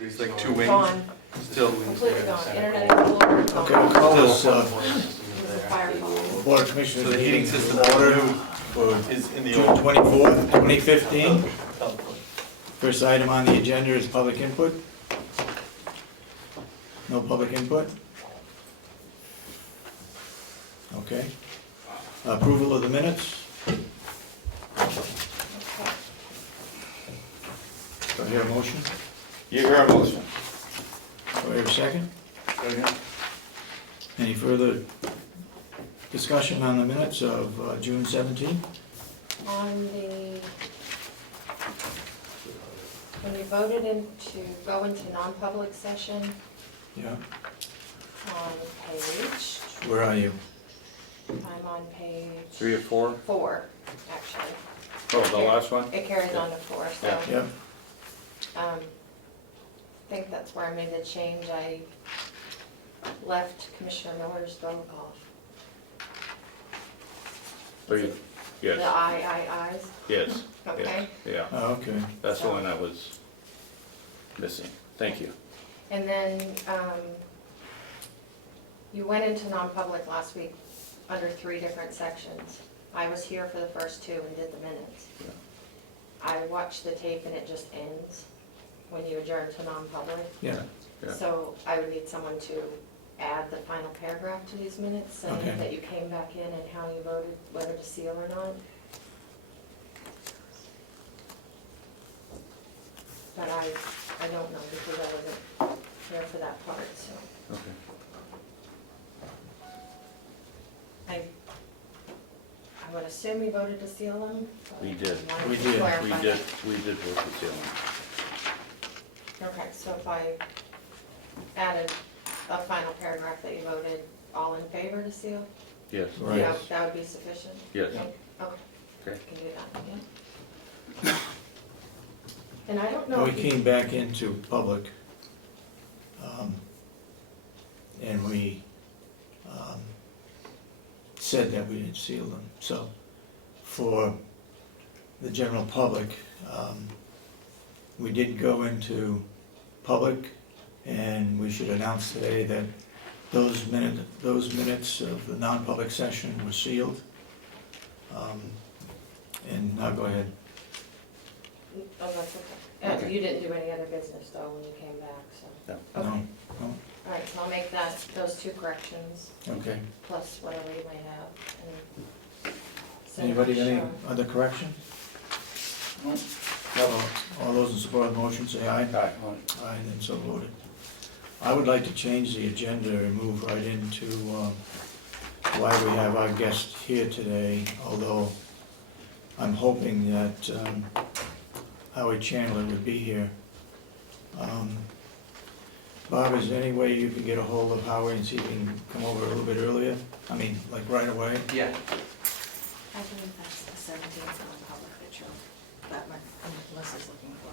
It's like two wings. Gone, Still. completely gone. Internet is gone. Okay, we'll call this It was a fire call. Board of Commissioners So the heating meeting system order is in the June old. 24th, 2015. First item on the agenda is public input. No public input? Okay. Approval of the minutes. Do I hear a motion? You hear a motion? Do I hear a second? Any further discussion on the minutes of June 17th? When you voted to go into non-public session Yeah. on page, Where are you? I'm on page 3 or 4? 4, actually. Oh, the last one? It carries on to 4, so. Yeah. Yep. I think that's where I made the change. I left Commissioner Miller's vote off. Oh, you- The Yes, ayes. yes, Okay. yes, yeah. Oh, okay. That's the one I was missing. Thank you. And then you went into non-public last week under 3 different sections. I was here for the first 2 and did the minutes. Yeah. I watched the tape and it just ends when you adjourn to non-public. Yeah. Yeah. So I would need someone to add the final paragraph to these minutes, saying Okay. that you came back in and how you voted, whether to seal or not. But I don't know because I wasn't here for that part, so. Okay. I would assume we voted to seal them. but We did. I wanted We to did. clarify We that. did vote to seal them. Okay, so if I added a final paragraph that you voted all in favor to seal? Yes, Right. That would be sufficient? yes. Okay, Okay. can do that, yeah. And I don't know. We if you- came back into public, and we said that we didn't seal them. So for the general public, we did go into public, and we should announce today that those minutes of the non-public session were sealed. And now go ahead. Oh, that's okay. Okay. You didn't do any other business though when you came back, so. No. Okay, No? all right, so I'll make those 2 corrections, Okay. plus whatever you might have. And send it Anybody to got any Sharon. other corrections? All those in support of the motion say aye. Aye. Aye, then so voted. I would like to change the agenda and move right into why we have our guest here today, although I'm hoping that Howie Chandler would be here. Bob, is there any way you can get a hold of Howie and see if he can come over a little bit earlier? I mean, like right away? Yeah. I believe that's the 17th non-public that you're, that Melissa's looking for.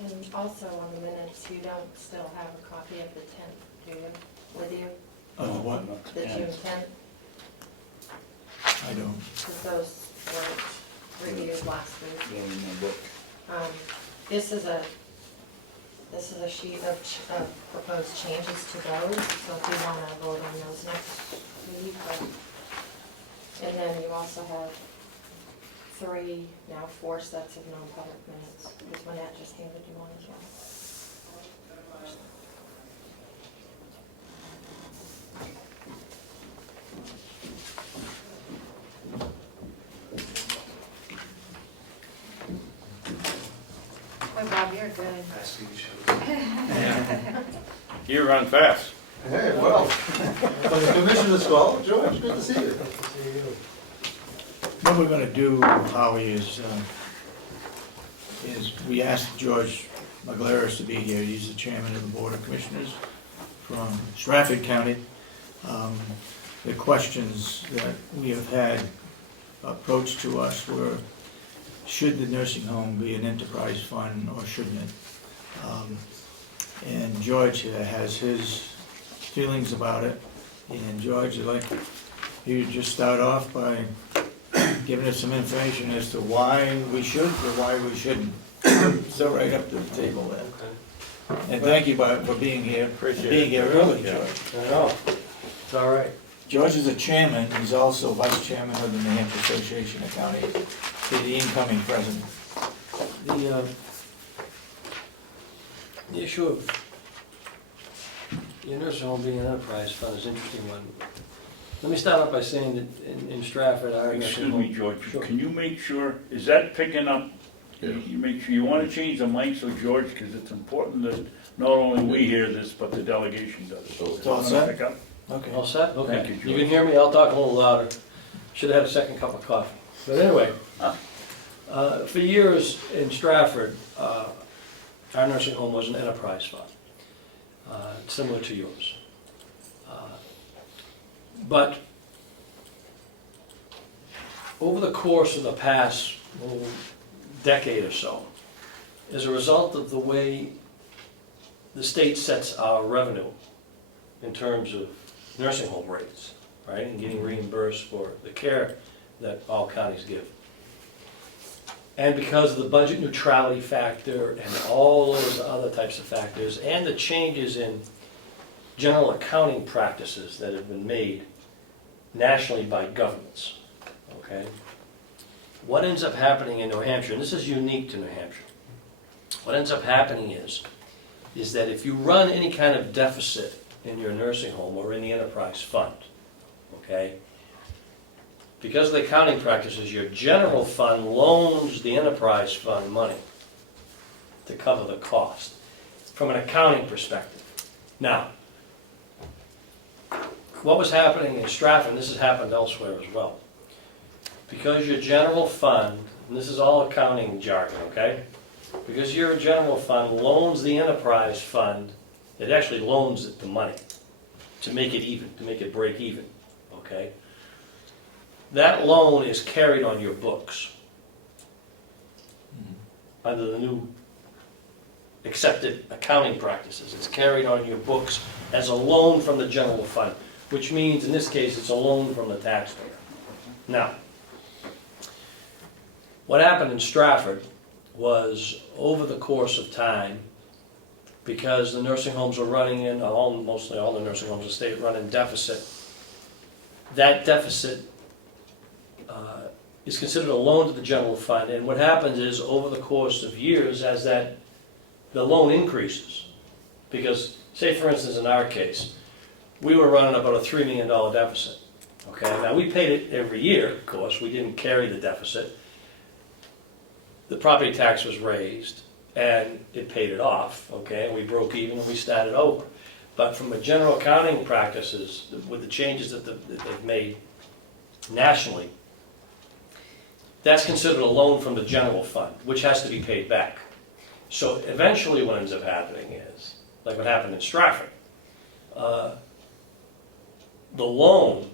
And also on the minutes, you don't still have a copy of the 10th, do you, with you? What? The June 10th, I don't. because those were reviewed last week. This is a sheet of proposed changes to those, so if you want to vote on those next week. And then you also have 3, now 4 sets of non-public minutes, because Lynette just handed you one as well. Oh, Bob, you're good. You run fast. Hey, well, from the Commissioners' call, George, good to see you. What we're gonna do, Howie, is we asked George McGlaris to be here. He's the chairman of the Board of Commissioners from Stratford County. The questions that we have had approached to us were, should the nursing home be an enterprise fund or shouldn't it? And George has his feelings about it. And George, I'd like you to just start off by giving us some information as to why we should or why we shouldn't. So right up to the table there. Okay. And thank you for being here. Appreciate Being here early, Yeah. George. I know, it's all right. George is a chairman, he's also vice chairman of the New Hampshire Association of Counties, the incoming president. The issue of your nursing home being an enterprise fund is an interesting one. Let me start off by saying that in Stratford, our nursing Excuse home. me, George, Sure. can you make sure, is that picking up? Yeah. You make sure, you wanna change the mic so George, because it's important that not only we hear this, but the delegation does. So It's all set? pick up. Okay. All set? Okay. Thank you, George. You can hear me, I'll talk a little louder. Should have had a second cup of coffee. But anyway, for years in Stratford, our nursing home was an enterprise fund, similar to yours. But over the course of the past decade or so, as a result of the way the state sets our revenue in terms of nursing home rates, right, and getting reimbursed for the care that all counties give. And because of the budget neutrality factor and all those other types of factors, and the changes in general accounting practices that have been made nationally by governments, okay? What ends up happening in New Hampshire, and this is unique to New Hampshire, what ends up happening is that if you run any kind of deficit in your nursing home or in the enterprise fund, okay, because of the accounting practices, your general fund loans the enterprise fund money to cover the cost from an accounting perspective. Now, what was happening in Stratford, and this has happened elsewhere as well, because your general fund, and this is all accounting jargon, okay? Because your general fund loans the enterprise fund, it actually loans it the money to make it even, to make it break even, okay? That loan is carried on your books under the new accepted accounting practices. It's carried on your books as a loan from the general fund, which means in this case it's a loan from the taxpayer. Now, what happened in Stratford was over the course of time, because the nursing homes were running in, mostly all the nursing homes in the state run in deficit, that deficit is considered a loan to the general fund, and what happens is over the course of years, as the loan increases, because say for instance in our case, we were running about a $3 million deficit, okay? Now we paid it every year, of course, we didn't carry the deficit. The property tax was raised, and it paid it off, okay? And we broke even and we started over. But from a general accounting practices, with the changes that they've made nationally, that's considered a loan from the general fund, which has to be paid back. So eventually what ends up happening is, like what happened in Stratford, the loan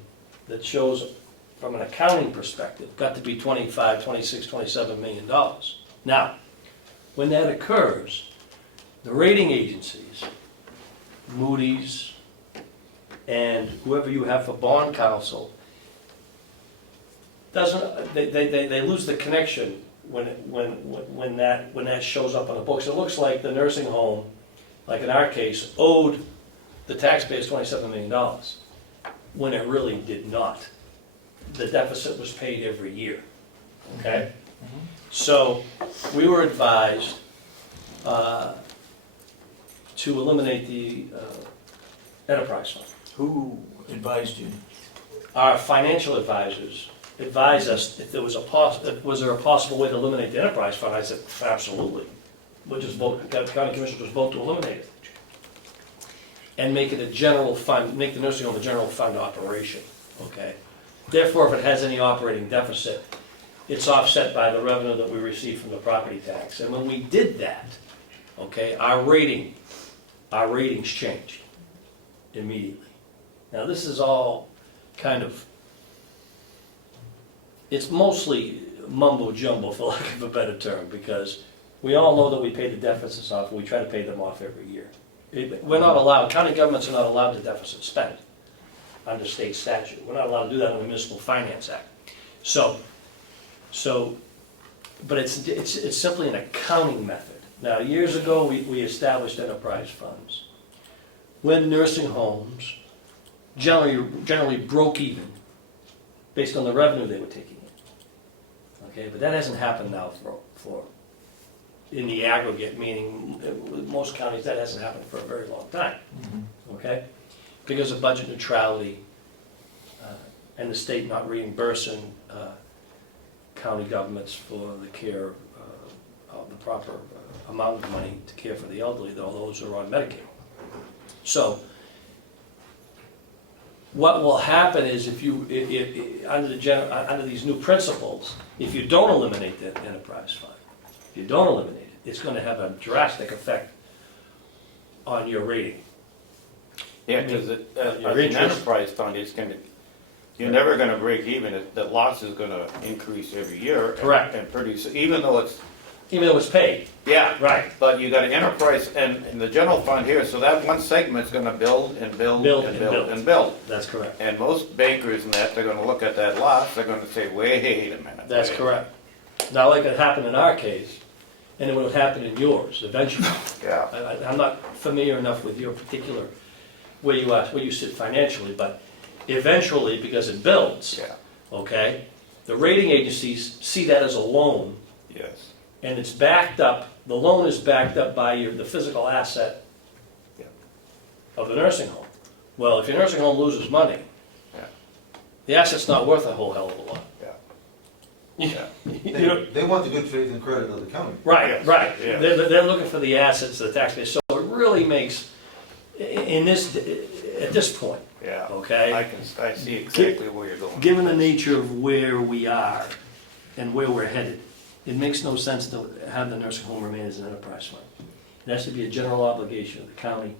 that shows from an accounting perspective got to be $25, $26, $27 million. Now, when that occurs, the rating agencies, Moody's, and whoever you have for bond counsel, they lose the connection when that shows up on the books. It looks like the nursing home, like in our case, owed the taxpayers $27 million, when it really did not. The deficit was paid every year, okay? So we were advised to eliminate the enterprise fund. Who advised you? Our financial advisors advised us if there was was there a possible way to eliminate the enterprise fund. I said, absolutely. We'll just vote, the county commissioners just vote to eliminate it. And make it a general fund, make the nursing home a general fund operation, okay? Therefore, if it has any operating deficit, it's offset by the revenue that we receive from the property tax. And when we did that, okay, our ratings changed immediately. Now this is all kind of, it's mostly mumbo jumbo, for lack of a better term, because we all know that we pay the deficits off, and we try to pay them off every year. We're not allowed, county governments are not allowed to deficit spend under state statute. We're not allowed to do that under the Municipal Finance Act. So So, but it's simply an accounting method. Now, years ago, we established enterprise funds. When nursing homes generally broke even based on the revenue they were taking in. Okay, but that hasn't happened now for in the aggregate, meaning with most counties, that hasn't happened for a very long time. Okay? Because of budget neutrality and the state not reimbursing county governments for the care of the proper amount of money to care for the elderly, though those are on Medicaid. So, what will happen is if under these new principles, if you don't eliminate the enterprise fund, if you don't eliminate it, it's going to have a drastic effect on your rating. Yeah, because your an interest- enterprise fund is gonna, you're never gonna break even, the loss is gonna increase every year. Correct. And produce, even though it's, Even though it's paid. yeah, Right. but you got an enterprise and the general fund here, so that one segment's gonna build and build Build and and build build. and build. That's correct. And most bankers and that, they're gonna look at that loss, they're gonna say, wait a minute. That's wait." correct. Now, like it happened in our case, and it would happen in yours eventually. Yeah, I'm not familiar enough with your particular, where you sit financially, but eventually, because it builds, yeah, okay, the rating agencies see that as a loan, yes, and it's backed up, the loan is backed up by the physical asset Yeah. of the nursing home. Well, if your nursing home loses money, Yeah. the asset's not worth a whole hell of a lot. yeah. You They, know, they want the good faith and credit of the county. Right, Yes, right. yes. They're looking for the assets of the taxpayers. So it really makes, at this point, Yeah, okay? I see exactly where you're going. Given the nature of where we are and where we're headed, it makes no sense to have the nursing home remain as an enterprise fund. It has to be a general obligation of the county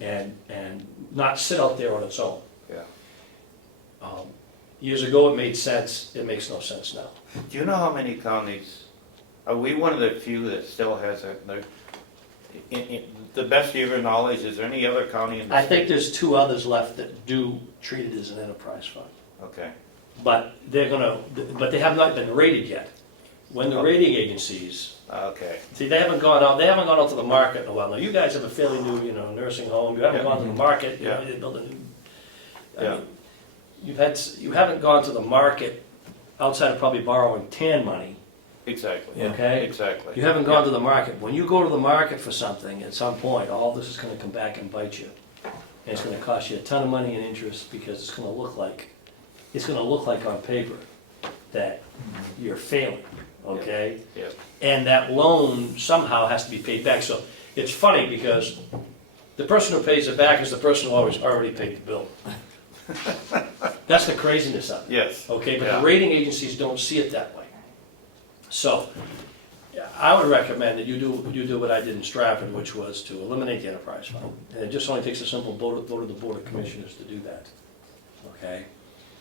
and not sit out there on its own. Yeah. Years ago, it made sense. It makes no sense now. Do you know how many counties, are we one of the few that still has in the best of your knowledge, is there any other county in the I state? think there's two others left that do treat it as an enterprise fund. Okay, But they have not been rated yet. When the rating agencies, okay, see, they haven't gone out to the market in a while. Now, you guys have a fairly new, nursing home, you haven't Yeah. gone to the market, Yeah. you built a new, I Yeah. mean, you haven't gone to the market outside of probably borrowing TAN money, exactly, Yeah. okay? exactly. You haven't gone to the market. When you go to the market for something, at some point, all this is gonna come back and bite you. And it's gonna cost you a ton of money in interest because it's gonna look like on paper that you're failing, okay? Yeah. And that loan somehow has to be paid back. So it's funny because the person who pays it back is the person who already paid the bill. That's the craziness of it. Yes. Okay, but Yeah. the rating agencies don't see it that way. So, I would recommend that you do what I did in Stratford, which was to eliminate the enterprise fund. And it just only takes a simple vote of the Board of Commissioners to do that. Okay?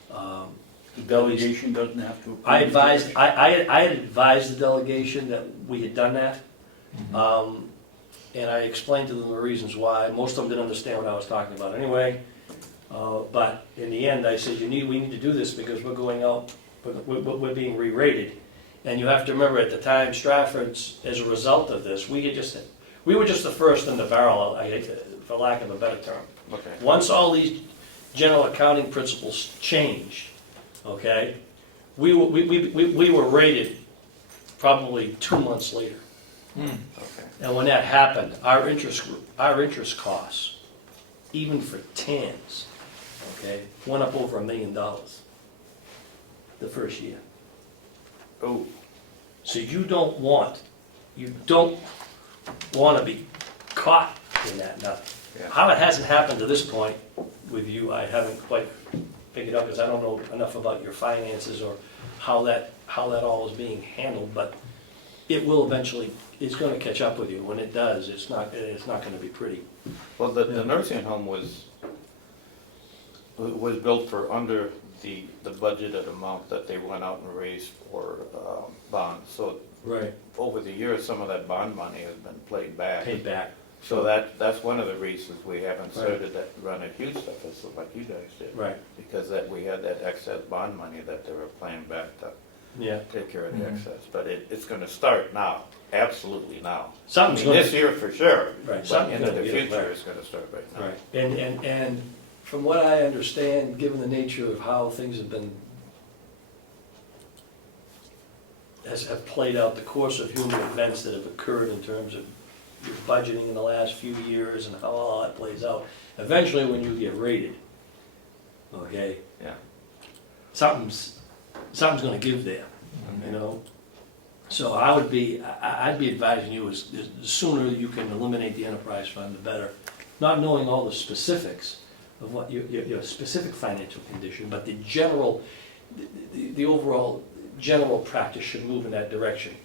The delegation doesn't have to. approve I it. advised, I had advised the delegation that we had done that. And I explained to them the reasons why. Most of them didn't understand what I was talking about anyway. But in the end, I said, we need to do this because we're going out, we're being re-rated. And you have to remember, at the time, Stratford's, as a result of this, we were just the first in the barrel, for lack of a better term. Okay, Once all these general accounting principles changed, okay, we were rated probably 2 months later. okay, And when that happened, our interest costs, even for TANs, okay, went up over $1 million the first year. oh, So you don't want to be caught in that. Now, Yeah. how it hasn't happened to this point with you, I haven't quite figured out because I don't know enough about your finances or how that all is being handled, but it will eventually, it's going to catch up with you. When it does, it's not going to be pretty. well, the nursing home was built for under the budgeted amount that they went out and raised for bonds. So Right. over the years, some of that bond money has been paid back. Paid back. So that's one of the reasons we haven't started that run a huge deficit like you guys did. Right. Because we had that excess bond money that they were paying back to Yeah. take care of the Mhm. excess, but it's gonna start now, absolutely now. I Something's mean, gonna. this year for sure, Right, but something's into gonna the be, future, right. it's gonna start right now. Right, and from what I understand, given the nature of how things have been, have played out, the course of human events that have occurred in terms of your budgeting in the last few years and how all that plays out, eventually when you get rated, okay, Yeah, something's gonna give there, you know? So I'd be advising you is the sooner you can eliminate the enterprise fund, the better. Not knowing all the specifics of what your specific financial condition, but the general, the overall general practice should move in that direction.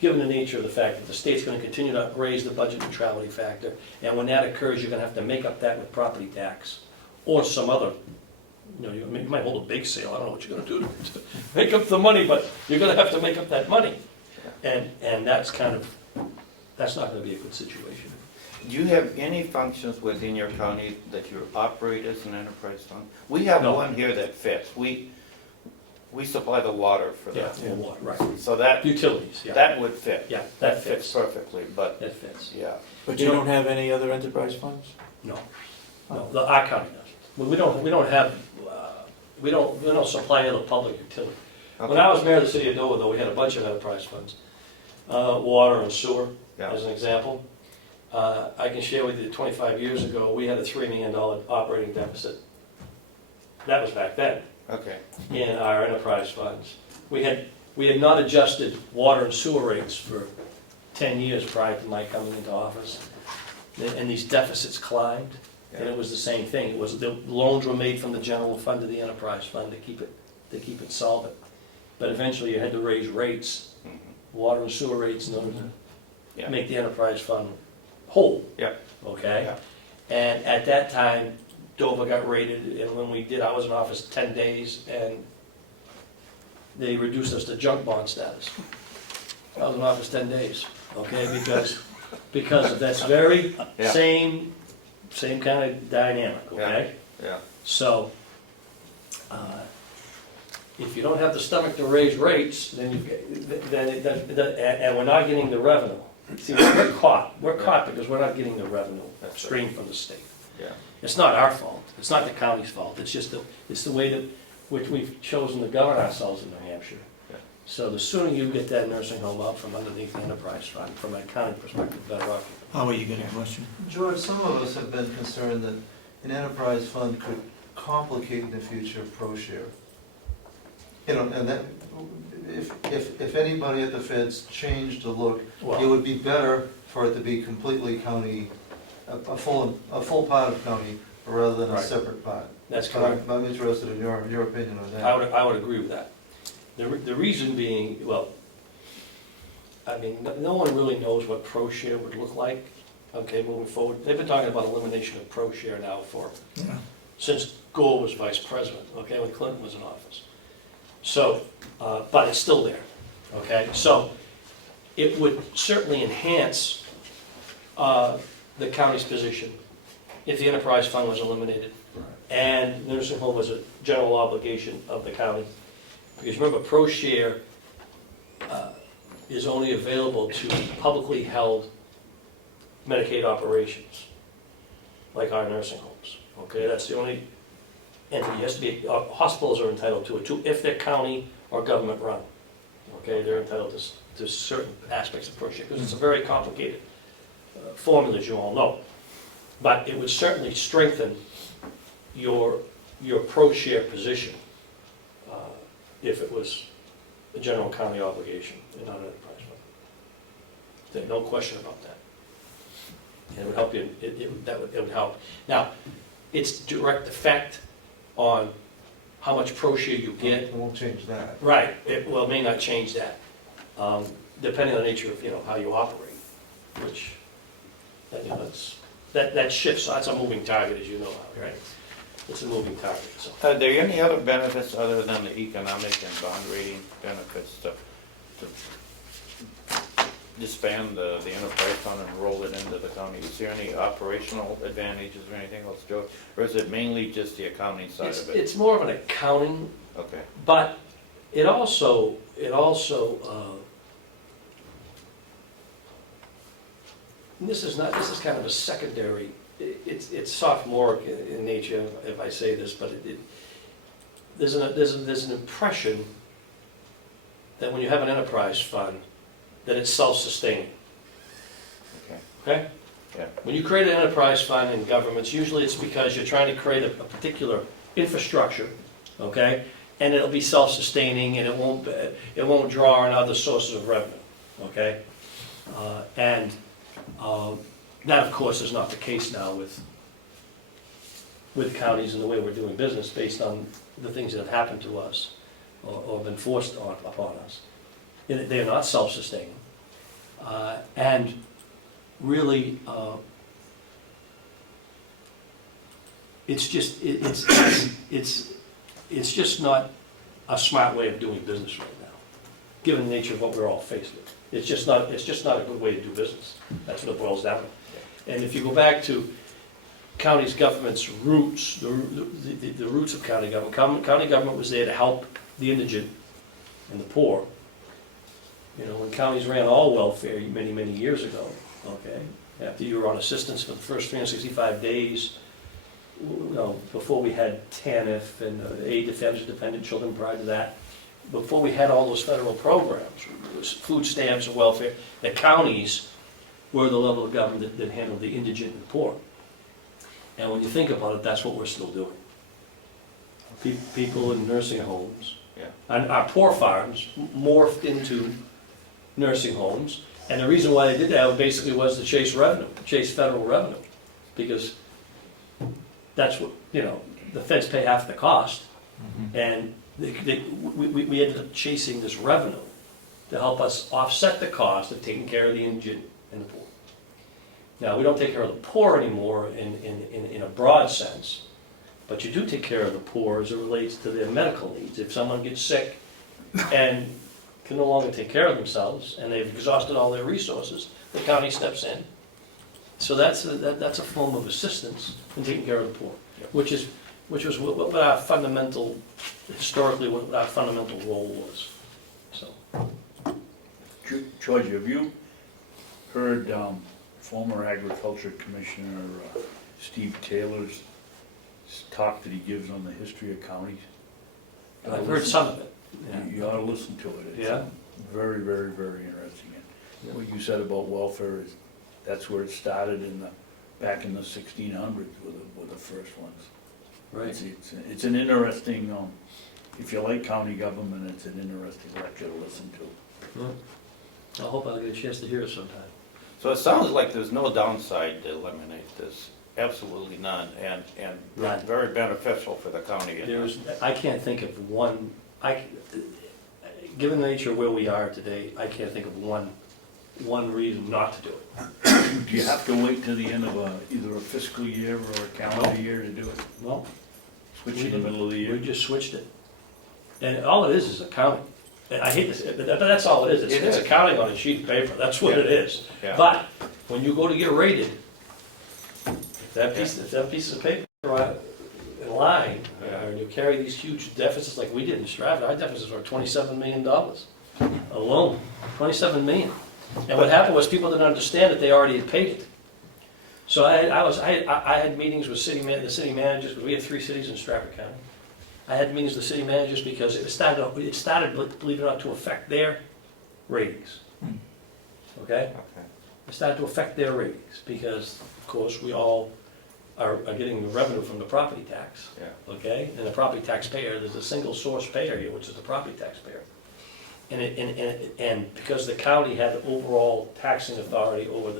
Given the nature of the fact that the state's gonna continue to raise the budget neutrality factor, and when that occurs, you're gonna have to make up that with property tax or some other, you know, you might hold a big sale, I don't know what you're gonna do to make up the money, but you're gonna have to make up that money. And that's that's not gonna be a good situation. do you have any functions within your county that you operate as an enterprise fund? We have No. one here that fits, we supply the water for Yeah, that, yeah, water, right. so that, Utilities, yeah, that would fit. yeah, That fits perfectly, but, That fits. yeah, But you don't have any other enterprise funds? No, our county does. We don't have, we don't supply other public utility. When I was mayor of the city of Dover, though, we had a bunch of enterprise funds. Water and sewer, Yeah. as an example. I can share with you, 25 years ago, we had a $3 million operating deficit. That was back then, okay, in our enterprise funds. We had not adjusted water and sewer rates for 10 years prior to my coming into office. And these deficits climbed, and it was the same thing. It was, the loans were made from the general fund to the enterprise fund to keep it solvent. But eventually you had to raise rates, water and sewer rates, in order Yeah. to make the enterprise fund whole. Yeah. Okay? Yeah. And at that time, Dover got rated, and when we did, I was in office 10 days, and they reduced us to junk bond status. I was in office 10 days, okay, because that's very Yeah. same kind of dynamic, okay? yeah, So, if you don't have the stomach to raise rates, then and we're not getting the revenue. See, we're caught because we're not getting the revenue That's stream from the state. yeah. It's not our fault, it's not the county's fault, it's just the way that, which we've chosen to govern ourselves in New Hampshire. Yeah. So the sooner you get that nursing home out from underneath the enterprise fund, from a county perspective, the better off. How are you getting a question? George, some of us have been concerned that an enterprise fund could complicate in the future pro-share. You know, and that, if anybody at the feds changed the look, it Well, would be better for it to be completely county, a full part of county, rather than a Right. separate part. that's But correct. I'm interested in your opinion on that. I would agree with that. The reason being, well, I mean, no one really knows what pro-share would look like, okay, moving forward. They've been talking about elimination of pro-share now Yeah. since Gore was vice president, okay, when Clinton was in office. So, but it's still there, okay? So it would certainly enhance the county's position if the enterprise fund was eliminated and nursing home was a general obligation of the county. Because remember, pro-share is only available to publicly held Medicaid operations, like our nursing homes, okay? That's the only entity, it has to be, hospitals are entitled to it too, if they're county or government run, okay? They're entitled to certain aspects of pro-share, because it's a very complicated formula, as you all know. But it would certainly strengthen your pro-share position if it was a general county obligation and not an enterprise fund. There's no question about that. And it would help you, it would help. Now, its direct effect on how much pro-share you get, It won't change that. right, it may not change that, depending on the nature of, how you operate, which, that shifts, that's a moving target, as you know, right? It's a moving target, so. Are there any other benefits other than the economic and bond rating benefits to disband the enterprise fund and roll it into the county? Is there any operational advantages or anything else, Joe? Or is it mainly just the accounting side of it? It's more of an accounting, Okay, but it also it also, this is kind of a secondary, it's sophomoric in nature, if I say this, but there's an impression that when you have an enterprise fund, that it's self-sustaining. Okay. Okay? Yeah. When you create an enterprise fund in governments, usually it's because you're trying to create a particular infrastructure, okay? And it'll be self-sustaining, and it won't draw on other sources of revenue, okay? That, of course, is not the case now with counties and the way we're doing business based on the things that have happened to us or been forced upon us. They're not self-sustaining. And really, it's just not a smart way of doing business right now, given the nature of what we're all faced with. It's just not a good way to do business. That's what it boils down to. And if you go back to county's government's roots, the roots of county government, county government was there to help the indigent and the poor. You know, when counties ran all welfare many, many years ago, okay, after you were on assistance for the first 365 days, you know, before we had TANF and aid to family-dependent children prior to that, before we had all those federal programs, food stamps and welfare, the counties were the level of government that handled the indigent and poor. And when you think about it, that's what we're still doing. People in nursing homes, Yeah. and our poor farms morphed into nursing homes, and the reason why they did that basically was to chase revenue, chase federal revenue, because that's what, you know, the feds pay half the cost, and we ended up chasing this revenue to help us offset the cost of taking care of the indigent and the poor. Now, we don't take care of the poor anymore in a broad sense, but you do take care of the poor as it relates to their medical needs. If someone gets sick and can no longer take care of themselves, and they've exhausted all their resources, the county steps in. So that's a form of assistance in taking care of the poor, which was what our fundamental, historically, what our fundamental role was. So, George, have you heard former Agriculture Commissioner Steve Taylor's talk that he gives on the history of counties? I've heard some of it. You ought to listen to it. It's Yeah. very, very, very interesting. And what you said about welfare is, that's where it started back in the 1600s with the first ones. Right. It's an interesting, if you like county government, it's an interesting lecture to listen to. Well, I hope I'll get a chance to hear it sometime. So it sounds like there's no downside to eliminate this, absolutely none, and None. very beneficial for the county. I can't think of one, given the nature of where we are today, I can't think of one reason not to do it. Do you have to wait till the end of either a fiscal year or a calendar year to do it? Well, Switch in the middle of the year? we just switched it. And all it is accounting. And I hate to say it, but that's all it is. It It's is. accounting on a sheet of paper. That's what Yeah. it is. Yeah. But when you go to get rated, if that piece of paper in line, and you carry these huge deficits like we did in Stratford, our deficits were $27 million alone, $27 million. And what happened was people didn't understand that they already had paid it. So I had meetings with the city managers, because we had 3 cities in Stratford County. I had meetings with the city managers because it started, believe it or not, to affect their ratings. Okay? It started to affect their ratings because, of course, we all are getting the revenue from the property tax. Yeah. Okay? And the property taxpayer, there's a single source payer here, which is the property taxpayer. And because the county had the overall taxing authority over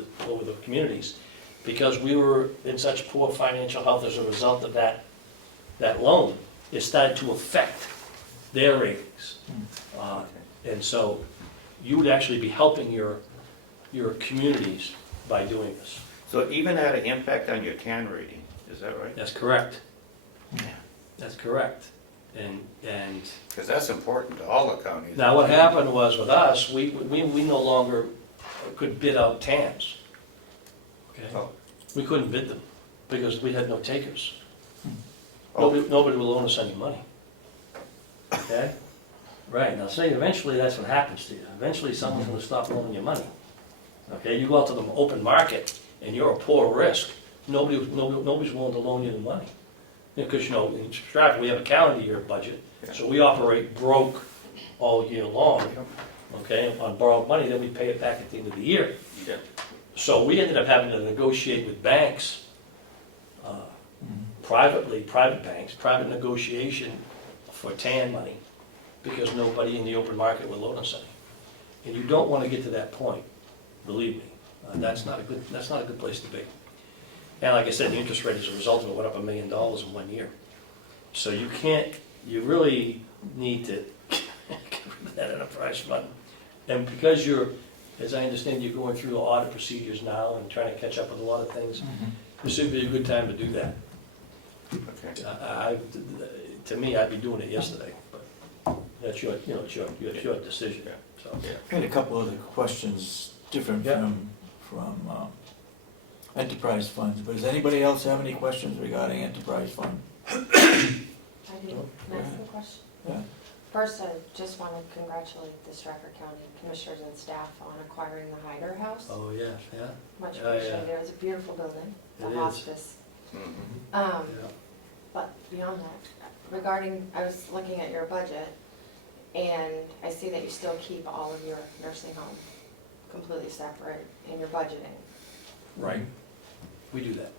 the communities, because we were in such poor financial health as a result of that loan, it started to affect their ratings. And so you would actually be helping your communities by doing this. So it even had an impact on your TAN rating, is that right? That's correct. That's correct. And Because that's important to all the counties. now what happened was with us, we no longer could bid out TANs. Okay? Oh. We couldn't bid them because we had no takers. Oh. Nobody will loan us any money. Okay? Right, now say eventually that's what happens to you. Eventually someone's gonna stop loaning you money. Okay, you go out to the open market and you're a poor risk, nobody's willing to loan you the money. Because, you know, in Stratford, we have a calendar year budget, so we operate broke all year long, okay, on borrowed money, then we pay it back at the end of the year. Yeah. So we ended up having to negotiate with banks, private banks, private negotiation for TAN money, because nobody in the open market would loan us any. And you don't want to get to that point, believe me. That's not a good place to be. And like I said, the interest rate as a result of it went up $1 million in 1 year. So you really need to get rid of that enterprise fund. And because as I understand, you're going through the audit procedures now and trying to catch up with a lot of things, this would be a good time to do that. Okay. To me, I'd be doing it yesterday, but that's your decision, so. I had a couple other questions different Yeah. from enterprise funds, but does anybody else have any questions regarding enterprise fund? I do, can I ask a question? Yeah. First, I just want to congratulate the Stratford County Commissioners and staff on acquiring the Hyder House. Oh, yeah, yeah. Much Yeah, yeah. appreciated. It was a beautiful building, It the is. hospice. Mhm. Um, Yeah. But beyond that, I was looking at your budget, and I see that you still keep all of your nursing home completely separate in your budgeting. Right. We do that.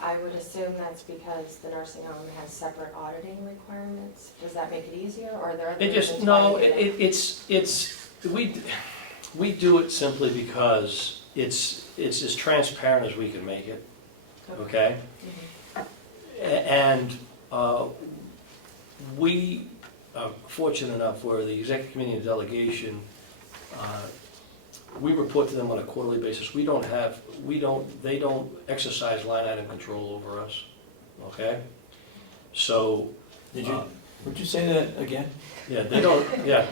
I would assume that's because the nursing home has separate auditing requirements. Does that make it easier, or are there other It reasons just, why no, you do that? we do it simply because it's as transparent as we can make it, okay? Mhm. And we are fortunate enough where the executive committee and delegation, we report to them on a quarterly basis. They don't exercise line item control over us, okay? So. Would you say that again? Yeah, they don't, yeah.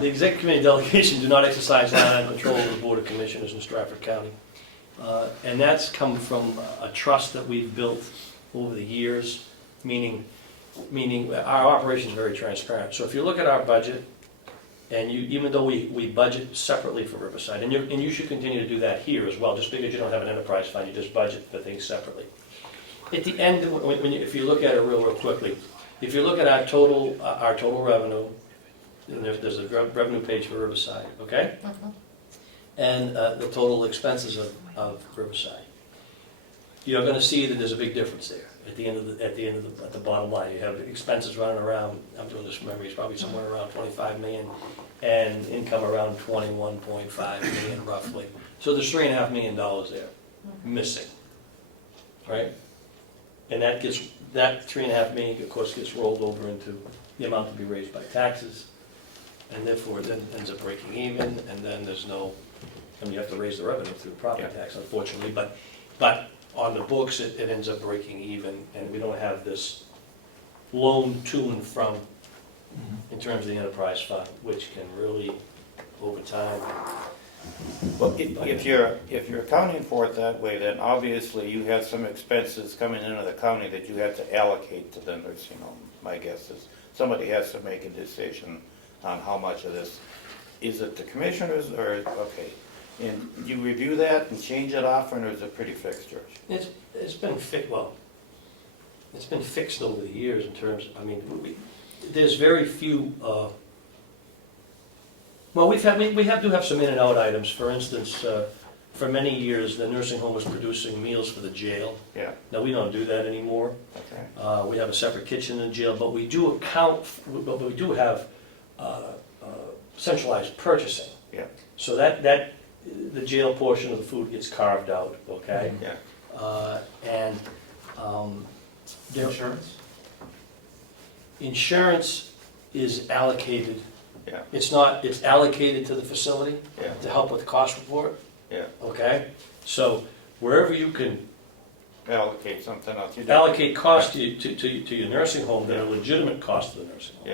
The executive committee and delegation do not exercise line item control over the Board of Commissioners in Stratford County. And that's come from a trust that we've built over the years, meaning our operation is very transparent. So if you look at our budget, and even though we budget separately for Riverside, and you should continue to do that here as well, just because you don't have an enterprise fund, you just budget for things separately. At the end, if you look at it real quickly, if you look at our total revenue, and there's a revenue page for Riverside, okay? Mhm. And the total expenses of Riverside. You're gonna see that there's a big difference there at the bottom line. You have expenses running around, I'm doing this from memory, it's probably somewhere around 25 million, and income around 21.5 million roughly. So there's $3.5 million there, missing, right? And that 3.5 million, of course, gets rolled over into the amount to be raised by taxes, and therefore it then ends up breaking even, and then and you have to raise the revenue through property tax, unfortunately, but on the books, it ends up breaking even, and we don't have this loan to and from in terms of the enterprise fund, which can really, over time. Well, if you're accounting for it that way, then obviously you have some expenses coming into the county that you have to allocate to the nursing home. My guess is somebody has to make a decision on how much of this. Is it the commissioners or, okay, and you review that and change it often, or is it pretty fixed, George? It's been fixed over the years in terms, there's very few, well, we do have some in and out items. For instance, for many years, the nursing home was producing meals for the jail. Yeah, Now, we don't do that anymore. okay. We have a separate kitchen in the jail, but we do have centralized purchasing. Yeah. So that the jail portion of the food gets carved out, okay? Yeah, And Insurance? insurance is allocated, yeah, it's allocated to the facility yeah, to help with the cost report, yeah. okay? So wherever you can Allocate something else. You do. allocate cost to your nursing home that are legitimate cost to the nursing home.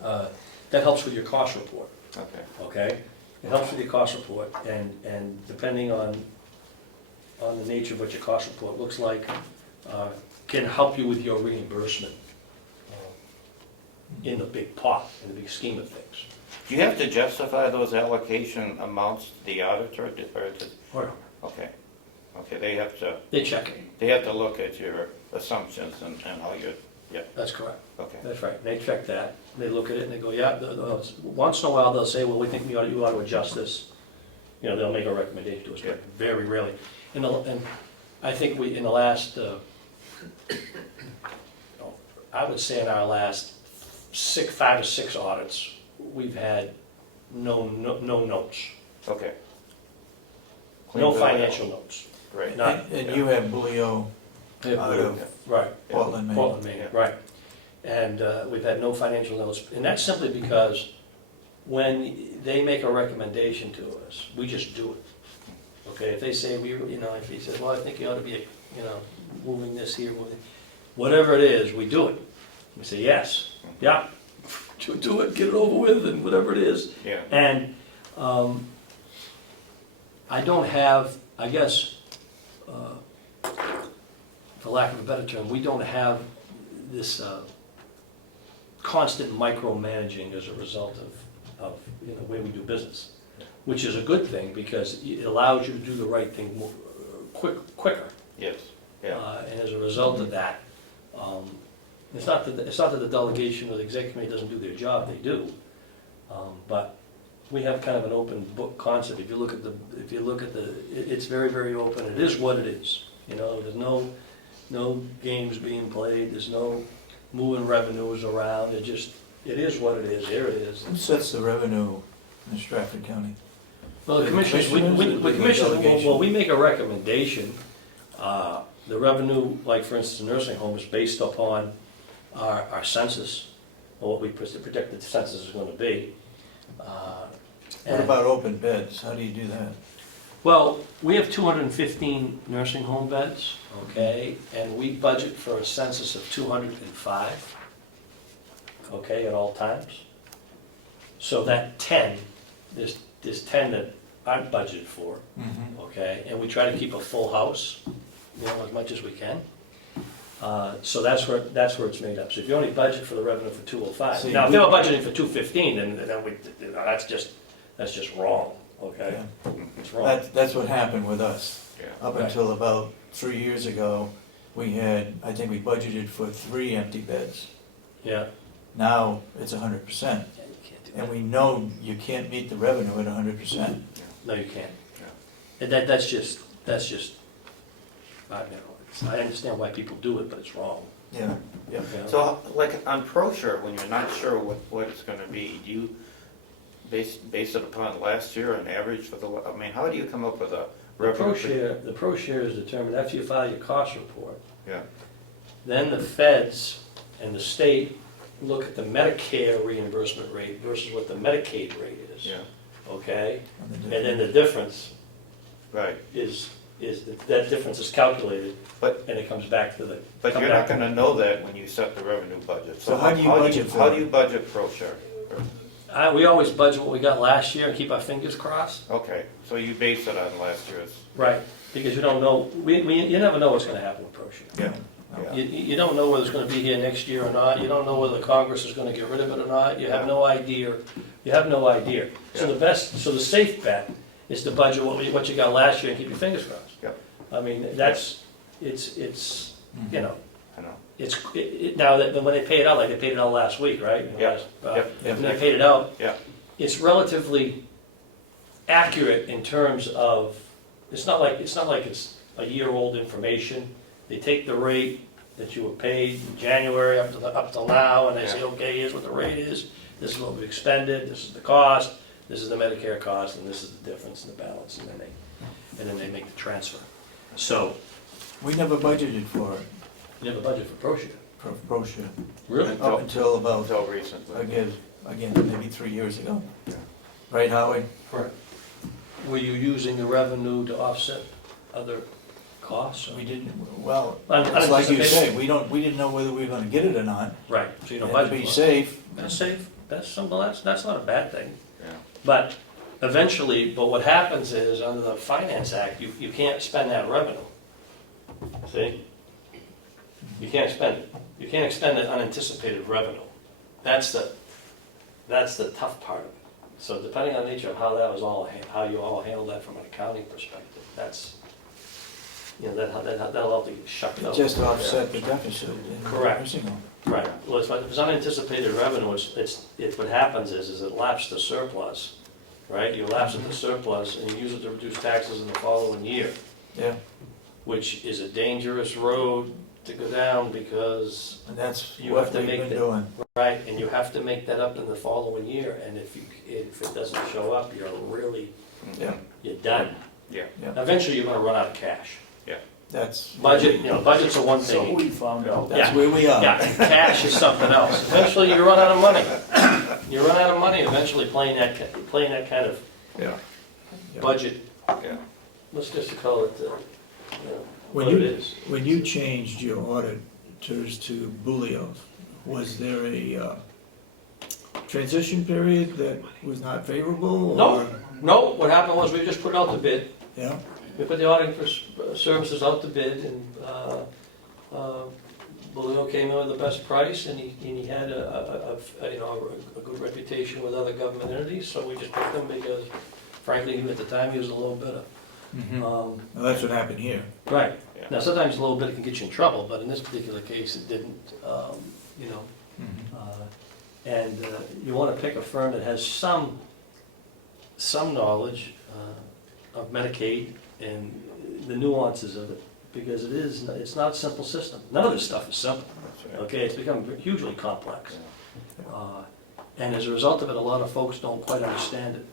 Yeah, That helps with your cost report, okay. okay? It helps with your cost report, and depending on the nature of what your cost report looks like, can help you with your reimbursement. in the big pot, in the big scheme of things. Do you have to justify those allocation amounts to the auditor, Or okay, okay, they have they check it, to look at your assumptions and how you, that's correct. okay. That's right, they check that, they look at it and they go, yeah, once in a while they'll say, well, we think you ought to adjust this. You know, they'll make a recommendation to us, but very rarely. And I think in the last, I would say in our last 5 or 6 audits, we've had no notes, Okay. no Clean bill of financial health. notes. Right. Not- And you have Bulio out of Right. Portland, Maine. Portland, Maine, right. And we've had no financial notes, and that's simply because when they make a recommendation to us, we just do it. Okay, if they say, if he says, well, I think you ought to be, moving this here, whatever it is, we do it. We say, yes, yeah, do it, get it over with, and whatever it is. Yeah. And I don't have, I guess, for lack of a better term, we don't have this constant micromanaging as a result of the way we do business, which is a good thing because it allows you to do the right thing quicker. Yes, yeah. And as a result of that, it's not that the delegation or the executive committee doesn't do their job, they do. But we have kind of an open book concept. If you look at it's very, very open. It is what it is. There's no games being played. There's no moving revenues around. It is what it is. There it is. Who sets the revenue in Stratford County? Well, the commissioners, we make a recommendation. The revenue, like for instance, the nursing home is based upon our census, or what we predict the census is going to be. What about open beds? How do you do that? Well, we have 215 nursing home beds, okay, and we budget for a census of 205, okay, at all times. So that 10, there's 10 that aren't budgeted for, okay, and we try to keep a full house, as much as we can. So that's where it's made up. So if you only budget for the revenue for 205, So now if they were budgeting for 215, then that's just wrong, okay? Yeah. It's wrong. That's what happened with us. Yeah. Up Right. until about 3 years ago, I think we budgeted for 3 empty beds. Yeah. Now it's 100%. Yeah, you can't do And that. we know you can't meet the revenue at 100%. No, you can't. And that's just, I understand why people do it, but it's wrong. Yeah, yeah. you know? So, like on ProShare, when you're not sure what it's gonna be, do you base it upon last year, an average for how do you come up with a revenue? The ProShare is determined after you file your cost report. Yeah, Then the feds and the state look at the Medicare reimbursement rate versus what the Medicaid rate is. yeah, Okay? On the And then different- the difference right. is that difference is calculated, But- and it comes back to the. But come you're not back- gonna know that when you set the revenue budget. So how do you budget for How it? do you budget ProShare? We always budget what we got last year and keep our fingers crossed. Okay, so you base it on last year's, Right. Because you don't know, you never know what's gonna happen with ProShare. yeah, yeah. You don't know whether it's gonna be here next year or not, you don't know whether Congress is gonna get rid of it or not, you have no idea, So so the safe bet is to budget what you got last year and keep your fingers crossed. Yep. I mean, it's, I know. now, when they pay it out, like they paid it out last week, right? Yep. Yep. When they paid it out, Yeah. it's relatively accurate in terms of, it's not like it's a year-old information. They take the rate that you were paid in January up till now, and they say, Yeah. okay, here's what the rate is, this is what we expended, this is the cost, this is the Medicare cost, and this is the difference in the balance, and then they make the transfer. So, We never budgeted for it, you have a budget for ProShare. for ProShare, Really? up until about, Until recently. again, maybe 3 years ago. Yeah. Right, Howie? Correct. Were you using the revenue to offset other costs? or- We didn't, well, Un- it's like you unanticipated? say, we didn't know whether we were gonna get it or not. Right, so you don't And to budget be for it. safe, That's safe, that's not a bad thing. Yeah. But eventually, what happens is, under the Finance Act, you can't spend that revenue. See? You can't spend it. You can't expend that unanticipated revenue. that's the tough part of it. So depending on the nature of how that was all, how you all handle that from an accounting perspective, that's, you know, that'll have to get shucked out. Just to offset the deficit in the Correct. nursing home. Right, well, if it's unanticipated revenue, what happens is it lapses the surplus, right? You lapse at the surplus and you use it to reduce taxes in the following year, Yeah, which is a dangerous road to go down because, and that's You what have to we've make been the- doing. right, and you have to make that up in the following year, and if it doesn't show up, Yeah, you're done. Yeah. yeah, Eventually, you're gonna run out of cash. that's. Budgets are one So thing. we found out. That's Yeah. where we are. Yeah, cash is something else. Eventually, you run out of money. You run out of money eventually playing that kind of Yeah. budget. Yeah. Let's just call it, When what it you, is. when you changed your auditors to Bullios, was there a transition period that was not favorable? No. or- No, what happened was we just put out the bid. Yeah, We put the auditing services out to bid, and Bolino came in with the best price, and he had a good reputation with other government entities, so we just picked him because frankly, at the time, he was a low bidder. mhm. Well, that's what happened here. Right. Yeah. Now, sometimes a little bit can get you in trouble, but in this particular case, it didn't, Mhm. And you want to pick a firm that has some knowledge of Medicaid and the nuances of it, because it's not a simple system. None of this stuff is simple, That's right. okay? It's become hugely complex. And as a result of it, a lot of folks don't quite understand it.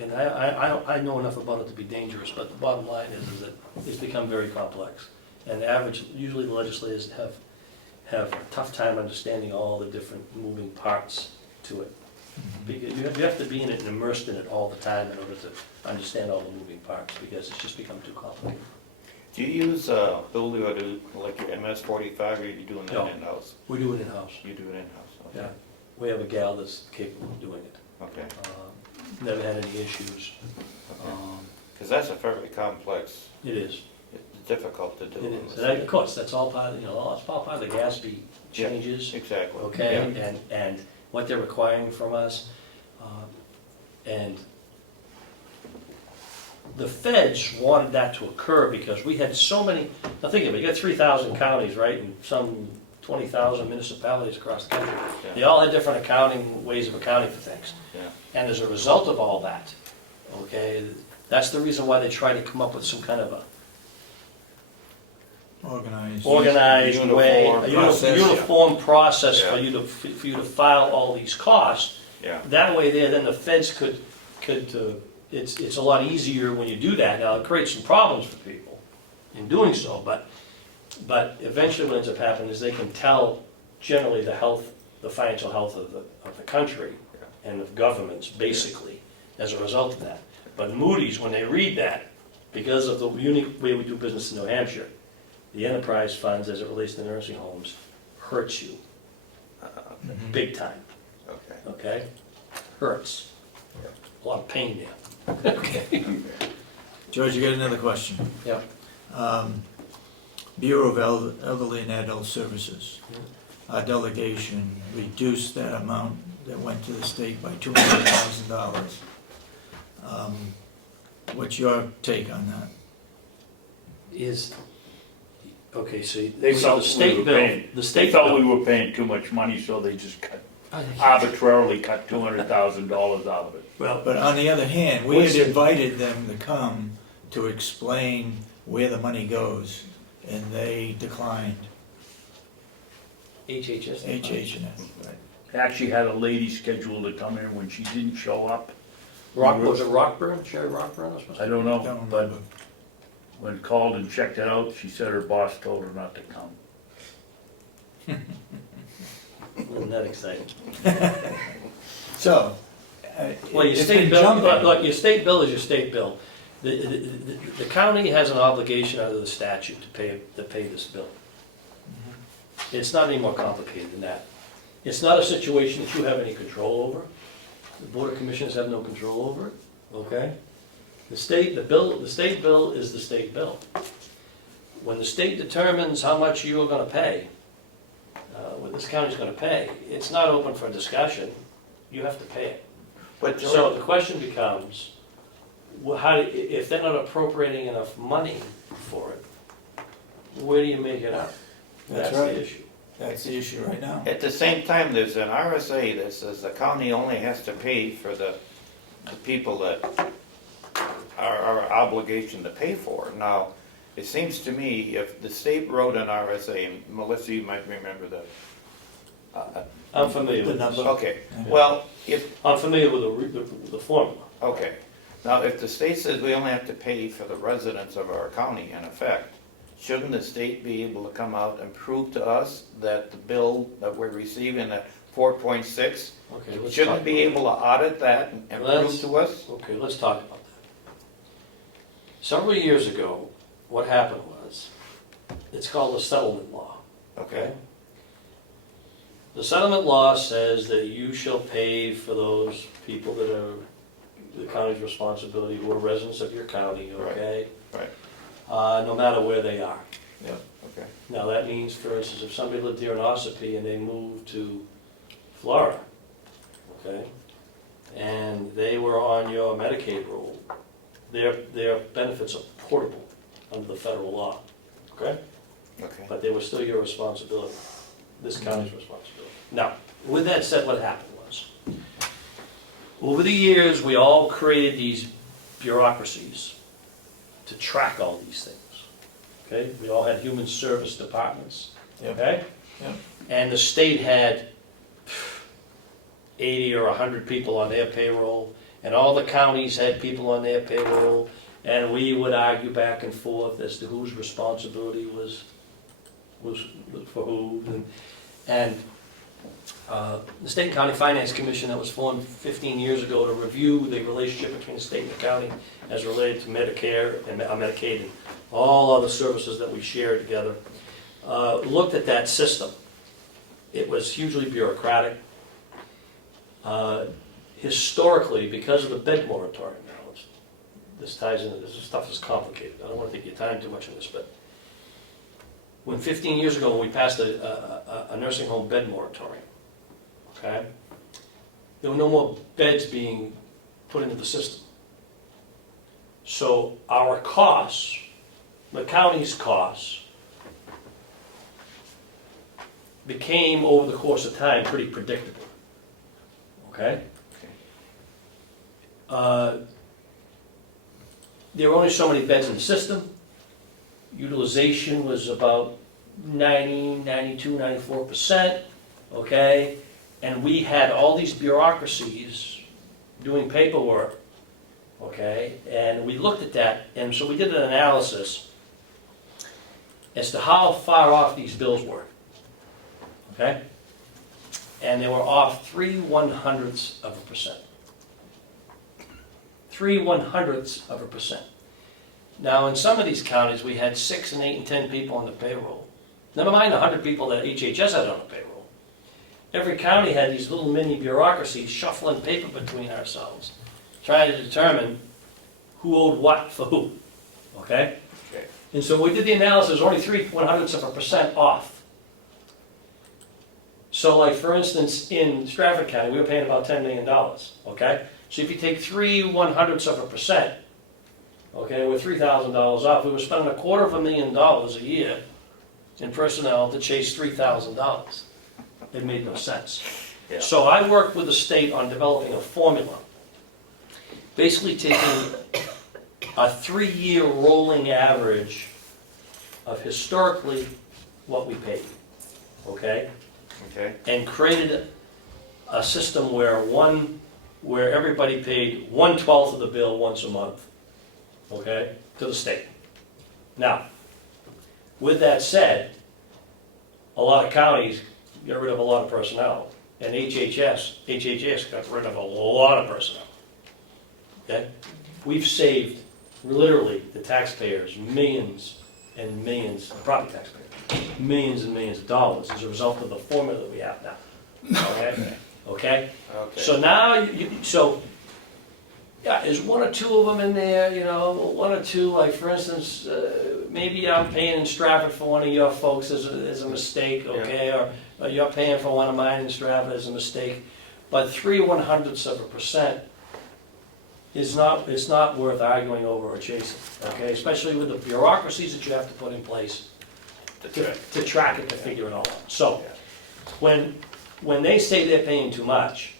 And I know enough about it to be dangerous, but the bottom line is that it's become very complex. And usually the legislators have a tough time understanding all the different moving parts to it. Because you have to be in it and immersed in it all the time in order to understand all the moving parts, because it's just become too complicated. Do you use Bully or like your MS-45, or are you doing No. that in-house? We do it in-house. You do it in-house, okay. Yeah. We have a gal that's capable of doing it. Okay, Never had any issues. because that's a fairly complex, It is. it's difficult to do. It in is. the And of course, that's all part of, that's all part of the GASB Yeah. changes. Exactly. Okay, and what they're requiring from us. And the feds wanted that to occur because we had so many, now think of it, you got 3,000 counties, right, and some 20,000 municipalities across the country. Yeah. They all had different ways of accounting for things. Yeah. And as a result of all that, okay, that's the reason why they try to come up with some kind of a Organized. organized way, Uniform a process. uniform process for Yeah. you to file all these costs. Yeah, That way there, then the feds could, it's a lot easier when you do that. Now, it creates some problems for people in doing so, but eventually what ends up happening is they can tell generally the financial health of the country and of governments, basically, as a result of that. But Moody's, when they read that, because of the unique way we do business in New Hampshire, the enterprise funds, as it relates to nursing homes, hurts you Mhm. big time, okay. okay? Hurts. A lot of pain there. Okay. George, you got another question? Yeah. Bureau of Elderly and Adult Services, our delegation reduced that amount that went to the state by $200,000. What's your take on that? Okay, so They so felt the state we were bill, paying, the they state felt bill. we were paying too much money, so they just arbitrarily cut $200,000 out of it. Well, But on the other hand, we had What's it- invited them to come to explain where the money goes, and they declined, HHS. HH&S. Actually had a lady scheduled to come in when she didn't show up. Was it Rockburn, Sherry Rockburn? I don't know, Don't but remember. when called and checked it out, she said her boss told her not to come. Isn't that exciting? So, Well, your it's state been bill, jumping. look, your state bill is your state bill. The county has an obligation under the statute to pay this bill. It's not any more complicated than that. It's not a situation that you have any control over. The Board of Commissioners have no control over it, okay? The state bill is the state bill. When the state determines how much you are gonna pay, this county's gonna pay. It's not open for discussion, you have to pay it. But So the question becomes, if they're not appropriating enough money for it, where do you make it up? That's the right. issue. That's the issue right now. at the same time, there's an RSA that says the county only has to pay for the people that are our obligation to pay for. Now, it seems to me if the state wrote an RSA, and Melissa, you might remember that. I'm familiar The with this. number. Okay, well, if, I'm familiar with the formula. okay. Now, if the state says we only have to pay for the residents of our county in effect, shouldn't the state be able to come out and prove to us that the bill that we're receiving at 4.6, Okay, let's shouldn't talk be about able to audit that and prove Let's- to us? Okay, let's talk about that. Several years ago, what happened was, it's called the settlement law. Okay, The settlement law says that you shall pay for those people that are the county's responsibility, who are residents of your county, okay? right. No matter where they are. Okay, Now, that means, for instance, if somebody lived here in Ossipee and they moved to Florida, okay? And they were on your Medicaid roll, their benefits are portable under the federal law, okay? okay. But they were still your responsibility, this county's responsibility. Now, with that said, what happened was, over the years, we all created these bureaucracies to track all these things, okay? We all had human service departments, Yep. okay? Yep. And the state had 80 or 100 people on their payroll, and all the counties had people on their payroll, and we would argue back and forth as to whose responsibility was for who. And the State and County Finance Commission that was formed 15 years ago to review the relationship between the state and the county as related to Medicare and Medicaid and all other services that we share together, looked at that system. It was hugely bureaucratic. Historically, because of the bed moratorium, now this ties into this stuff is complicated. I don't want to take your time too much on this, but when 15 years ago when we passed a nursing home bed moratorium, okay, there were no more beds being put into the system. So our costs, the county's costs, became over the course of time pretty predictable. Okay? There were only so many beds in the system. Utilization was about 90, 92, 94%, okay? And we had all these bureaucracies doing paperwork, okay? And we looked at that, and so we did an analysis as to how far off these bills were, okay? And they were off 3/100ths%. 3/100ths%. Now, in some of these counties, we had 6 and 8 and 10 people on the payroll. Never mind the 100 people that HHS had on the payroll. Every county had these little mini bureaucracies shuffling paper between ourselves, trying to determine who owed what for who, okay? Okay. And so we did the analysis, only 3/100ths% off. So like, for instance, in Stratford County, we were paying about $10 million, okay? So if you take 3/100ths%, okay, we're $3,000 off. We were spending $250,000 a year in personnel to chase $3,000. It made no sense. Yeah. So I worked with the state on developing a formula, basically taking a 3-year rolling average of historically what we paid, okay? Okay, And created a system where everybody paid 1/12 of the bill once a month, okay, to the state. Now, with that said, a lot of counties got rid of a lot of personnel, and HHS got rid of a lot of personnel, okay? We've saved, literally, the taxpayers millions and millions, property taxpayers, millions and millions of dollars as a result of the formula that we have now, okay? Okay? okay. So now, yeah, there's 1 or 2 of them in there, 1 or 2, like for instance, maybe I'm paying in Stratford for one of your folks as a mistake, okay? Or you're paying for one of mine in Stratford as a mistake, but 3/100% is not worth arguing over or chasing, okay? Especially with the bureaucracies that you have to put in place to track it, to figure it all out. So, when they say they're paying too much,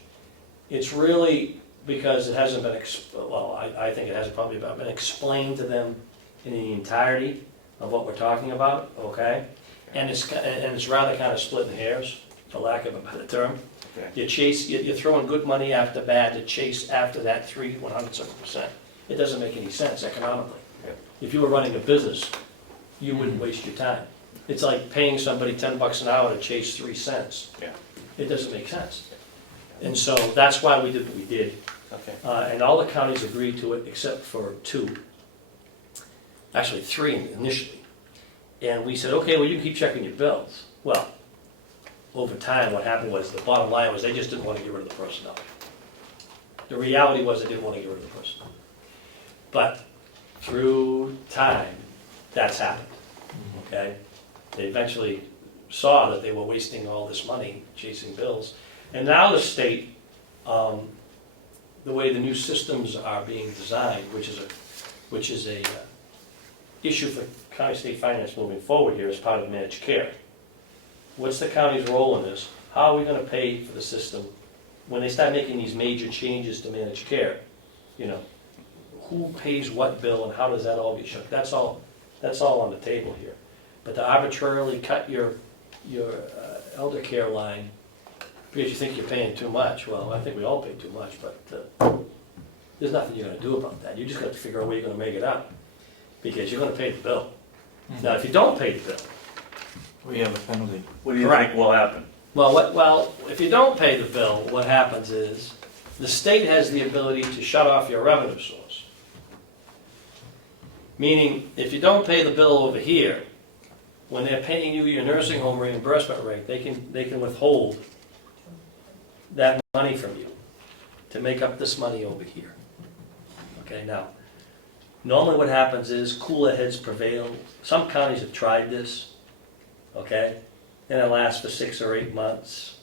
it's really because it hasn't been, I think it hasn't probably been explained to them in the entirety of what we're talking about, okay? And it's rather kind of splitting hairs, for lack of a better term. Okay. You're throwing good money after bad to chase after that 3/100%. It doesn't make any sense economically. Yeah. If you were running a business, you wouldn't waste your time. It's like paying somebody $10 an hour to chase 3 cents. Yeah. It doesn't make sense. And so that's why we did what we did. Okay. And all the counties agreed to it except for 2. Actually 3 initially. And we said, okay, well, you can keep checking your bills. Well, over time, what happened was, the bottom line was, they just didn't want to get rid of the personnel. The reality was they didn't want to get rid of the personnel. But through time, that's happened, okay? They eventually saw that they were wasting all this money chasing bills. And now the state, the way the new systems are being designed, which is a issue for county state finance moving forward here as part of managed care. What's the county's role in this? How are we going to pay for the system when they start making these major changes to managed care? You know, who pays what bill and how does that all get shook? That's all on the table here. But to arbitrarily cut your elder care line because you think you're paying too much, well, I think we all pay too much, but there's nothing you're going to do about that. You just got to figure out where you're going to make it up because you're going to pay the bill. Now, if you don't pay the bill, We have a penalty. What do you Correct. think will happen? well, if you don't pay the bill, what happens is the state has the ability to shut off your revenue source. Meaning, if you don't pay the bill over here, when they're paying you your nursing home reimbursement rate, they can withhold that money from you to make up this money over here. Okay, now, normally what happens is cooler heads prevail. Some counties have tried this. Okay, and it lasts for 6 or 8 months,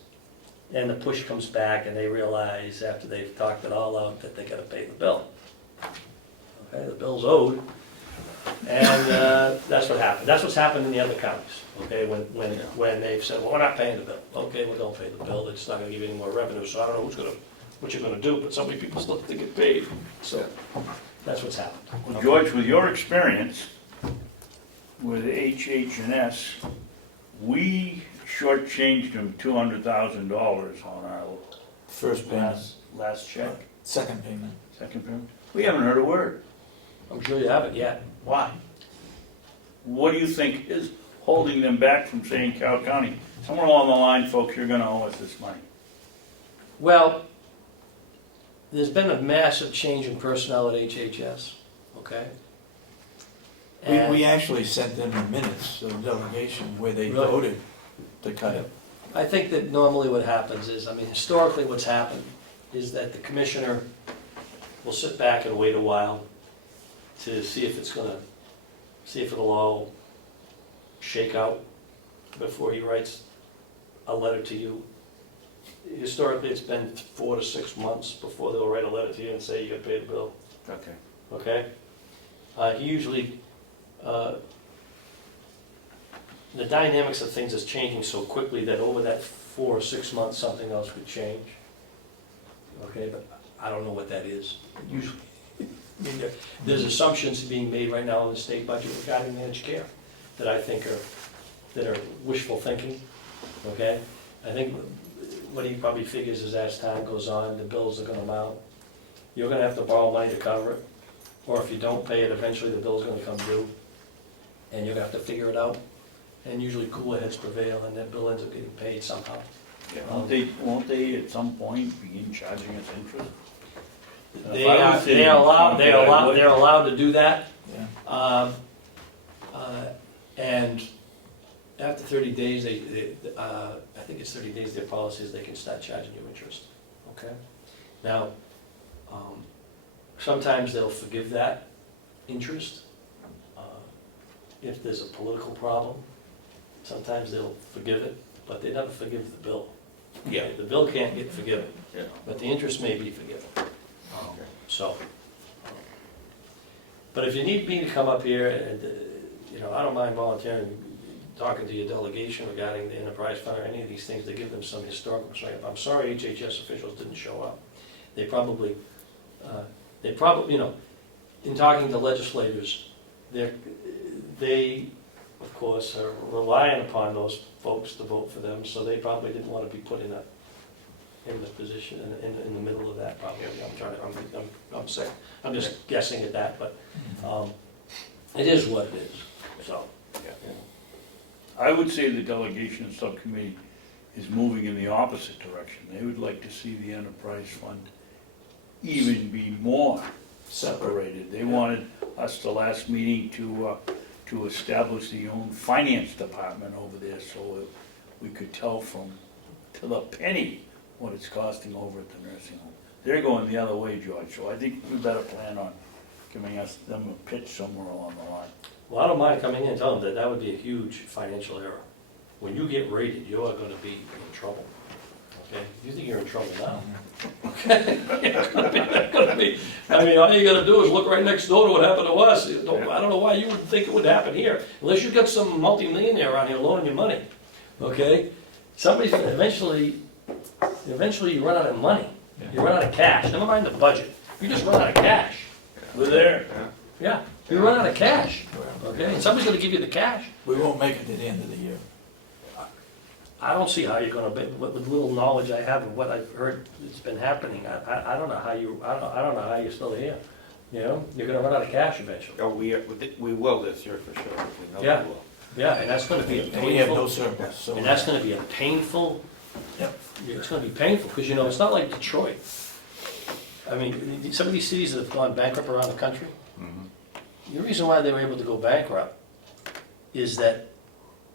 and the push comes back, and they realize after they've talked it all out that they got to pay the bill. Okay, the bill's owed, and that's what happened. That's what's happened in the other counties. Okay, when they've said, well, we're not paying the bill. Okay, we don't pay the bill. It's not going to give you any more revenue. So I don't know what you're going to do, but so many people still have to get paid. So that's what's happened. Well, George, with your experience with HH&S, we shortchanged them $200,000 on our First payment, last check. second payment. Second payment? We haven't heard a word. I'm sure you haven't yet. Why? What do you think is holding them back from saying, Carroll County, somewhere along the line, folks, you're gonna owe us this money? Well, there's been a massive change in personnel at HHS, okay? We actually sent them the minutes of delegation where they Really? voted to cut it. I think that normally what happens is, I mean, historically what's happened is that the commissioner will sit back and wait a while to see if it'll all shake out before he writes a letter to you. Historically, it's been 4 to 6 months before they'll write a letter to you and say you gotta pay the bill, Okay. okay? He usually, the dynamics of things is changing so quickly that over that 4 or 6 months, something else could change. Okay, but I don't know what that is. Usually, I mean, there's assumptions being made right now in the state budget regarding managed care that I think are wishful thinking. Okay, I think what he probably figures is as time goes on, the bills are going to mount. You're going to have to borrow money to cover it, or if you don't pay it, eventually the bill's going to come due, and you're going to have to figure it out. And usually cooler heads prevail, and that bill ends up getting paid somehow. Yeah, won't they at some point begin charging us interest? They're allowed to do that. Yeah. And after 30 days, I think it's 30 days, their policy is they can start charging you interest, okay? Now, sometimes they'll forgive that interest if there's a political problem. Sometimes they'll forgive it. but they never forgive the bill. Yeah. The bill can't get forgiven, Yeah. but the interest may be forgiven. So, but if you need me to come up here, and, I don't mind volunteering, talking to your delegation regarding the enterprise fund or any of these things, to give them some historical perspective. I'm sorry HHS officials didn't show up. They probably, in talking to legislators, they, of course, are relying upon those folks to vote for them, so they probably didn't want to be put in the position, in the middle of that, probably. I'm just guessing at that, but, it is what it is, so. I would say the delegation subcommittee is moving in the opposite direction. They would like to see the enterprise fund even be more separated. They wanted us the last meeting to establish the own finance department over there so that we could tell to the penny what it's costing over at the nursing home. They're going the other way, George, so I think we better plan on giving them a pitch somewhere along the line. Well, I don't mind coming in and telling them that would be a huge financial error. When you get rated, you are gonna be in trouble, okay? You think you're in trouble now, okay? You're gonna be, I mean, all you gotta do is look right next door to what happened to us. I don't know why you would think it would happen here, unless you've got some multi-millionaire around here loaning you money, okay? Somebody's, eventually you run out of money, you run out of cash, never mind the budget, you just run out of cash. We're there. Yeah, you run out of cash, okay? And somebody's gonna give you the cash. We won't make it to the end of the year. I don't see how you're gonna be, with little knowledge I have of what I've heard that's been happening, I don't know how I don't know how you're still here. You're gonna run out of cash eventually. Oh, we will this year for sure. We know Yeah. we will. Yeah, and that's gonna be a And we have no painful, surplus, so. and that's gonna be a painful, Yep. it's gonna be painful, because it's not like Detroit. I mean, some of these cities that have gone bankrupt around the country, the reason why they were able to go bankrupt is that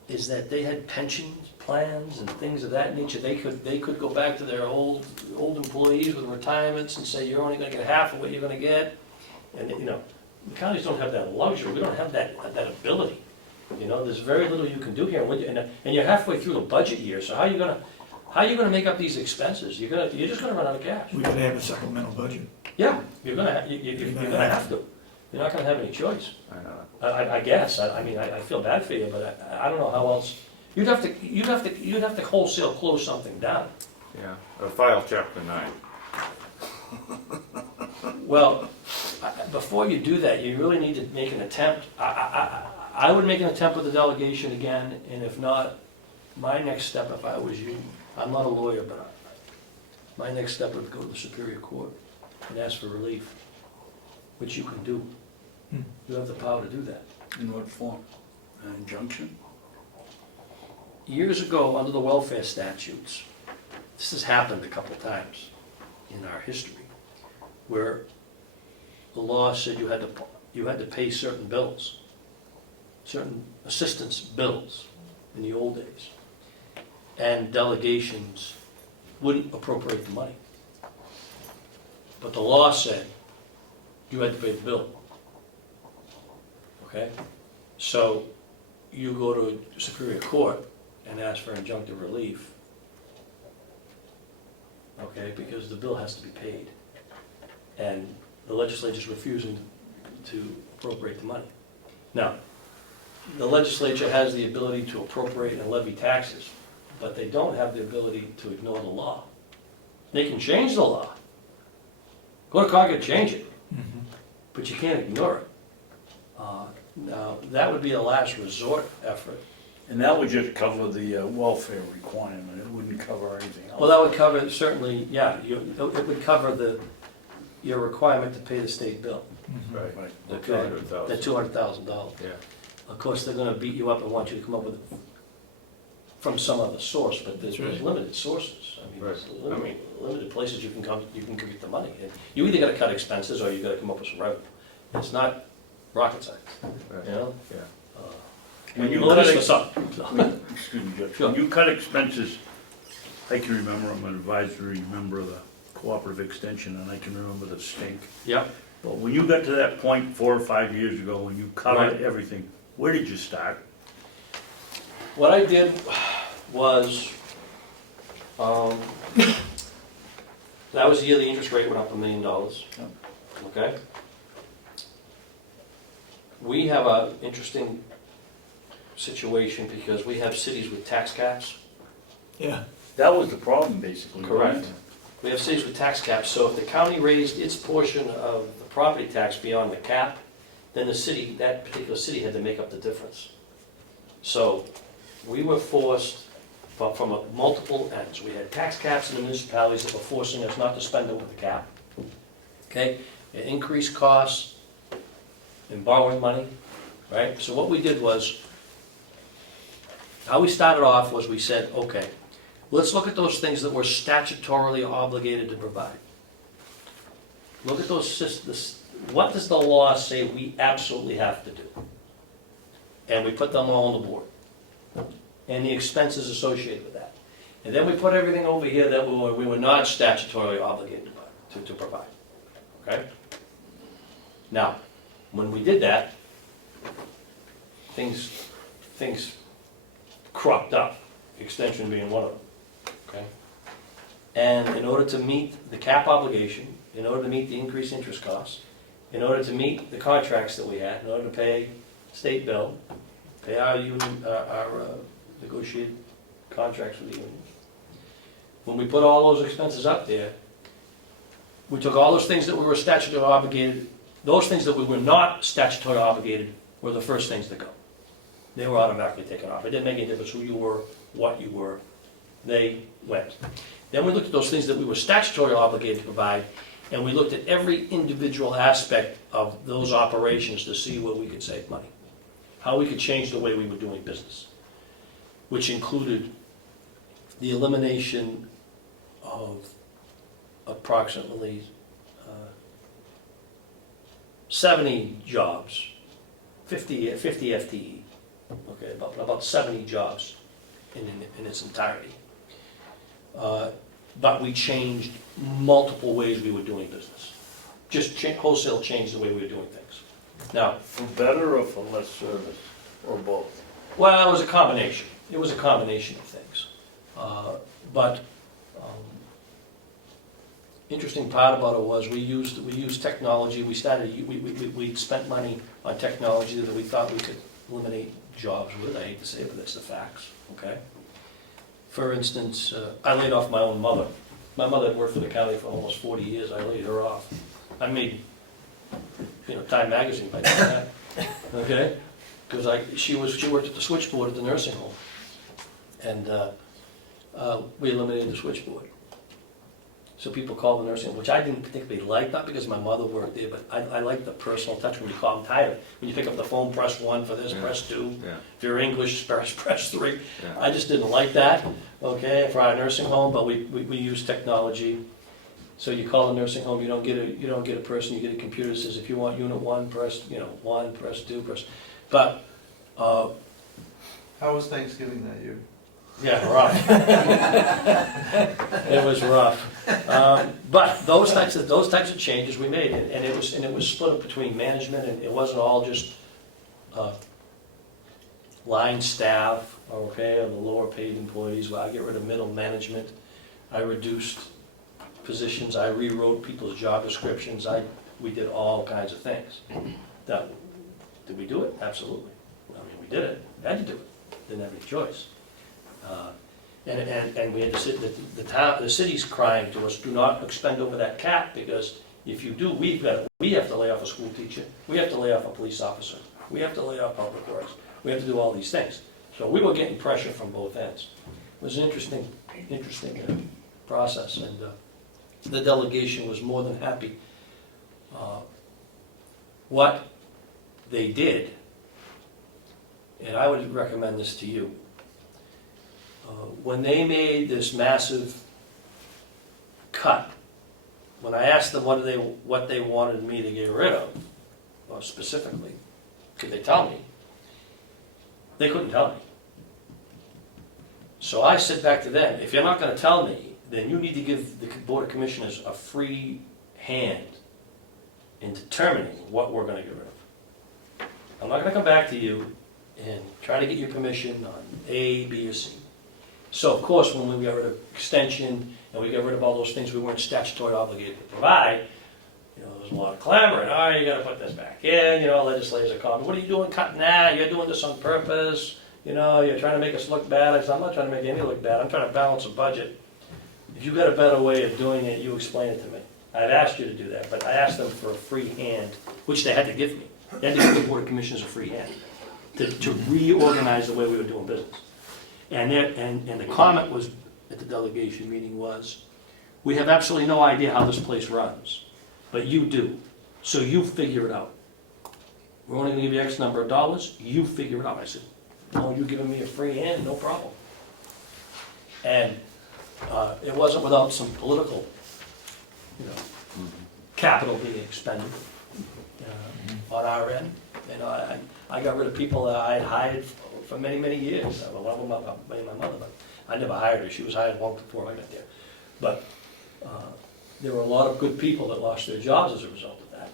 they had pension plans and things of that nature. They could go back to their old employees with retirements and say, you're only gonna get half of what you're gonna get. And, the counties don't have that luxury, we don't have that ability. There's very little you can do here, and you're halfway through the budget year, so how are you gonna make up these expenses? You're just gonna run out of cash. We gotta have a supplemental budget. Yeah, you're gonna have to. You're not gonna have any choice. I know. I guess, I feel bad for you, but I don't know how else. You'd have to wholesale close something down. Yeah, file chapter 9. Well, before you do that, you really need to make an attempt. I would make an attempt with the delegation again, and if not, my next step, if I was you, I'm not a lawyer, but my next step would go to the Superior Court and ask for relief, which you can do. You have the power to do that. In what form? An injunction? Years ago, under the welfare statutes, this has happened a couple times in our history, where the law said you had to pay certain bills, certain assistance bills in the old days, and delegations wouldn't appropriate the money. But the law said you had to pay the bill. Okay? So you go to Superior Court and ask for injunctive relief, okay, because the bill has to be paid. And the legislature's refusing to appropriate the money. Now, the legislature has the ability to appropriate and levy taxes, but they don't have the ability to ignore the law. They can change the law. Go to Congress, change it, but you can't ignore it. Now, that would be a last resort effort. And that would just cover the welfare requirement, it wouldn't cover anything else. Well, that would cover, certainly, yeah, it would cover your requirement to pay the state bill, Right. Right. The $200,000. the $200,000. Yeah. Of course, they're gonna beat you up and want you to come up with it from some other source, but there's That's right. limited sources. I mean, Right. there's limited places you can get the money. And you either gotta cut expenses or you gotta come up with some revenue. It's not rocket science, Right. you know? Yeah. When you Well, at cut least for some. Excuse me, Judge. Sure. When you cut expenses, I can remember, I'm an advisory member of the Cooperative Extension, and I can remember the stink. Yeah. But when you got to that point 4 or 5 years ago, when you cut Right. everything, where did you start? What I did, was, that was the year the interest rate went up $1 million. Yep. Okay? We have an interesting situation because we have cities with tax caps. Yeah, That was the problem, basically. Correct. wasn't We have cities with tax caps, so if the county raised its portion of the property tax beyond the cap, then the city, that particular city had to make up the difference. So we were forced from multiple ends. We had tax caps in the municipalities that were forcing us not to spend over the cap. Okay, it increased costs in borrowing money, right? So what we did was, how we started off was we said, okay, let's look at those things that we're statutorily obligated to provide. Look at those systems. What does the law say we absolutely have to do? And we put them all on the board. And the expenses associated with that. And then we put everything over here that we were not statutorily obligated to provide. Okay? Now, when we did that, things cropped up, extension being one of them. Okay? And in order to meet the cap obligation, in order to meet the increased interest costs, in order to meet the contracts that we had, in order to pay state bill, pay our union, our negotiated contracts with the unions. When we put all those expenses up there, we took all those things that we were statutorily obligated, those things that we were not statutorily obligated were the first things to go. They were automatically taken off. It didn't make any difference who you were, what you were, they went. Then we looked at those things that we were statutorily obligated to provide, and we looked at every individual aspect of those operations to see where we could save money, how we could change the way we were doing business, which included the elimination of approximately 70 jobs, 50 FTE, okay, about 70 jobs in its entirety. But we changed multiple ways we were doing business. Just wholesale changed the way we were doing things. Now, For better or for less service, or both? well, it was a combination. It was a combination of things. But interesting part about it was we used technology. We spent money on technology that we thought we could eliminate jobs with. I hate to say it, but that's the facts. Okay. For instance, I laid off my own mother. My mother had worked for the county for almost 40 years. I laid her off. I made, Time Magazine by doing that. Okay, because she worked at the switchboard at the nursing home, and we eliminated the switchboard. So people call the nursing home, which I didn't particularly like, not because my mother worked there, but I like the personal touch when you call. I'm tired. When you pick up the phone, press 1 for this, press 2. Yeah. If you're English, press 3. Yeah. I just didn't like that, okay, for our nursing home, but we use technology. So you call the nursing home, you don't get a person, you get a computer that says if you want unit 1, press 1, press 2, press. But How was Thanksgiving that year? yeah, rough. It was rough. But those types of changes we made, and it was split up between management, and it wasn't all just line staff, okay, or the lower paid employees. Well, I get rid of middle management. I reduced positions. I rewrote people's job descriptions. We did all kinds of things. Now, did we do it? Absolutely. I mean, we did it. We had to do it. Didn't have any choice. And we had to sit, the city's crying to us, do not expend over that cap, because if you do, we have to lay off a school teacher, we have to lay off a police officer, we have to lay off public works, we have to do all these things. So we were getting pressure from both ends. It was an interesting process, and the delegation was more than happy. What they did, and I would recommend this to you, when they made this massive cut, when I asked them what they wanted me to get rid of, specifically, could they tell me? They couldn't tell me. So I said back to them, if you're not going to tell me, then you need to give the Board of Commissioners a free hand in determining what we're going to get rid of. I'm not going to come back to you and try to get your permission on A, B, or C. So of course, when we got rid of extension, and we got rid of all those things we weren't statutory obligated to provide, you know, there was a lot of clamor, and, oh, you gotta put this back in, you know, legislators are calling, what are you doing cutting that, you're doing this on purpose, you know, you're trying to make us look bad. I said, I'm not trying to make any look bad, I'm trying to balance a budget. If you got a better way of doing it, you explain it to me. I've asked you to do that, but I asked them for a free hand, which they had to give me. They had to give the Board of Commissioners a free hand to reorganize the way we were doing business. And the comment was, at the delegation meeting was, we have absolutely no idea how this place runs, but you do, so you figure it out. We're only gonna give you X number of dollars, you figure it out. I said, no, you're giving me a free hand, no problem. And it wasn't without some political, you know, capital being expended on our end. You know, I got rid of people that I had hired for many, many years. A lot of them, my mother, but I never hired her. She was hired long before I got there. But there were a lot of good people that lost their jobs as a result of that.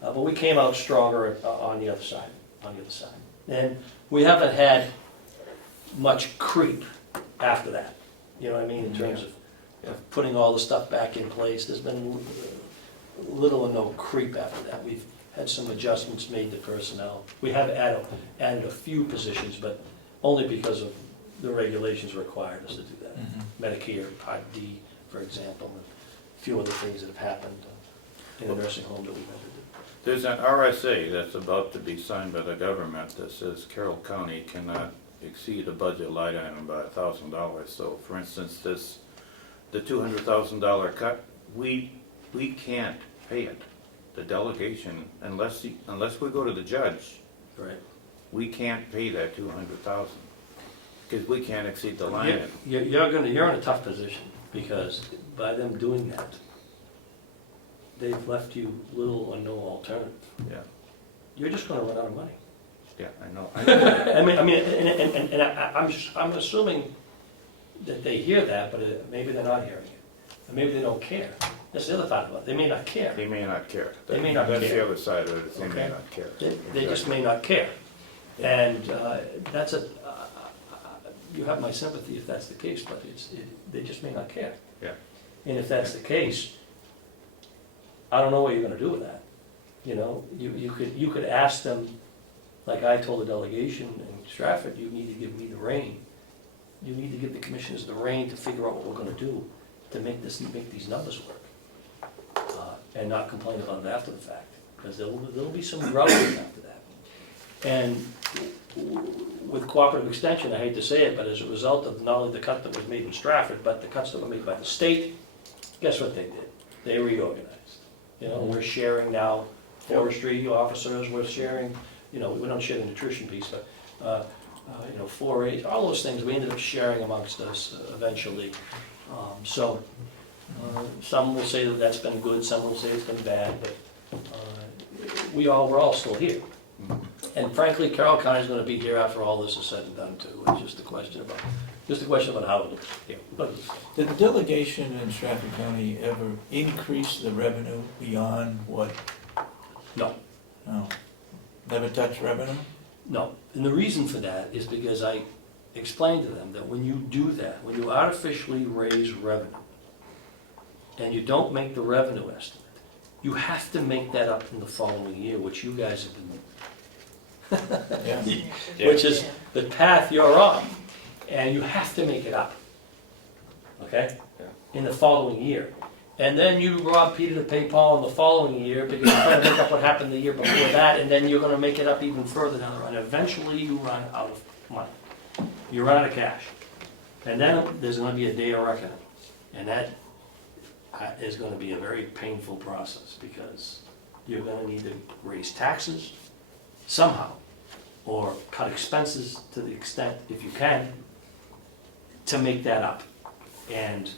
But we came out stronger on the other side. And we haven't had much creep after that. You know what I mean, in terms of putting all the stuff back in place. There's been little or no creep after that. We've had some adjustments made to personnel. We have added a few positions, but only because of the regulations required us to do that. Medicare, Part D, for example, and a few other things that have happened in a nursing home that we've had to do. There's an RSA that's about to be signed by the government that says Carroll County cannot exceed a budget line item by $1,000. So for instance, the $200,000 cut, we can't pay it. The delegation, unless we go to the judge, Right. we can't pay that $200,000 because we can't exceed the line item. You're in a tough position, because by them doing that, they've left you little or no alternative. Yeah, You're just gonna run out of money. yeah, I know. I'm assuming that they hear that, but maybe they're not hearing it. Or maybe they don't care. That's the other part of it, they may not care. They may not care. They may not That's care. the other side of it, is they may Okay. not care. They just may not care. And that's you have my sympathy if that's the case, but they just may not care. Yeah. And if that's the case, I don't know what you're gonna do with that. You know, you could ask them, like I told the delegation in Stratford, you need to give me the rein. You need to give the commissioners the rein to figure out what we're gonna do to make these numbers work. And not complain about it after the fact, because there'll be some grouting after that. And with cooperative extension, I hate to say it, but as a result of not only the cut that was made in Stratford, but the cuts that were made by the state, guess what they did? They reorganized. You know, we're sharing now forestry officers, we're sharing, you know, we don't share the nutrition piece, but, you know, 4-H, all those things we ended up sharing amongst us eventually. So some will say that that's been good, some will say it's been bad, but we're all still here. And frankly, Carroll County is going to be here after all this is said and done too. It's just a question about how it looks here. But Did the delegation in Stratford County ever increase the revenue beyond what? no, No, never touched revenue? no. And the reason for that is because I explained to them that when you do that, when you artificially raise revenue, and you don't make the revenue estimate, you have to make that up in the following year, which you guys have been Yeah. which is the path you're on, and you have to make it up, okay? In the following year. And then you rob Peter to pay Paul in the following year, because you're trying to make up what happened the year before that, and then you're gonna make it up even further down the line. Eventually, you run out of money. You run out of cash. And then there's gonna be a day of reckoning. And that is gonna be a very painful process, because you're gonna need to raise taxes somehow, or cut expenses to the extent, if you can, to make that up. And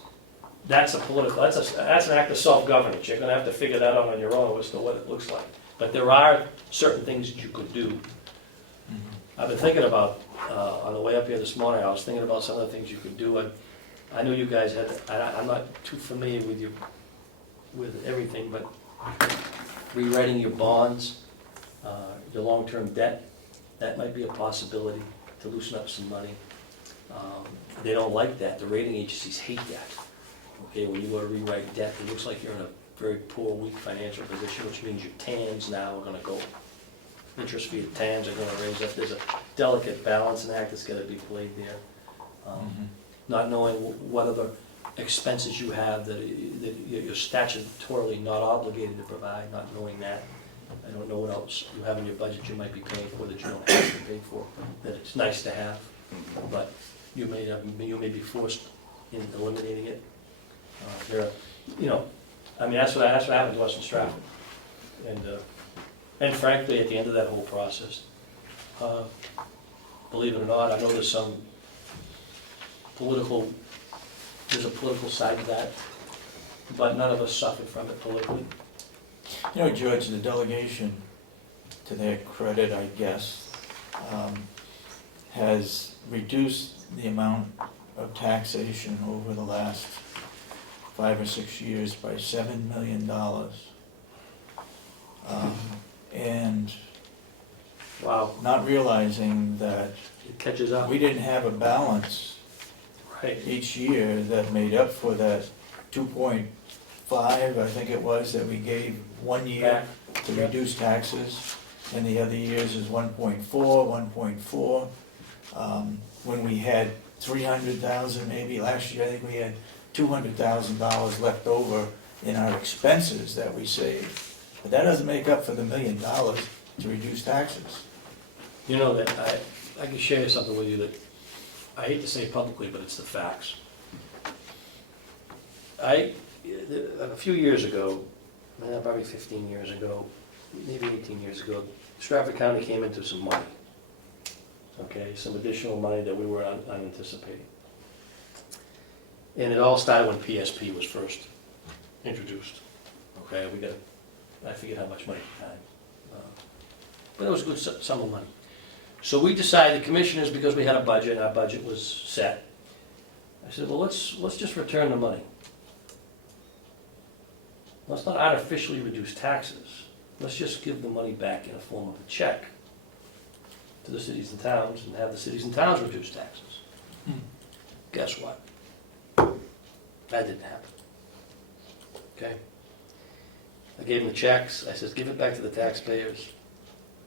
that's that's an act of self-governance. You're gonna have to figure that out on your own as to what it looks like. But there are certain things that you could do. I've been thinking about, on the way up here this morning, I was thinking about some of the things you could do. I know you guys had, I'm not too familiar with everything, but rewriting your bonds, your long-term debt, that might be a possibility to loosen up some money. They don't like that, the rating agencies hate that. Okay, when you go to rewrite debt, it looks like you're in a very poor, weak financial position, which means your TANs now are gonna go. Interest for your TANs are gonna raise up, there's a delicate balancing act that's gotta be played there. Not knowing what other expenses you have that you're statutorily not obligated to provide, not knowing that. I don't know what else you have in your budget you might be paying for that you don't have to pay for, that it's nice to have, but you may be forced in eliminating it. That's what happened to us in Stratford. And frankly, at the end of that whole process, believe it or not, I know there's a political side to that, but none of us suffered from it politically. You know, George, the delegation, to their credit, I guess, has reduced the amount of taxation over the last 5 or 6 years by $7 million. And Wow, not realizing that it catches up. we didn't have a balance Right. each year that made up for that 2.5, I think it was, that we gave one year to Yeah. reduce taxes, and the other years is 1.4, 1.4. When we had 300,000, maybe last year, I think we had $200,000 left over in our expenses that we saved. But that doesn't make up for the $1 million to reduce taxes. You know that I can share something with you that I hate to say publicly, but it's the facts. A few years ago, probably 15 years ago, maybe 18 years ago, Stratford County came into some money. Okay, some additional money that we were unanticipating. And it all started when PSP was first introduced. Okay, I forget how much money at the time. But it was a good sum of money. So we decided, the commissioners, because we had a budget, and our budget was set, I said, well, let's just return the money. Let's not artificially reduce taxes. Let's just give the money back in a form of a check to the cities and towns, and have the cities and towns reduce taxes. Guess what? That didn't happen. Okay? I gave them the checks, I said, give it back to the taxpayers.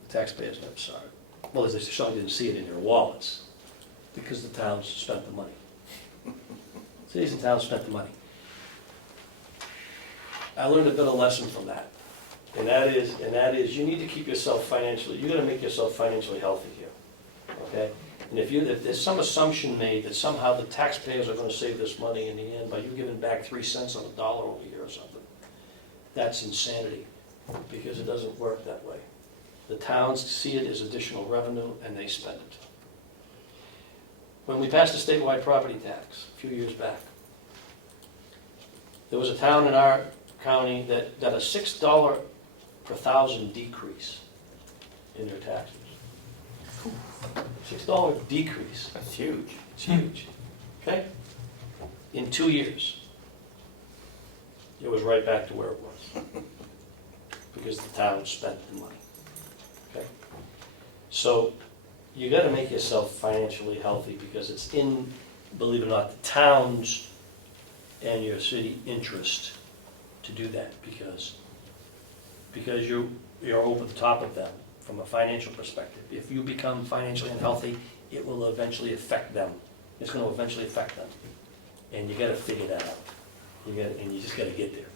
The taxpayers never saw it. Well, they certainly didn't see it in their wallets, because the towns spent the money. Cities and towns spent the money. I learned a bit of lesson from that. And that is, you need to keep yourself financially, you gotta make yourself financially healthy here, okay? And if there's some assumption made that somehow the taxpayers are gonna save this money in the end by you giving back 3 cents on the dollar over here or something, that's insanity, because it doesn't work that way. The towns see it as additional revenue and they spend it. When we passed a statewide property tax a few years back, there was a town in our county that got a $6 per thousand decrease in their taxes. $6 decrease. That's huge. It's huge, okay? In 2 years, it was right back to where it was, because the town spent the money, okay? So, you gotta make yourself financially healthy, because it's in, believe it or not, the town's and your city interest to do that, because you're over the top of them from a financial perspective. If you become financially unhealthy, it will eventually affect them. It's gonna eventually affect them. And you gotta figure that out. And you just gotta get there.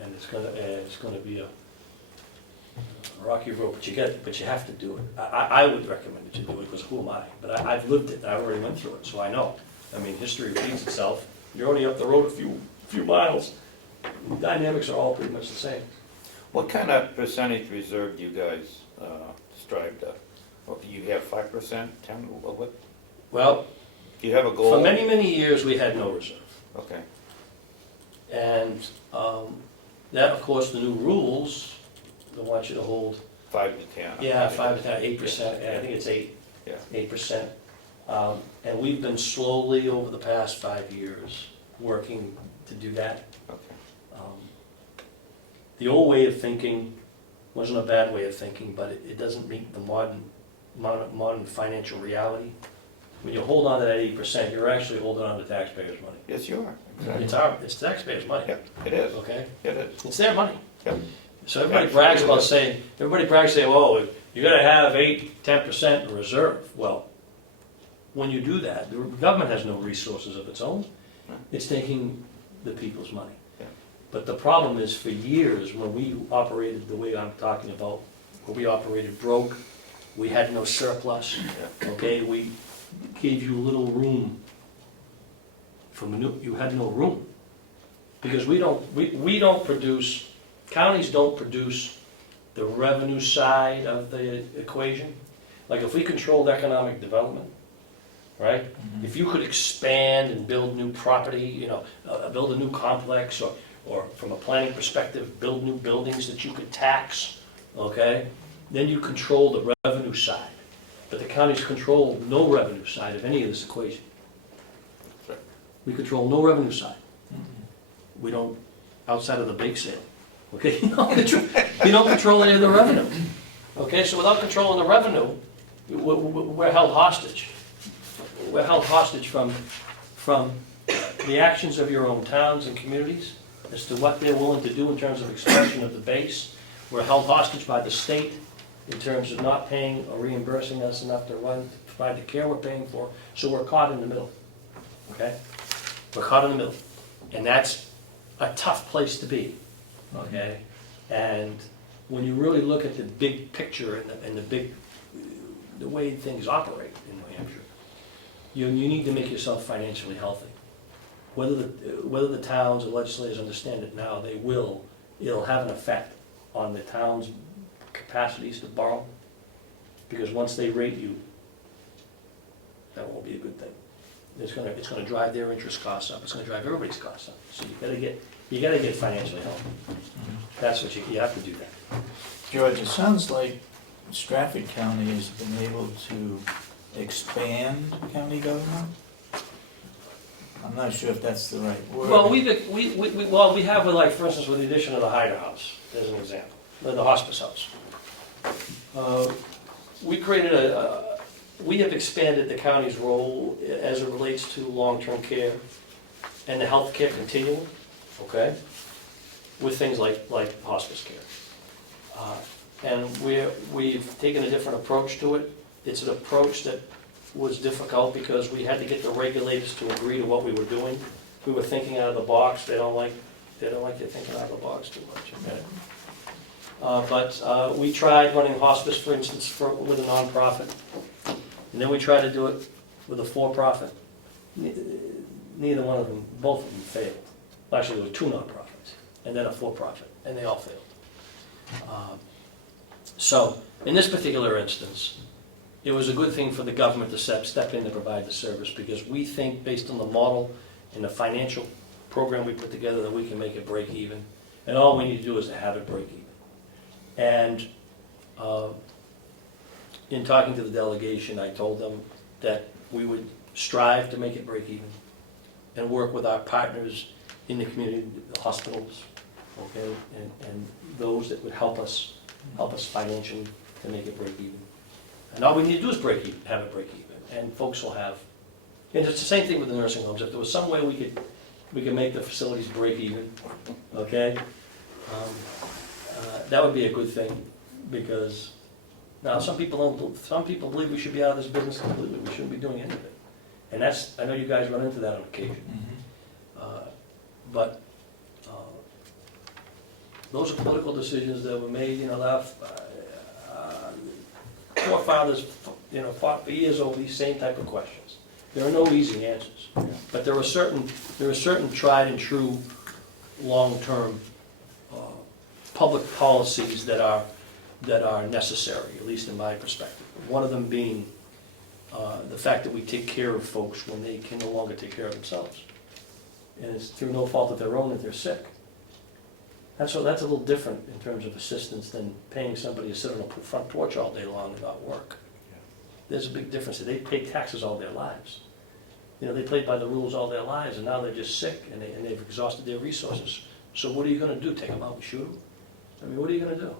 And it's gonna be a rocky road, but you have to do it. I would recommend that you do it, because who am I? But I've lived it, I already went through it, so I know. I mean, history repeats itself. You're only up the road a few miles. The dynamics are all pretty much the same. What kind of percentage reserve do you guys strive to? Well, do you have 5%, 10, what? Well, Do you have a goal? for many, many years, we had no reserve. Okay, And that, of course, the new rules, they want you to hold, 5 to 10. yeah, 5 to 10, 8%, I think it's 8. Yeah. 8%. And we've been slowly, over the past 5 years, working to do that. Okay. The old way of thinking wasn't a bad way of thinking, but it doesn't meet the modern financial reality. when you hold on to that 80%, you're actually holding on to taxpayers' money. Yes, you are, exactly. It's taxpayers' money, Yeah, it is, okay? it is. It's their money. Yep. So everybody brags about saying, oh, you gotta have 8-10% in reserve. Well, when you do that, the government has no resources of its own. It's taking the people's money. Yeah. But the problem is, for years, when we operated the way I'm talking about, where we operated broke, we had no surplus, okay, we gave you little room for you had no room. Because we don't produce, counties don't produce the revenue side of the equation. Like if we controlled economic development, right? If you could expand and build new property, you know, build a new complex, or from a planning perspective, build new buildings that you could tax, okay? Then you control the revenue side. But the counties control no revenue side of any of this equation. Right. We control no revenue side. We don't, outside of the bake sale, okay? You don't control any of the revenue. Okay, so without controlling the revenue, we're held hostage. We're held hostage from the actions of your own towns and communities as to what they're willing to do in terms of expansion of the base. We're held hostage by the state in terms of not paying or reimbursing us enough to provide the care we're paying for. So we're caught in the middle, okay? We're caught in the middle. And that's a tough place to be, okay? And when you really look at the big picture and the way things operate in New Hampshire, you need to make yourself financially healthy. Whether the towns or legislators understand it now, it'll have an effect on the town's capacities to borrow, because once they rate you, that won't be a good thing. It's gonna drive their interest costs up. It's gonna drive everybody's costs up. So you gotta get financially healthy. That's what you have to do that. George, it sounds like Stratford County has been able to expand county government. I'm not sure if that's the right word. Well, we have, like, for instance, with the addition of the Hyder House, as an example, the hospice house. We have expanded the county's role as it relates to long-term care and the healthcare continuum, okay, with things like hospice care. And we've taken a different approach to it. It's an approach that was difficult because we had to get the regulators to agree to what we were doing. We were thinking out of the box. They don't like you thinking out of the box too much, okay? But we tried running hospice, for instance, with a nonprofit, and then we tried to do it with a for-profit. Neither one of them, both of them failed. Actually, there were two nonprofits, and then a for-profit, and they all failed. So, in this particular instance, it was a good thing for the government to step in to provide the service, because we think, based on the model and the financial program we put together, that we can make it break even. And all we need to do is to have it break even. And in talking to the delegation, I told them that we would strive to make it break even and work with our partners in the community, the hospitals, okay, and those that would help us financially to make it break even. And all we need to do is have it break even, and folks will have. And it's the same thing with the nursing homes. If there was some way we could make the facilities break even, okay, that would be a good thing, because now some people believe we should be out of this business completely. We shouldn't be doing any of it, and I know you guys run into that on occasion. But those are political decisions that were made. You know, our forefathers, fought for years over these same type of questions. There are no easy answers, but there are certain tried and true long-term public policies that are necessary, at least in my perspective. One of them being the fact that we take care of folks when they can no longer take care of themselves, and it's through no fault of their own that they're sick. That's a little different in terms of assistance than paying somebody to sit on a front porch all day long and not work. There's a big difference. They paid taxes all their lives. They played by the rules all their lives, and now they're just sick, and they've exhausted their resources. So what are you going to do? Take them out and shoot them? I mean, what are you going to do?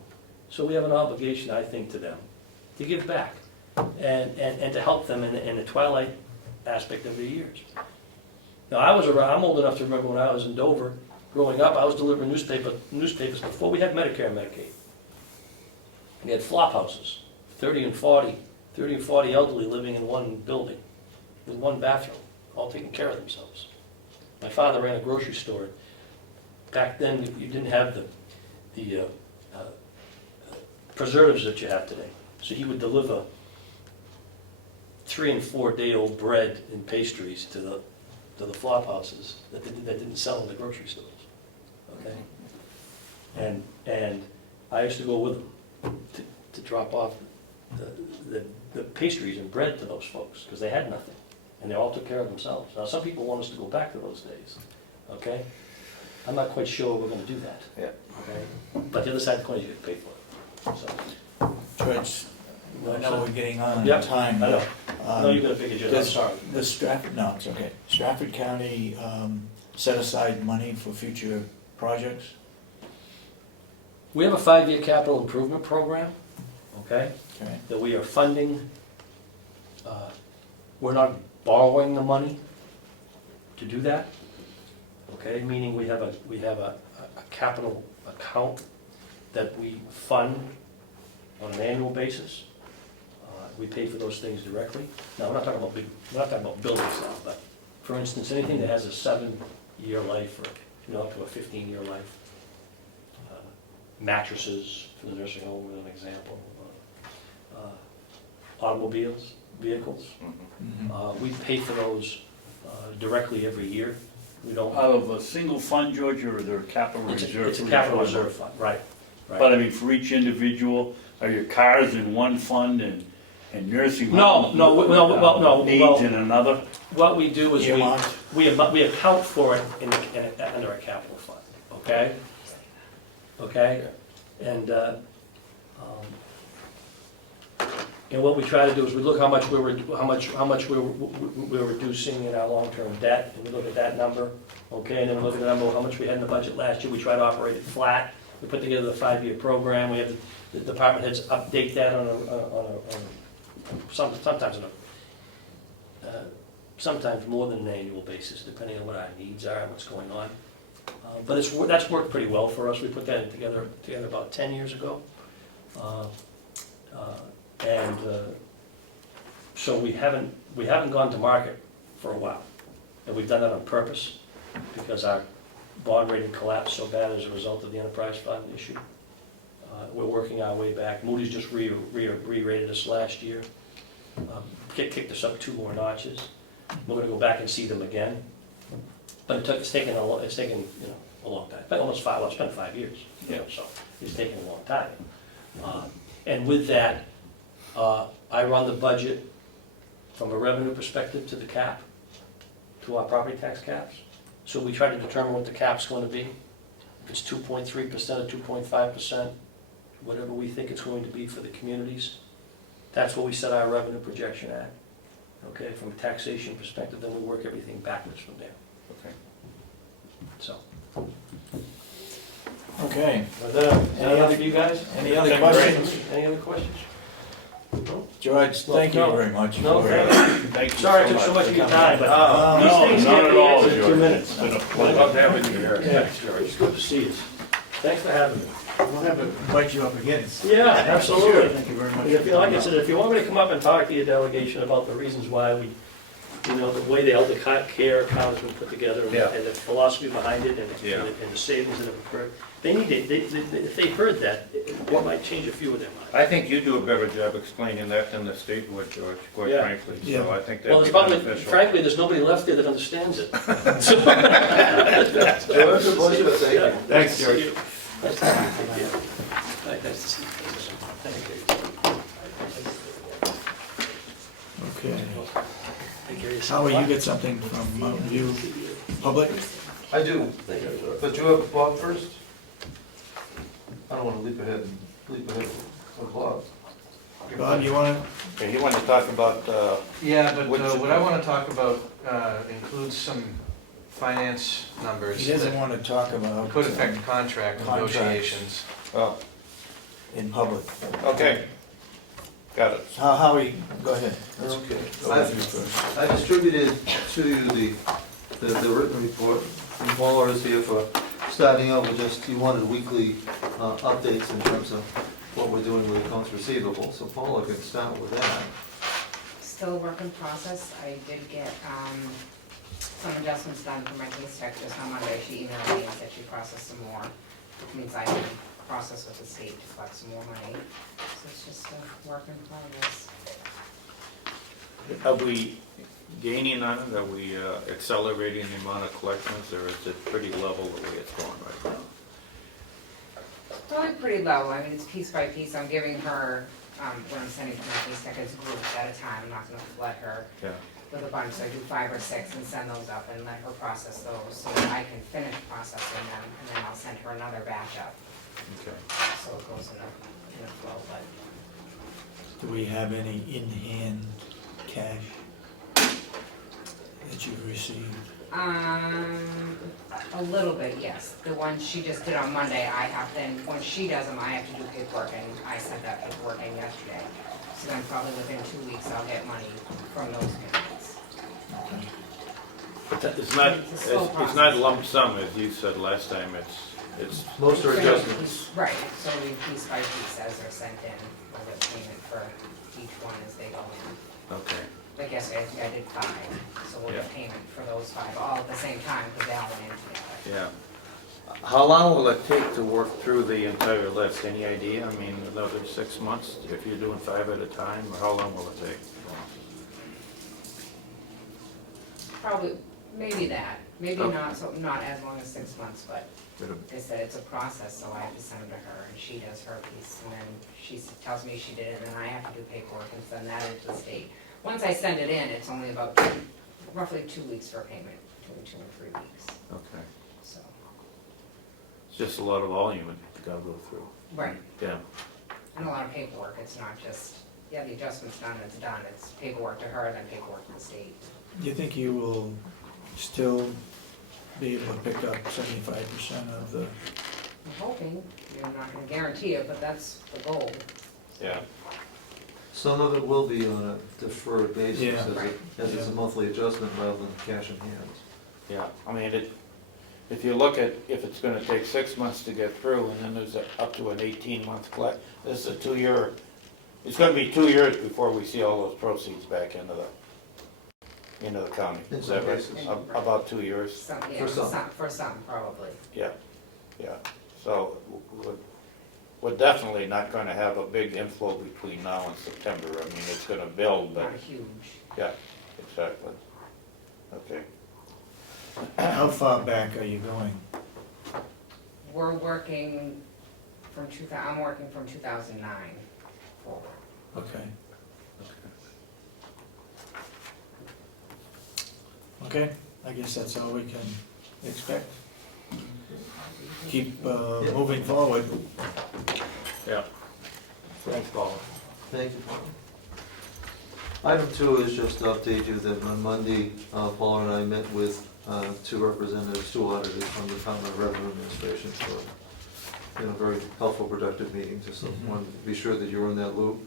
So we have an obligation, I think, to them to give back and to help them in the twilight aspect over the years. Now, I'm old enough to remember when I was in Dover, growing up, I was delivering newspapers before we had Medicare and Medicaid. We had flop houses, 30 and 40 elderly living in one building with one bathroom, all taking care of themselves. My father ran a grocery store. Back then, you didn't have the preservatives that you have today. So he would deliver 3 and 4 day old bread and pastries to the flop houses that didn't sell in the grocery stores. Okay, and I used to go with them to drop off the pastries and bread to those folks because they had nothing, and they all took care of themselves. Now some people want us to go back to those days. Okay, I'm not quite sure we're going to do that. Yeah. Okay, but the other side of the coin is you get paid for it. So. George, I know we're getting on Yep, time. I know. No, you but, got a big agenda. I'm does sorry. the no, it's okay. Stratford County set aside money for future projects? We have a 5-year capital improvement program, okay, Okay. that we are funding. We're not borrowing the money to do that, okay, meaning we have a capital account that we fund on an annual basis. We pay for those things directly. Now, we're not talking about buildings now, but for instance, anything that has a 7-year life or, up to a 15-year life. Mattresses for the nursing home, as an example. Automobiles, vehicles. Mhm. We pay for those directly every year. We don't. Out of a single fund, George, or are there a capital It's reserve? a for each capital fund? reserve fund, right. But I mean, for each individual, are your cars in one fund and nursing No, home? no, Needs in another? What we do is Earmarked? we account for it under a capital fund, okay? Okay? And what we try to do is we look how much we're reducing in our long-term debt, and we look at that number, okay? And then we look at the number, how much we had in the budget last year, we try to operate it flat. We put together the 5-year program, we have the department heads update that sometimes more than an annual basis, depending on what our needs are and what's going on. But that's worked pretty well for us. We put that together about 10 years ago. So we haven't gone to market for a while. And we've done that on purpose because our bond rating collapsed so bad as a result of the enterprise fund issue. We're working our way back. Moody's just re-rated us last year. Kicked us up 2 more notches. We're gonna go back and see them again. But it's taken a long time. It's been 5 years, so it's taken a long time. And with that, I run the budget from a revenue perspective to the cap, to our property tax caps. So we try to determine what the cap's going to be. If it's 2.3% or 2.5%, whatever we think it's going to be for the communities, that's what we set our revenue projection at. Okay, from a taxation perspective, then we work everything backwards from there. Okay. So. Okay. Any other for you guys? Any other questions? Any other questions? No? George, thank you No. very much. No, for- thank you. Sorry I took so much of your time, but No, these things not can't at be all, answered in 2 George. minutes. It's been a pleasure having you here. Thanks, George. It's good to see you. Thanks for having me. We'll have to invite you up again. Yeah, absolutely. Thank you very much. And if you, like I said, if you want me to come up and talk to your delegation about the reasons why we, the way the elder care account has been put together and Yeah. and the philosophy behind it and Yeah. and the savings that have occurred, they need to, if they heard that, it might change a few of their minds. I think you do a better job explaining that than the state would, George, quite Yeah. frankly, Yeah. so I think Well, that'd it's be probably, beneficial. frankly, there's nobody left there that understands it. George, a pleasure, thank you. Thanks, George. Nice to see you. Nice to see you. Thank you. Okay. Take care of yourself. Howie, you get something from Mountain View Public? I do, but you have Bob first? I don't want to leap ahead of Bob. Bob, you want Okay, you want to talk about, Yeah, but Which- what I want to talk about includes some finance to, numbers he doesn't that want to talk about could affect contract Contracts. negotiations. oh, in public. okay, Got it. Howie, go ahead. Let's Okay. go with you first. I distributed to you the written report from Paula is here for starting out with just, you wanted weekly updates in terms of what we're doing with accounts receivable. So Paula can start with that. Still a work in process. I did get some adjustments done for my case tech just on Monday. She emailed me and said she processed some more, which means I can process with the state to collect some more money. So it's just a work in progress. Are we gaining on it? Are we accelerating the amount of collections, or is it pretty level the way it's going right now? Probably pretty low. I mean, it's piece by piece. I'm giving her, when I'm sending to my case tech, it's groups at a time. I'm not gonna let her Yeah. with a bunch, so I do 5 or 6 and send those up and let her process those so that I can finish processing them, and then I'll send her another batch up, Okay. so it goes in a flow, but Do we have any in-hand cash that you've received? a little bit, yes. The one she just did on Monday, I have then, when she does them, I have to do paperwork, and I sent that paperwork in yesterday. So then probably within 2 weeks, I'll get money from those payments. But it's not, It's a slow it's not process. lump sum, as you said last time, it's, Most are adjustments. Right, so we piece by piece as they're sent in, we'll get payment for each one as they go in. okay. Like yesterday, I think I did 5, so we'll get Yeah. payment for those 5, all at the same time, because they all went in together. Yeah. How long will it take to work through the entire list? Any idea? I mean, another 6 months, if you're doing 5 at a time, or how long will it take? Probably, maybe that, maybe Okay. not, so not as long as 6 months, but It'll- like I said, it's a process, so I have to send them to her, and she does her piece, and then she tells me she did it, and then I have to do paperwork and send that into the state. Once I send it in, it's only about roughly 2 weeks for payment, between 2 and 3 weeks, Okay. so. It's just a lot of volume you gotta go through. Right, Yeah. and a lot of paperwork, it's not just, yeah, the adjustment's done, it's done, it's paperwork to her, then paperwork to the state. Do you think you will still be able to pick up 75% of the, I'm hoping, I'm not gonna guarantee it, but that's the goal. Yeah. Some of it will be on a deferred basis Yeah. as it's a monthly adjustment rather than cash in hand. Yeah, I mean, if you look at, if it's gonna take 6 months to get through, and then there's up to an 18-month collect, this is a 2-year, it's gonna be 2 years before we see all those proceeds back into the county. In Is some that right? cases. About 2 years? Some, yeah, For some. for some, probably. Yeah, yeah. So we're definitely not gonna have a big inflow between now and September. I mean, it's gonna build, but, Not huge. yeah, exactly. Okay. how far back are you going? We're working from I'm working from 2009 forward. Okay. Okay, I guess that's all we can expect. Keep moving forward. Yeah. Thanks, Paul. Thank you, Paul. Item 2 is just to update you that on Monday, Paul and I met with 2 representatives, 2 auditors from the Department of Revenue Administration for a very helpful, productive meeting. Just wanted to be sure that you're in that loop.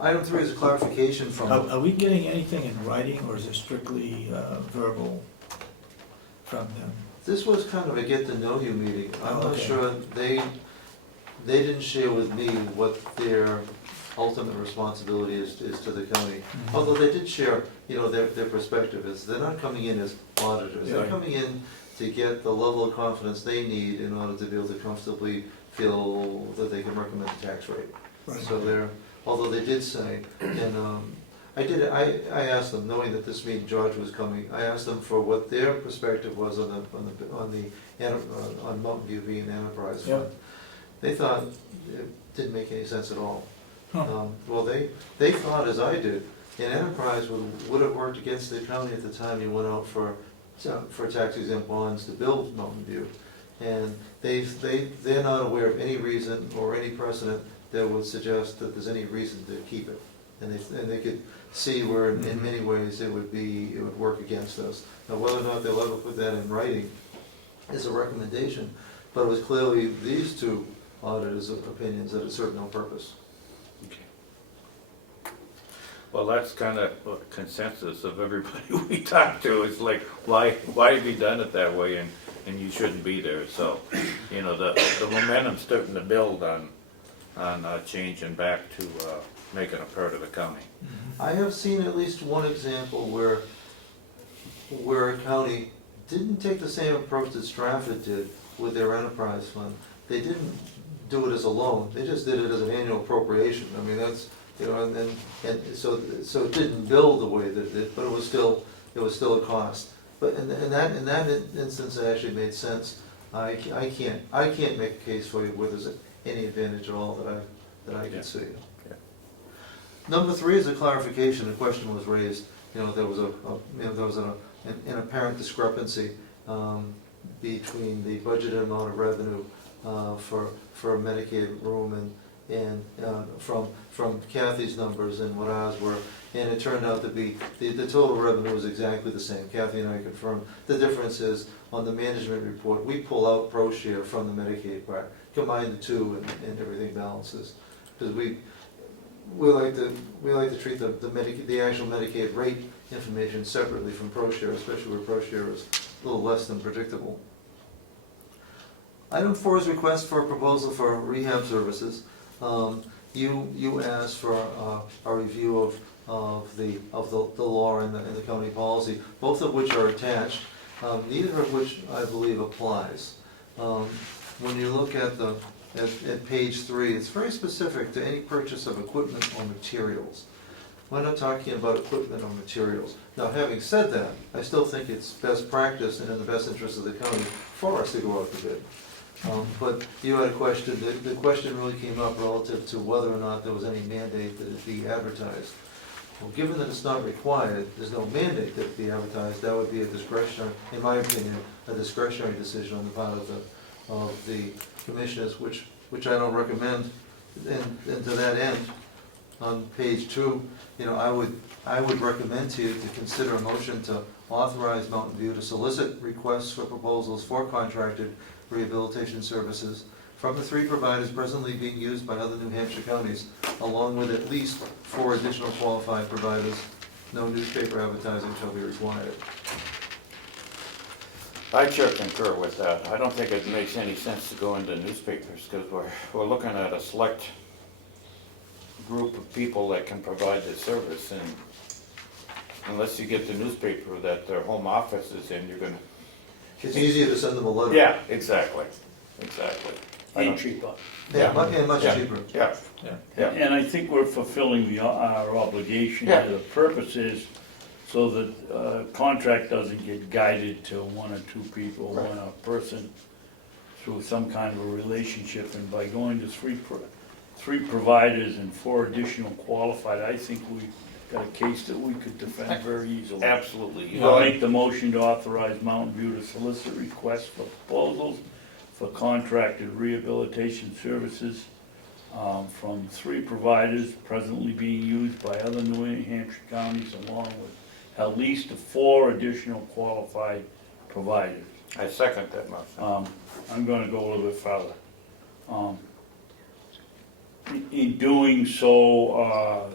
Item 3 is a clarification from. Are we getting anything in writing, or is it strictly verbal from them? This was kind of a get-to-know-you meeting. I'm not Okay. sure, they didn't share with me what their ultimate responsibility is to the county. Although they did share, their perspective is, they're not coming in as auditors. They're Right. coming in to get the level of confidence they need in order to be able to comfortably feel that they can recommend a tax rate. Right. So although they did say, and I asked them, knowing that this meeting George was coming, I asked them for what their perspective was on Mountain View being an enterprise fund. Yep. They thought it didn't make any sense at all. Huh. Well, they thought, as I did, an enterprise would have worked against the county at the time you went out for tax exempt bonds to build Mountain View. And they're not aware of any reason or any precedent that would suggest that there's any reason to keep it. And they could see where in many ways it would work against us. Now, whether or not they'll ever put that in writing is a recommendation, but it was clearly these 2 auditors' opinions that it served no purpose. Well, that's kind of consensus of everybody we talk to, it's like, why have you done it that way, and you shouldn't be there, so, you know, the momentum's starting to build on changing back to, making a part of the county. I have seen at least one example where a county didn't take the same approach that Stratford did with their enterprise fund. They didn't do it as a loan, they just did it as an annual appropriation. I mean, that's, you know, and so it didn't build the way that it did, but it was still a cost. But in that instance, it actually made sense. I can't make a case for you where there's any advantage at all that I can see. Yeah. Number 3 is a clarification. A question was raised. You know, there was an apparent discrepancy between the budgeted amount of revenue for a Medicaid room and from Kathy's numbers and what ours were, and it turned out to be the total revenue was exactly the same. Kathy and I confirmed. The difference is on the management report, we pull out pro share from the Medicaid part, combine the two, and everything balances, because we like to treat the actual Medicaid rate information separately from pro share, especially where pro share is a little less than predictable. Item 4 is request for a proposal for rehab services. You asked for a review of the law and the county policy, both of which are attached, neither of which I believe applies. When you look at page 3, it's very specific to any purchase of equipment or materials. We're not talking about equipment or materials. Now, having said that, I still think it's best practice and in the best interest of the county for us to go out to bid. But you had a question, the question really came up relative to whether or not there was any mandate that it be advertised. Well, given that it's not required, there's no mandate that it be advertised, that would be a discretionary, in my opinion, a discretionary decision on the part of the commissioners, which I don't recommend. And to that end, on page 2, you know, I would recommend to you to consider a motion to authorize Mountain View to solicit requests for proposals for contracted rehabilitation services from the 3 providers presently being used by other New Hampshire counties, along with at least 4 additional qualified providers. No newspaper advertising shall be required. I sure concur with that. I don't think it makes any sense to go into newspapers, because we're looking at a select group of people that can provide this service, and unless you get the newspaper that their home office is in, you're gonna... It's easier to send them a letter. Yeah, exactly. I And don't- cheaper. Yeah, and much Yeah. cheaper. Yeah, yeah. And I think we're fulfilling our obligation. Yeah. The purpose is so that contract doesn't get guided to 1 or 2 people, Right. one person through some kind of a relationship. And by going to 3 providers and 4 additional qualified, I think we got a case that we could defend very easily. Absolutely. I'll make the motion to authorize Mountain View to solicit requests for proposals for contracted rehabilitation services from 3 providers presently being used by other New Hampshire counties, along with at least 4 additional qualified providers. I second that motion. I'm gonna go a little bit further. In doing so,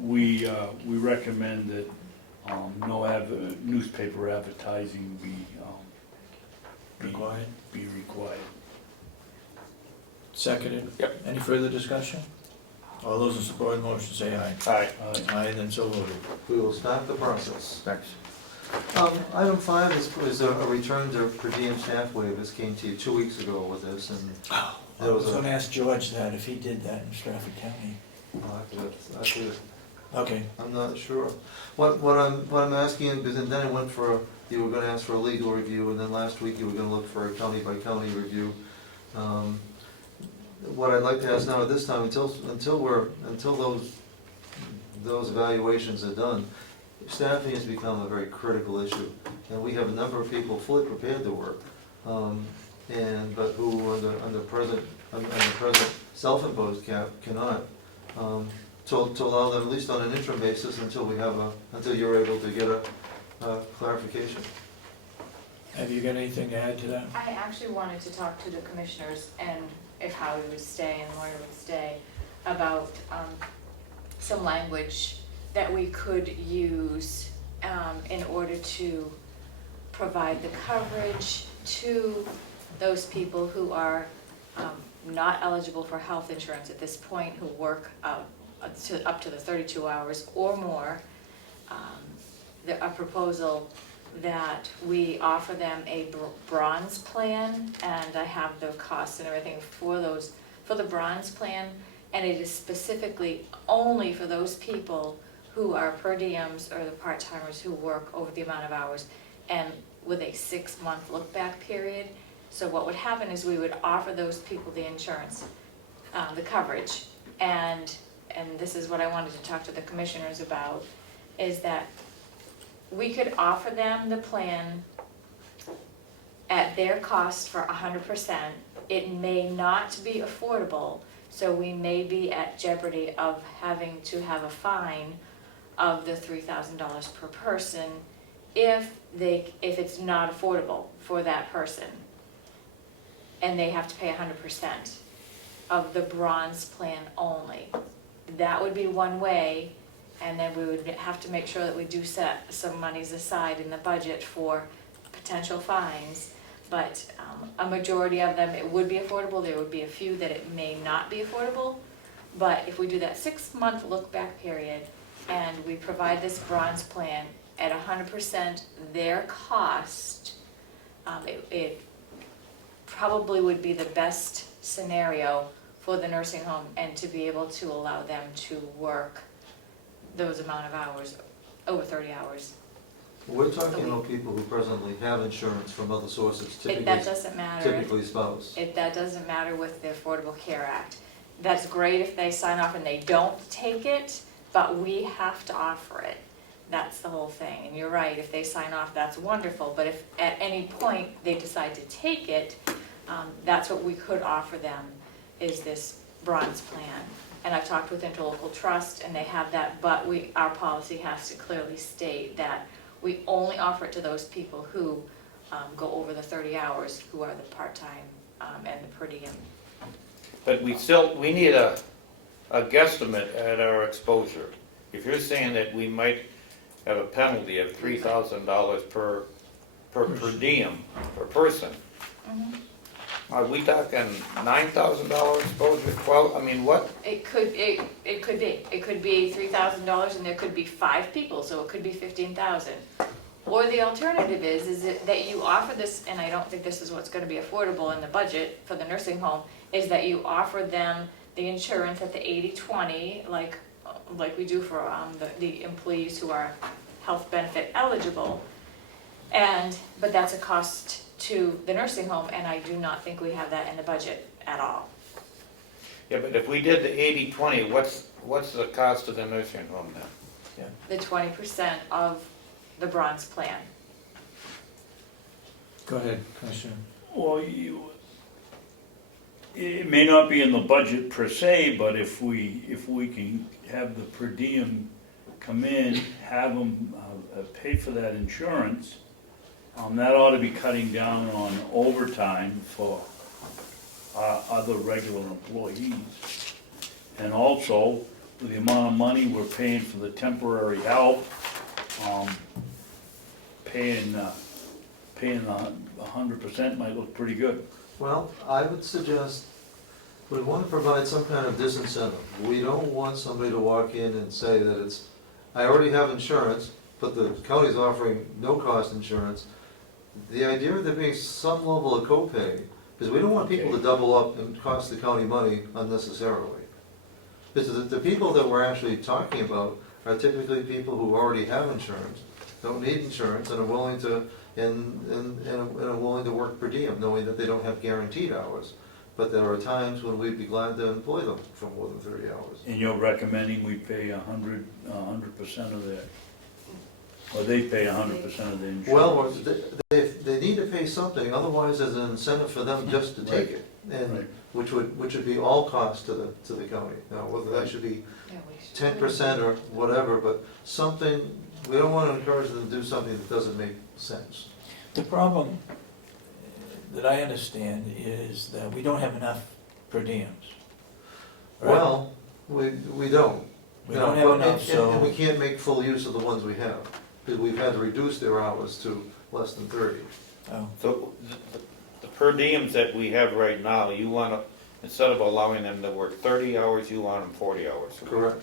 we recommend that no newspaper advertising be Required. Be required. Seconded. Yep. Any further discussion? All those in support of the motion say aye. Aye. Aye, then so voted. We will start the process. Thanks. Item 5 is a return to per diem staff waivers. Came to you 2 weeks ago with this, and I there was was gonna ask George that, if he did that in Stratford County. Okay. I'm not sure. What I'm asking, because then it went for, you were gonna ask for a legal review, and then last week you were gonna look for a county by county review. What I'd like to ask now at this time, until those evaluations are done, staffing has become a very critical issue, and we have a number of people fully prepared to work, but who under present self-imposed cap cannot. To allow them, at least on an interim basis, until you're able to get a clarification. Have you got anything to add to that? I actually wanted to talk to the commissioners and if Howie would stay and Lori would stay about some language that we could use in order to provide the coverage to those people who are not eligible for health insurance at this point, who work up to the 32 hours or more. A proposal that we offer them a bronze plan, and I have the costs and everything for the bronze plan, and it is specifically only for those people who are per diems or the part-timers who work over the amount of hours, and with a 6-month look-back period. So what would happen is we would offer those people the insurance, the coverage, and this is what I wanted to talk to the commissioners about, is that we could offer them the plan at their cost for 100%. It may not be affordable, so we may be at jeopardy of having to have a fine of the $3,000 per person if it's not affordable for that person. And they have to pay 100% of the bronze plan only. That would be one way, and then we would have to make sure that we do set some monies aside in the budget for potential fines. But a majority of them, it would be affordable. There would be a few that it may not be affordable. But if we do that 6-month look-back period, and we provide this bronze plan at 100% their cost, it probably would be the best scenario for the nursing home, and to be able to allow them to work those amount of hours, over 30 hours. We're talking about people who presently have insurance from other sources, That doesn't matter. typically spouse. That doesn't matter with the Affordable Care Act. That's great if they sign off and they don't take it, but we have to offer it. That's the whole thing. And you're right, if they sign off, that's wonderful. But if at any point they decide to take it, that's what we could offer them, is this bronze plan. And I've talked with Interlocal Trust, and they have that, but our policy has to clearly state that we only offer it to those people who go over the 30 hours, who are the part-time and the per diem. But we need a guesstimate at our exposure. If you're saying that we might have a penalty of $3,000 per diem, per person, are we talking $9,000 exposure, 12, I mean, what? It could be $3,000, and there could be 5 people, so it could be 15,000. Or the alternative is that you offer this, and I don't think this is what's gonna be affordable in the budget for the nursing home, is that you offer them the insurance at the 80/20, like we do for the employees who are health benefit eligible. But that's a cost to the nursing home, and I do not think we have that in the budget at all. Yeah, but if we did the 80/20, what's the cost of the nursing home then? The 20% of the bronze plan. Go ahead, Commissioner. Well, it may not be in the budget per se, but if we can have the per diem come in, have them pay for that insurance, that ought to be cutting down on overtime for other regular employees. And also, with the amount of money we're paying for the temporary help, paying the 100% might look pretty good. Well, I would suggest, we want to provide some kind of disincentive. We don't want somebody to walk in and say that I already have insurance, but the county's offering no-cost insurance. The idea of there being some level of copay, because we don't want people to double up and cost the county money unnecessarily. Because the people that we're actually talking about are typically people who already have insurance, don't need insurance, and are willing to are willing to work per diem, knowing that they don't have guaranteed hours. But there are times when we'd be glad to employ them for more than 30 hours. And you're recommending we pay 100% of their, or they pay 100% of the insurance? Well, they need to pay something, otherwise there's an incentive for them just to take it, and which would be all cost to the county. Now, whether that should be 10% or whatever, but something, we don't want to encourage them to do something that doesn't make sense. The problem that I understand is that we don't have enough per diems. Right? Well, we don't. We don't have enough, And we so, can't make full use of the ones we have, because we've had to reduce their hours to less than 30. oh, So the per diems that we have right now, you wanna, instead of allowing them to work 30 hours, you want them 40 hours. Correct.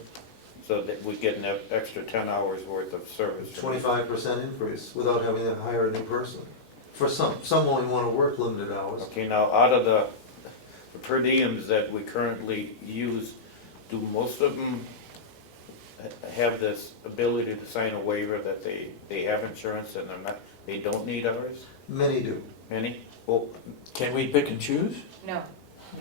So that we get an extra 10 hours worth of service. 25% increase without having to hire a new person. For some only want to work limited hours. Okay, now, out of the per diems that we currently use, do most of them have this ability to sign a waiver that they have insurance and they don't need ours? Many do. Many? Well, can we pick and choose? No,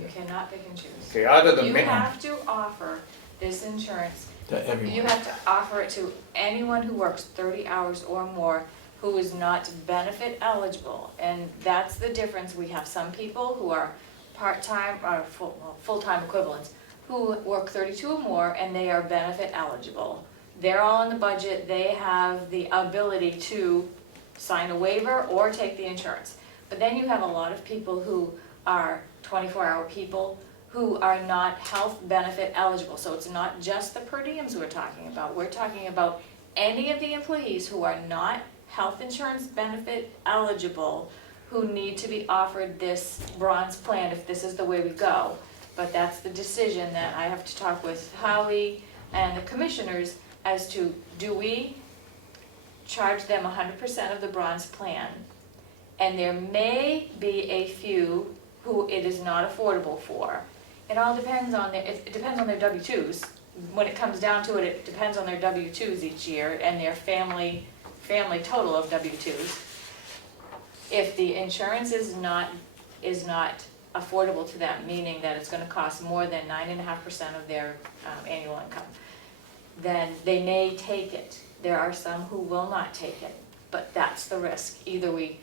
you cannot pick and choose. okay, out of the You many, have to offer this insurance. To You everyone? have to offer it to anyone who works 30 hours or more who is not benefit eligible. And that's the difference. We have some people who are part-time or full-time equivalents who work 32 or more and they are benefit eligible. They're all in the budget. They have the ability to sign a waiver or take the insurance. But then you have a lot of people who are 24-hour people who are not health benefit eligible. So it's not just the per diems we're talking about. We're talking about any of the employees who are not health insurance benefit eligible who need to be offered this bronze plan if this is the way we go. But that's the decision that I have to talk with Howie and the commissioners as to, do we charge them 100% of the bronze plan? And there may be a few who it is not affordable for. It all depends on it depends on their W-2s. When it comes down to it, it depends on their W-2s each year and their family total of W-2s. If the insurance is not affordable to them, meaning that it's gonna cost more than 9.5% of their annual income, then they may take it. There are some who will not take it, but that's the risk. Either we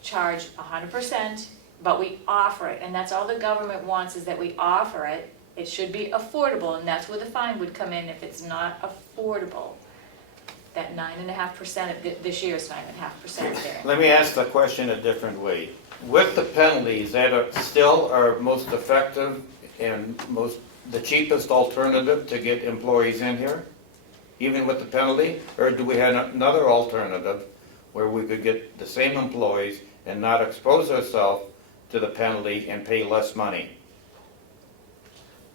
charge 100%, but we offer it, and that's all the government wants, is that we offer it. It should be affordable, and that's where the fine would come in if it's not affordable. That 9.5%, this year's 9.5% there. let me ask the question a different way. With the penalties that are still our most effective and the cheapest alternative to get employees in here, even with the penalty? Or do we have another alternative where we could get the same employees and not expose ourselves to the penalty and pay less money?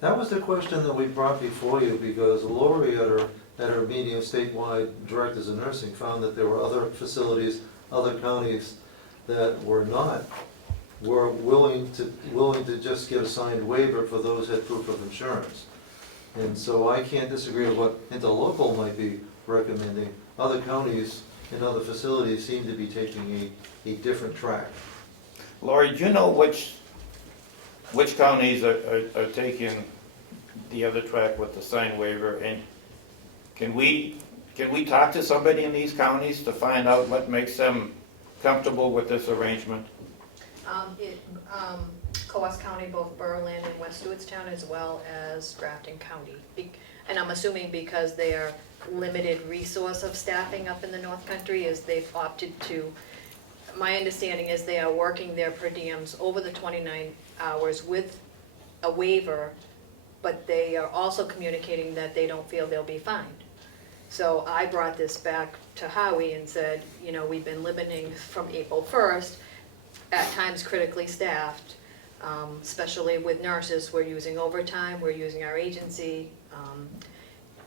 That was the question that we brought before you, because Lori at her meeting of statewide directors of nursing found that there were other facilities, other counties that were willing to just get a signed waiver for those who had proof of insurance. And so I can't disagree with what interlocal might be recommending. Other counties and other facilities seem to be taking a different track. Lori, do you know which counties are taking the other track with the signed waiver? And can we talk to somebody in these counties to find out what makes them comfortable with this arrangement? Coos County, both Berlin and West Stewartstown, as well as Grafton County. And I'm assuming because their limited resource of staffing up in the North Country is they've opted to, my understanding is they are working their per diems over the 29 hours with a waiver, but they are also communicating that they don't feel they'll be fined. So I brought this back to Howie and said, you know, we've been limiting from April 1st, at times critically staffed, especially with nurses. We're using overtime, we're using our agency.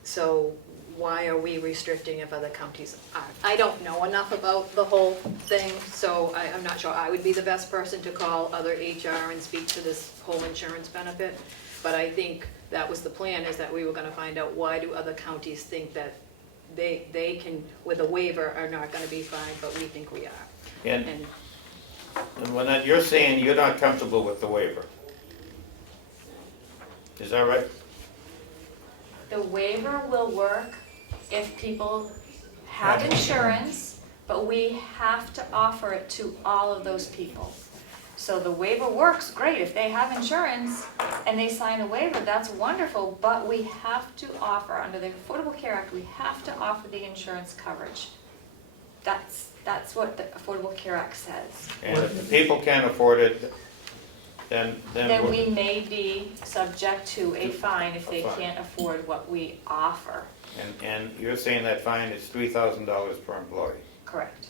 So why are we restricting if other counties aren't? I don't know enough about the whole thing, so I'm not sure I would be the best person to call other HR and speak to this whole insurance benefit. But I think that was the plan, is that we were gonna find out why do other counties think that they can, with a waiver, are not gonna be fined, but we think we are. And when you're saying you're not comfortable with the waiver, is that right? The waiver will work if people have insurance, but we have to offer it to all of those people. So the waiver works great. If they have insurance and they sign a waiver, that's wonderful, but we have to offer, under the Affordable Care Act, we have to offer the insurance coverage. That's what the Affordable Care Act says. And if the people can't afford it, then then we're- we may be subject to a fine if they A fine. can't afford what we offer. and you're saying that fine is $3,000 per employee? Correct.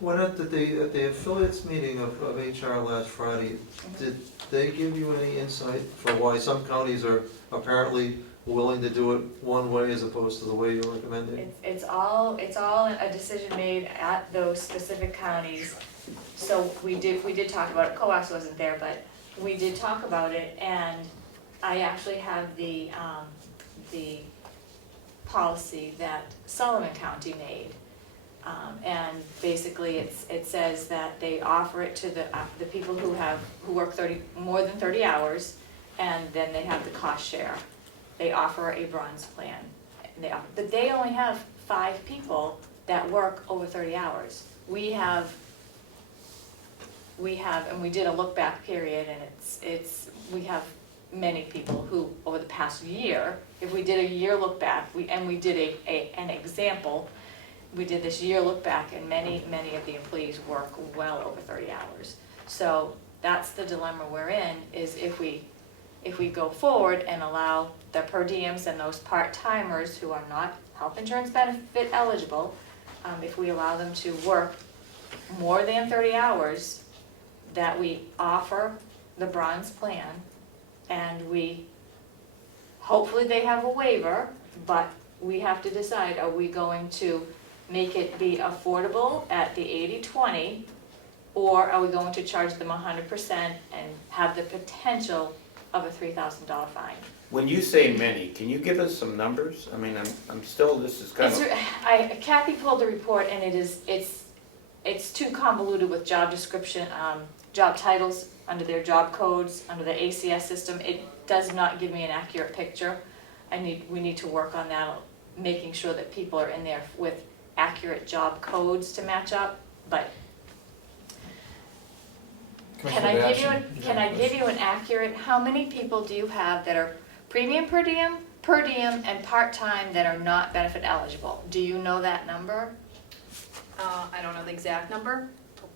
What at the affiliates meeting of HR last Friday, did they give you any insight for why some counties are apparently willing to do it one way as opposed to the way you're recommending? It's all a decision made at those specific counties. So we did talk about it, COAS wasn't there, but we did talk about it, and I actually have the policy that Sullivan County made. And basically, it says that they offer it to the people who work more than 30 hours, and then they have the cost share. They offer a bronze plan. But they only have 5 people that work over 30 hours. We have, and we did a look back period, and we have many people who, over the past year, if we did a year look back, we did an example, we did this year look back, and many of the employees work well over 30 hours. So that's the dilemma we're in, is if we go forward and allow the per diems and those part-timers who are not health insurance benefit eligible, if we allow them to work more than 30 hours, that we offer the bronze plan, and hopefully they have a waiver, but we have to decide, are we going to make it be affordable at the 80-20, or are we going to charge them 100% and have the potential of a $3,000 fine? When you say many, can you give us some numbers? I mean, I'm still, this is kind of, Kathy pulled the report, and it's too convoluted with job description, job titles under their job codes, under the ACS system. It does not give me an accurate picture. We need to work on that, making sure that people are in there with accurate job codes to match up, but can I give you an accurate, how many people do you have that are premium per diem, and part-time that are not benefit eligible? Do you know that number? I don't know the exact number,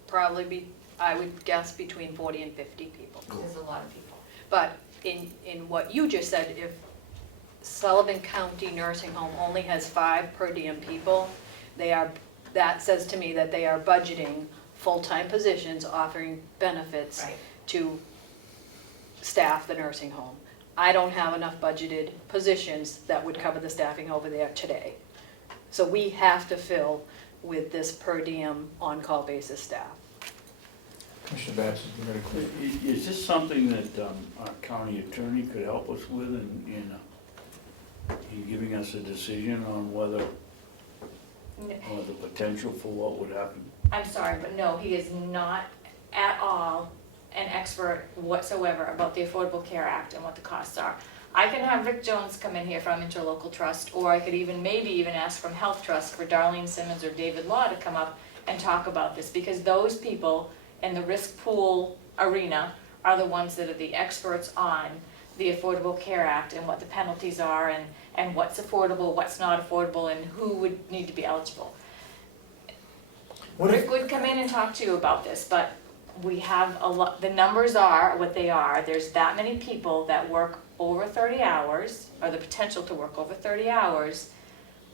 probably I would guess between 40 and 50 people. There's a lot of people. But in what you just said, if Sullivan County Nursing Home only has 5 per diem people, that says to me that they are budgeting full-time positions, offering benefits Right. to staff the nursing home. I don't have enough budgeted positions that would cover the staffing over there today. So we have to fill with this per diem on-call basis staff. Commissioner Babson, you got a quick? Is this something that our county attorney could help us with in giving us a decision on whether, or the potential for what would happen? I'm sorry, but no, he is not at all an expert whatsoever about the Affordable Care Act and what the costs are. I can have Rick Jones come in here from Interlocal Trust, or I could maybe even ask from Health Trust for Darlene Simmons or David Law to come up and talk about this, because those people in the risk pool arena are the ones that are the experts on the Affordable Care Act and what the penalties are, and what's affordable, what's not affordable, and who would need to be eligible. Rick would come in and talk to you about this, but we have a lot, the numbers are what they are. There's that many people that work over 30 hours, or the potential to work over 30 hours,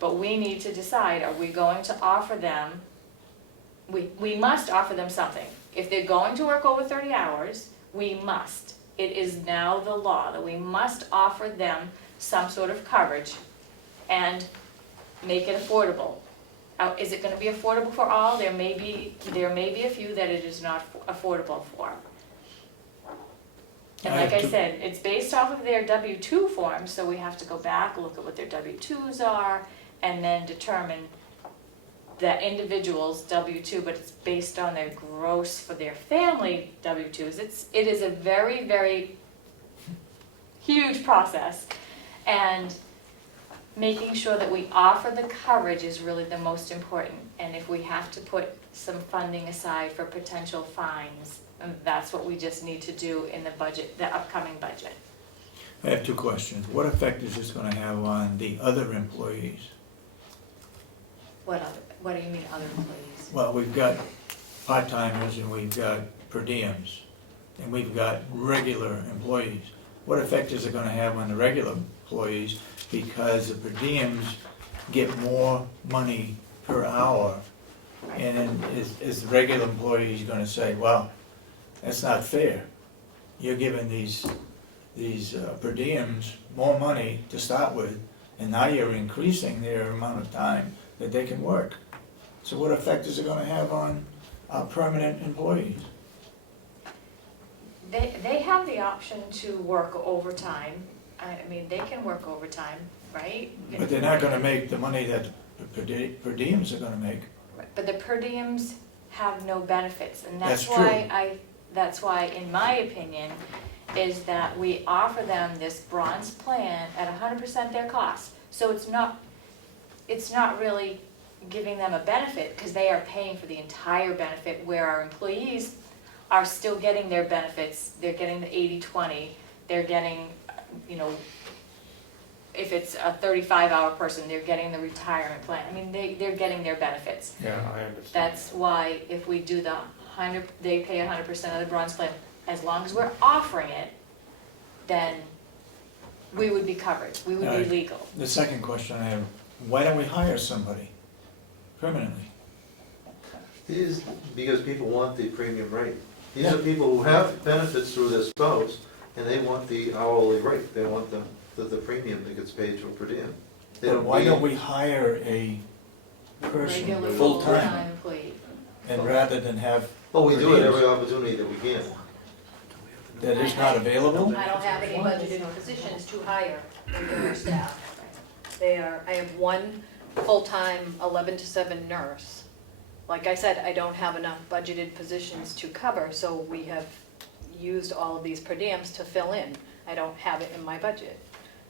but we need to decide, are we going to offer them, we must offer them something. If they're going to work over 30 hours, we must. It is now the law that we must offer them some sort of coverage and make it affordable. Is it gonna be affordable for all? There may be a few that it is not affordable for. And like I said, it's based off of their W-2 forms, so we have to go back, look at what their W-2s are, and then determine that individual's W-2, but it's based on their gross for their family W-2s. It is a very, very huge process, and making sure that we offer the coverage is really the most important. And if we have to put some funding aside for potential fines, that's what we just need to do in the budget, the upcoming budget. I have 2 questions. What effect is this gonna have on the other employees? What do you mean other employees? Well, we've got part-timers and we've got per diems. and we've got regular employees. What effect is it gonna have on the regular employees? Because the per diems get more money per hour. And then is the regular employees gonna say, well, that's not fair. You're giving these per diems more money to start with, and now you're increasing their amount of time that they can work. So what effect is it gonna have on our permanent employees? They have the option to work overtime. I mean, they can work overtime, right? But they're not gonna make the money that per diems are gonna make. But the per diems have no benefits, and that's That's true. that's why, in my opinion, is that we offer them this bronze plan at 100% their cost. So it's not really giving them a benefit, because they are paying for the entire benefit, where our employees are still getting their benefits. They're getting the 80/20, they're getting, you know, if it's a 35-hour person, they're getting the retirement plan. I mean, they're getting their benefits. Yeah, I understand. That's why if we do the 100, they pay 100% of the bronze plan, as long as we're offering it, then we would be covered, we would be Alright. legal. The second question I have, why don't we hire somebody permanently? Because people want the premium rate. These are people who have benefits through their spouse, and they want the hourly rate. They want the premium that gets paid to a per diem. They But why need- don't we hire a person Regular full-time, employee. and rather than have Oh, we do it per every diems opportunity that we can. that is not available? I don't have any budgeted positions to hire regular staff. I have one full-time 11 to 7 nurse. Like I said, I don't have enough budgeted positions to cover, so we have used all of these per diems to fill in. I don't have it in my budget.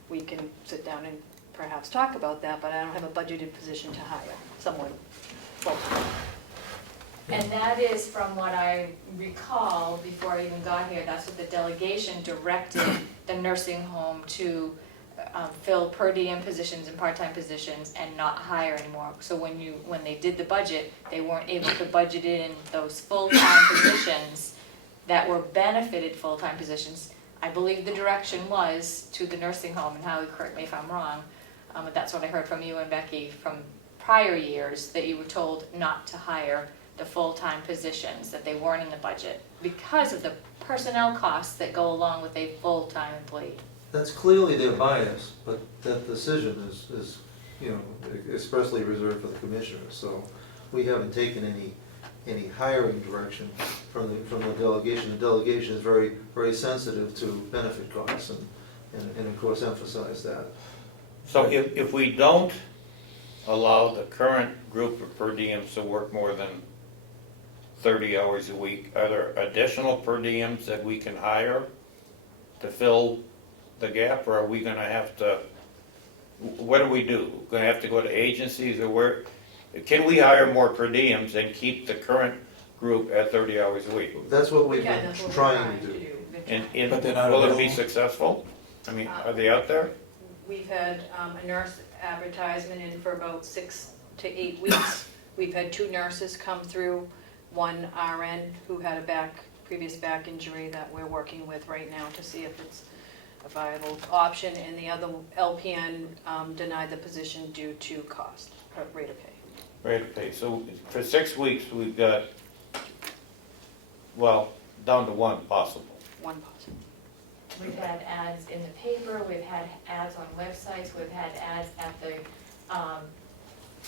We can sit down and perhaps talk about that, but I don't have a budgeted position to hire someone full-time. And that is, from what I recall, before I even got here, that's what the delegation directed the nursing home to fill per diem positions and part-time positions and not hire anymore. So when they did the budget, they weren't able to budget in those full-time positions that were benefited full-time positions. I believe the direction was to the nursing home, and Howie, correct me if I'm wrong, but that's what I heard from you and Becky from prior years, that you were told not to hire the full-time positions, that they weren't in the budget because of the personnel costs that go along with a full-time employee. That's clearly their bias, but that decision is, you know, expressly reserved for the commissioners. So we haven't taken any hiring direction from the delegation. The delegation is very, very sensitive to benefit costs and of course emphasize that. So if we don't allow the current group of per diems to work more than 30 hours a week, are there additional per diems that we can hire to fill the gap, or are we gonna have to, what do we do? Gonna have to go to agencies, or where, can we hire more per diems and keep the current group at 30 hours a week? That's what we've Yeah, been that's what we're trying to do. And But they're not will it be available. successful? I mean, are they out there? We've had a nurse advertisement in for about 6 to 8 weeks. We've had 2 nurses come through, one RN who had a previous back injury that we're working with right now to see if it's a viable option, and the other LPN denied the position due to cost, rate of pay. Rate of pay. So for 6 weeks, we've got, well, down to one possible. One possible. We've had ads in the paper, we've had ads on websites, we've had ads at the,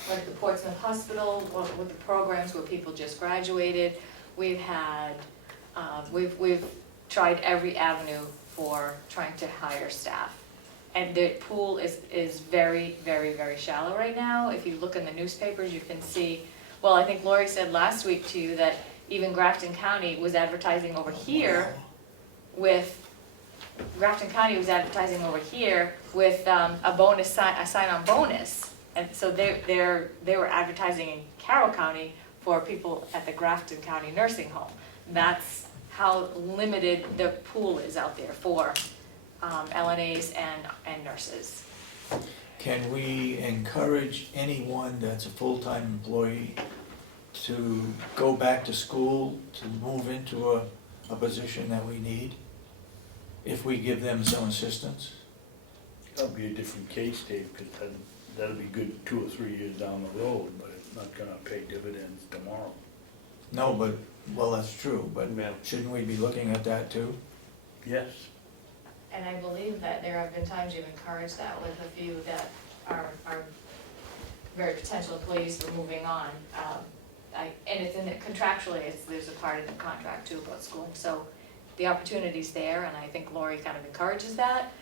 like the Portsmouth Hospital, with the programs where people just graduated. We've had, we've tried every avenue for trying to hire staff. And the pool is very, very, very shallow right now. If you look in the newspapers, you can see, well, I think Lori said last week to you that even Grafton County was advertising over here with a bonus, a sign-on bonus. And so they were advertising in Carroll County for people at the Grafton County nursing home. That's how limited the pool is out there for LNAs and nurses. Can we encourage anyone that's a full-time employee to go back to school, to move into a position that we need if we give them some assistance? That'll be a different case, Dave, because that'll be good 2 or 3 years down the road, but it's not gonna pay dividends tomorrow. No, but, well, that's true, but Yeah. shouldn't we be looking at that too? Yes. And I believe that there have been times you've encouraged that with a few that are very potential employees for moving on. And it's in the, contractually, there's a part in the contract too about schooling, so the opportunity's there, and I think Lori kind of encourages that.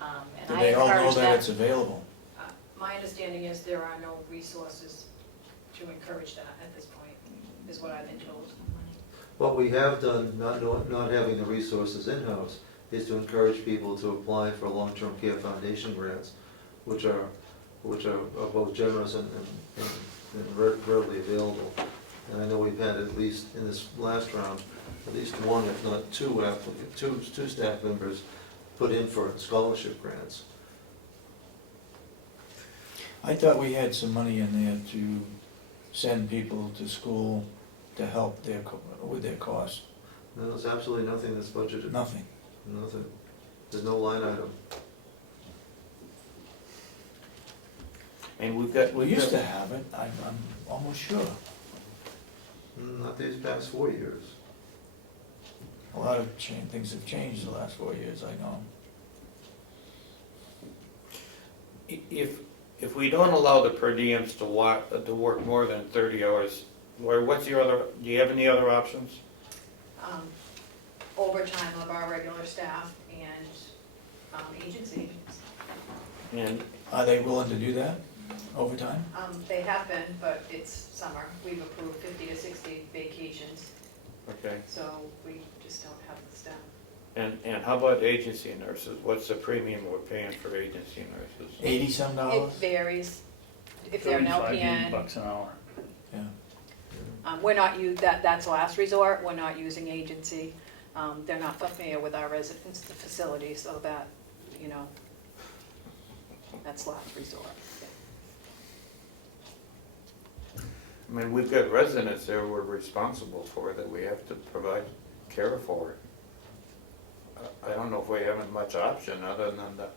And Do I they all know encourage that it's that. available? My understanding is there are no resources to encourage that at this point, is what I've been told. What we have done, not having the resources in-house, is to encourage people to apply for long-term care foundation grants, which are both generous and readily available. And I know we've had at least, in this last round, at least one, if not two staff members put in for scholarship grants. I thought we had some money in there to send people to school to help with their costs. No, there's absolutely nothing that's budgeted. Nothing. Nothing. There's no line item. And we've got, We used to have it, I'm almost sure. Not these past 4 years. A lot of things have changed the last 4 years, I know. if we don't allow the per diems to work more than 30 hours, Lori, what's your other, do you have any other options? Overtime of our regular staff and agency. And, Are they willing to do that, overtime? They have been, but it's summer. We've approved 50 to 60 vacations, okay, so we just don't have the staff. and how about agency nurses? What's the premium we're paying for agency nurses? 80-some It dollars? varies. If they're an 35, LPN, $80 an hour. Yeah. we're not that's last resort. We're not using agency. They're not familiar with our residents, the facility, so that, that's last resort. I mean, we've got residents there we're responsible for that we have to provide care for. I don't know if we have much option other than to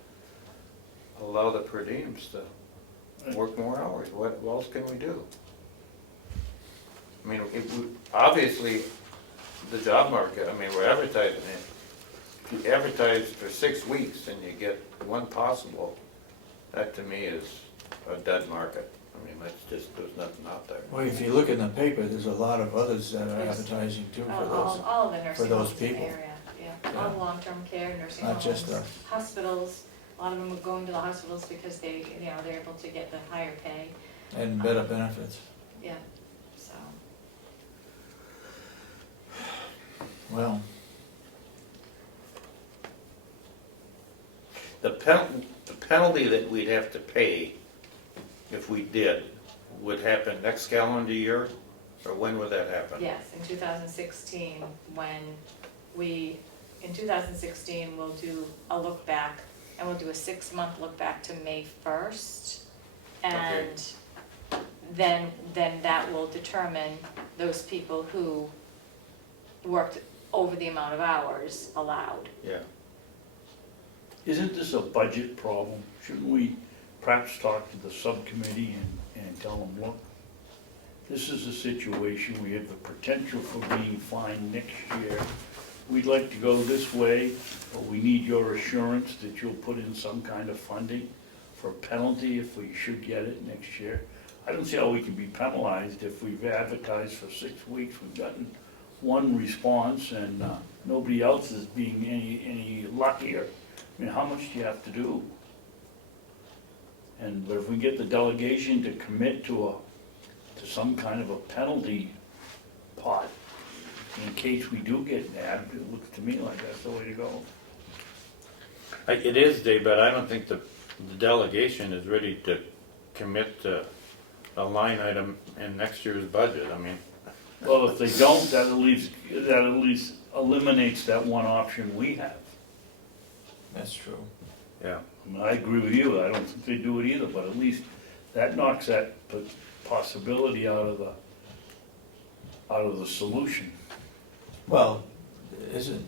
allow the per diems to work more hours. What else can we do? I mean, obviously, the job market, I mean, we're advertising it. If you advertise for 6 weeks and you get one possible, that to me is a dead market. I mean, that's just, there's nothing out there. Well, if you look in the paper, there's a lot of others that are advertising too for those. All the nursing those homes in the people. area, yeah, all the long-term care, nursing Not homes, just us. hospitals. A lot of them are going to the hospitals because they're able to get the higher pay, And better benefits. yeah, so. Well, The penalty that we'd have to pay if we did would happen next calendar year, or when would that happen? Yes, in 2016, in 2016, we'll do a look back, and we'll do a 6-month look back to May 1st. And then that will determine those people who worked over the amount of hours allowed. Yeah. Isn't this a budget problem? Shouldn't we perhaps talk to the subcommittee and tell them, look, this is a situation, we have the potential for being fined next year. We'd like to go this way, but we need your assurance that you'll put in some kind of funding for penalty if we should get it next year. I don't see how we can be penalized if we've advertised for 6 weeks, we've gotten one response and nobody else is being any luckier. I mean, how much do you have to do? But if we get the delegation to commit to some kind of a penalty pot, in case we do get nabbed, it looks to me like that's the way to go. It is, Dave, but I don't think the delegation is ready to commit to a line item in next year's budget. I mean, Well, if they don't, that at least eliminates that one option we have. that's true. yeah. I mean, I agree with you, I don't think they do it either, but at least that knocks that possibility out of the solution. Well, isn't,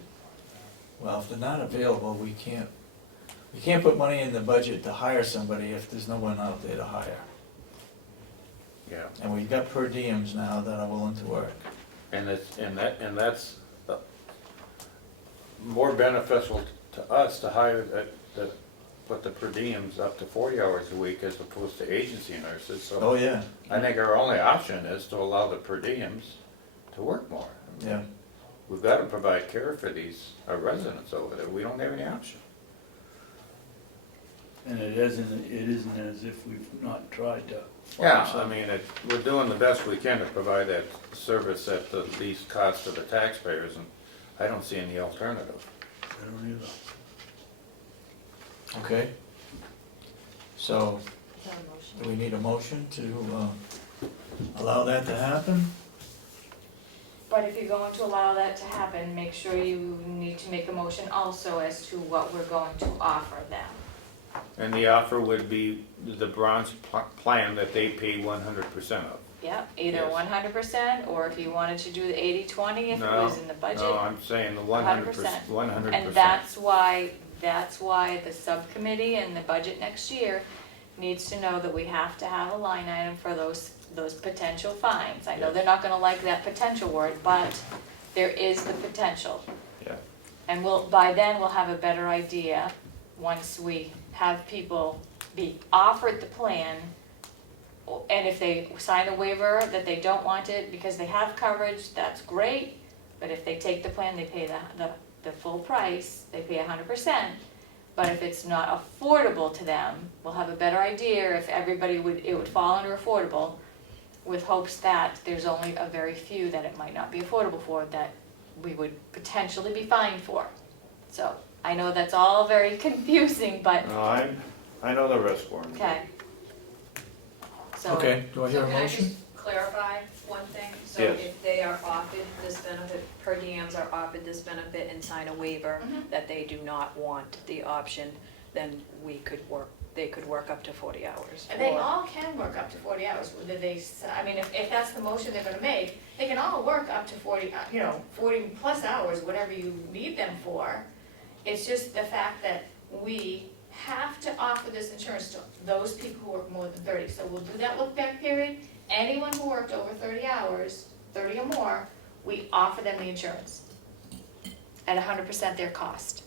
well, if they're not available, we can't put money in the budget to hire somebody if there's no one out there to hire. Yeah, And we've got per diems now that are willing to work. and that's more beneficial to us to hire put the per diems up to 40 hours a week as opposed to agency nurses, so. Oh, yeah, I think our only option is to allow the per diems to work more. yeah. We've got to provide care for our residents over there, we don't have any option. And it isn't as if we've not tried to. Yeah, find I mean, we're doing the best we can to provide that service at the least cost to the taxpayers, and I don't see any alternative. I don't either. Okay. So, Is that a motion? do we need a motion to allow that to happen? But if you're going to allow that to happen, make sure you need to make a motion also as to what we're going to offer them. And the offer would be the bronze plan that they pay 100% of. Yeah, either Yes. 100%, or if you wanted to do the 80-20, if it No, was in the budget. No, I'm saying the 100%. 100%. And that's why the subcommittee and the budget next year needs to know that we have to have a line item for those potential fines. I know Yes. they're not gonna like that potential word, but there is the potential. Yeah. And by then, we'll have a better idea, once we have people be offered the plan, and if they sign a waiver that they don't want it because they have coverage, that's great, but if they take the plan, they pay the full price, they pay 100%. But if it's not affordable to them, we'll have a better idea if it would fall under affordable, with hopes that there's only a very few that it might not be affordable for, that we would potentially be fined for. So, I know that's all very confusing, but, No, I know the risk for them. okay. So, Okay, do I hear So a can I motion? just clarify one thing? So Yes. if they are offered this benefit, per diems are offered this benefit and sign a waiver Mhm. that they do not want the option, then they could work up to 40 hours. and they or- all can work up to 40 hours, whether I mean, if that's the motion they're gonna make, they can all work up to 40, 40 plus hours, whatever you need them for. It's just the fact that we have to offer this insurance to those people who work more than 30. So we'll do that look back period. Anyone who worked over 30 hours, 30 or more, we offer them the insurance at 100% their cost.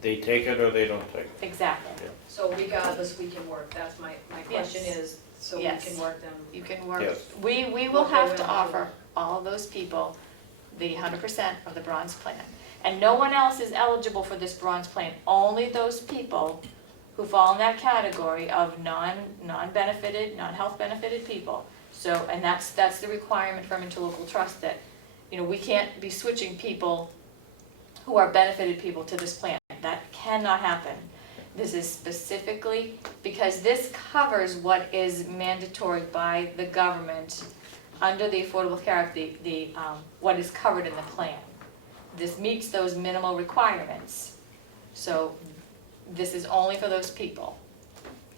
They take it or they don't take it. Exactly. So regardless, we can work, that's my question Yes. is, so we Yes. can work them. You can work, Yes. we will have to offer all of those people the 100% of the bronze plan. And no one else is eligible for this bronze plan, only those people who fall in that category of non-benefited, non-health benefited people. So, and that's the requirement from interlocal trust, that, we can't be switching people who are benefited people to this plan. That cannot happen. This is specifically, because this covers what is mandatory by the government under the Affordable Care Act, what is covered in the plan. This meets those minimal requirements. So this is only for those people.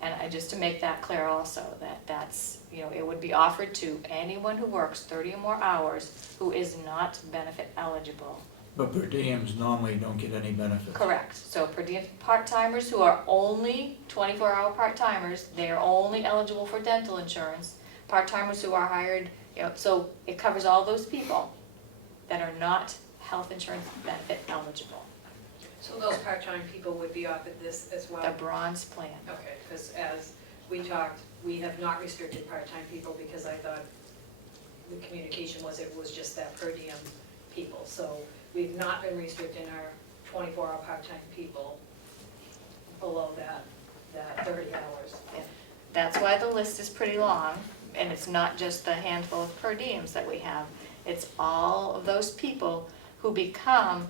And just to make that clear also, that's, it would be offered to anyone who works 30 or more hours who is not benefit eligible. But per diems normally don't get any benefit. Correct. So per diem part-timers who are only 24-hour part-timers, they are only eligible for dental insurance. Part-timers who are hired, so it covers all those people that are not health insurance benefit eligible. So those part-time people would be offered this as well? The bronze plan. Okay, because as we talked, we have not restricted part-time people because I thought the communication was it was just that per diem people. So we've not been restricting our 24-hour part-time people below that 30 hours. That's why the list is pretty long, and it's not just the handful of per diems that we have. It's all of those people who become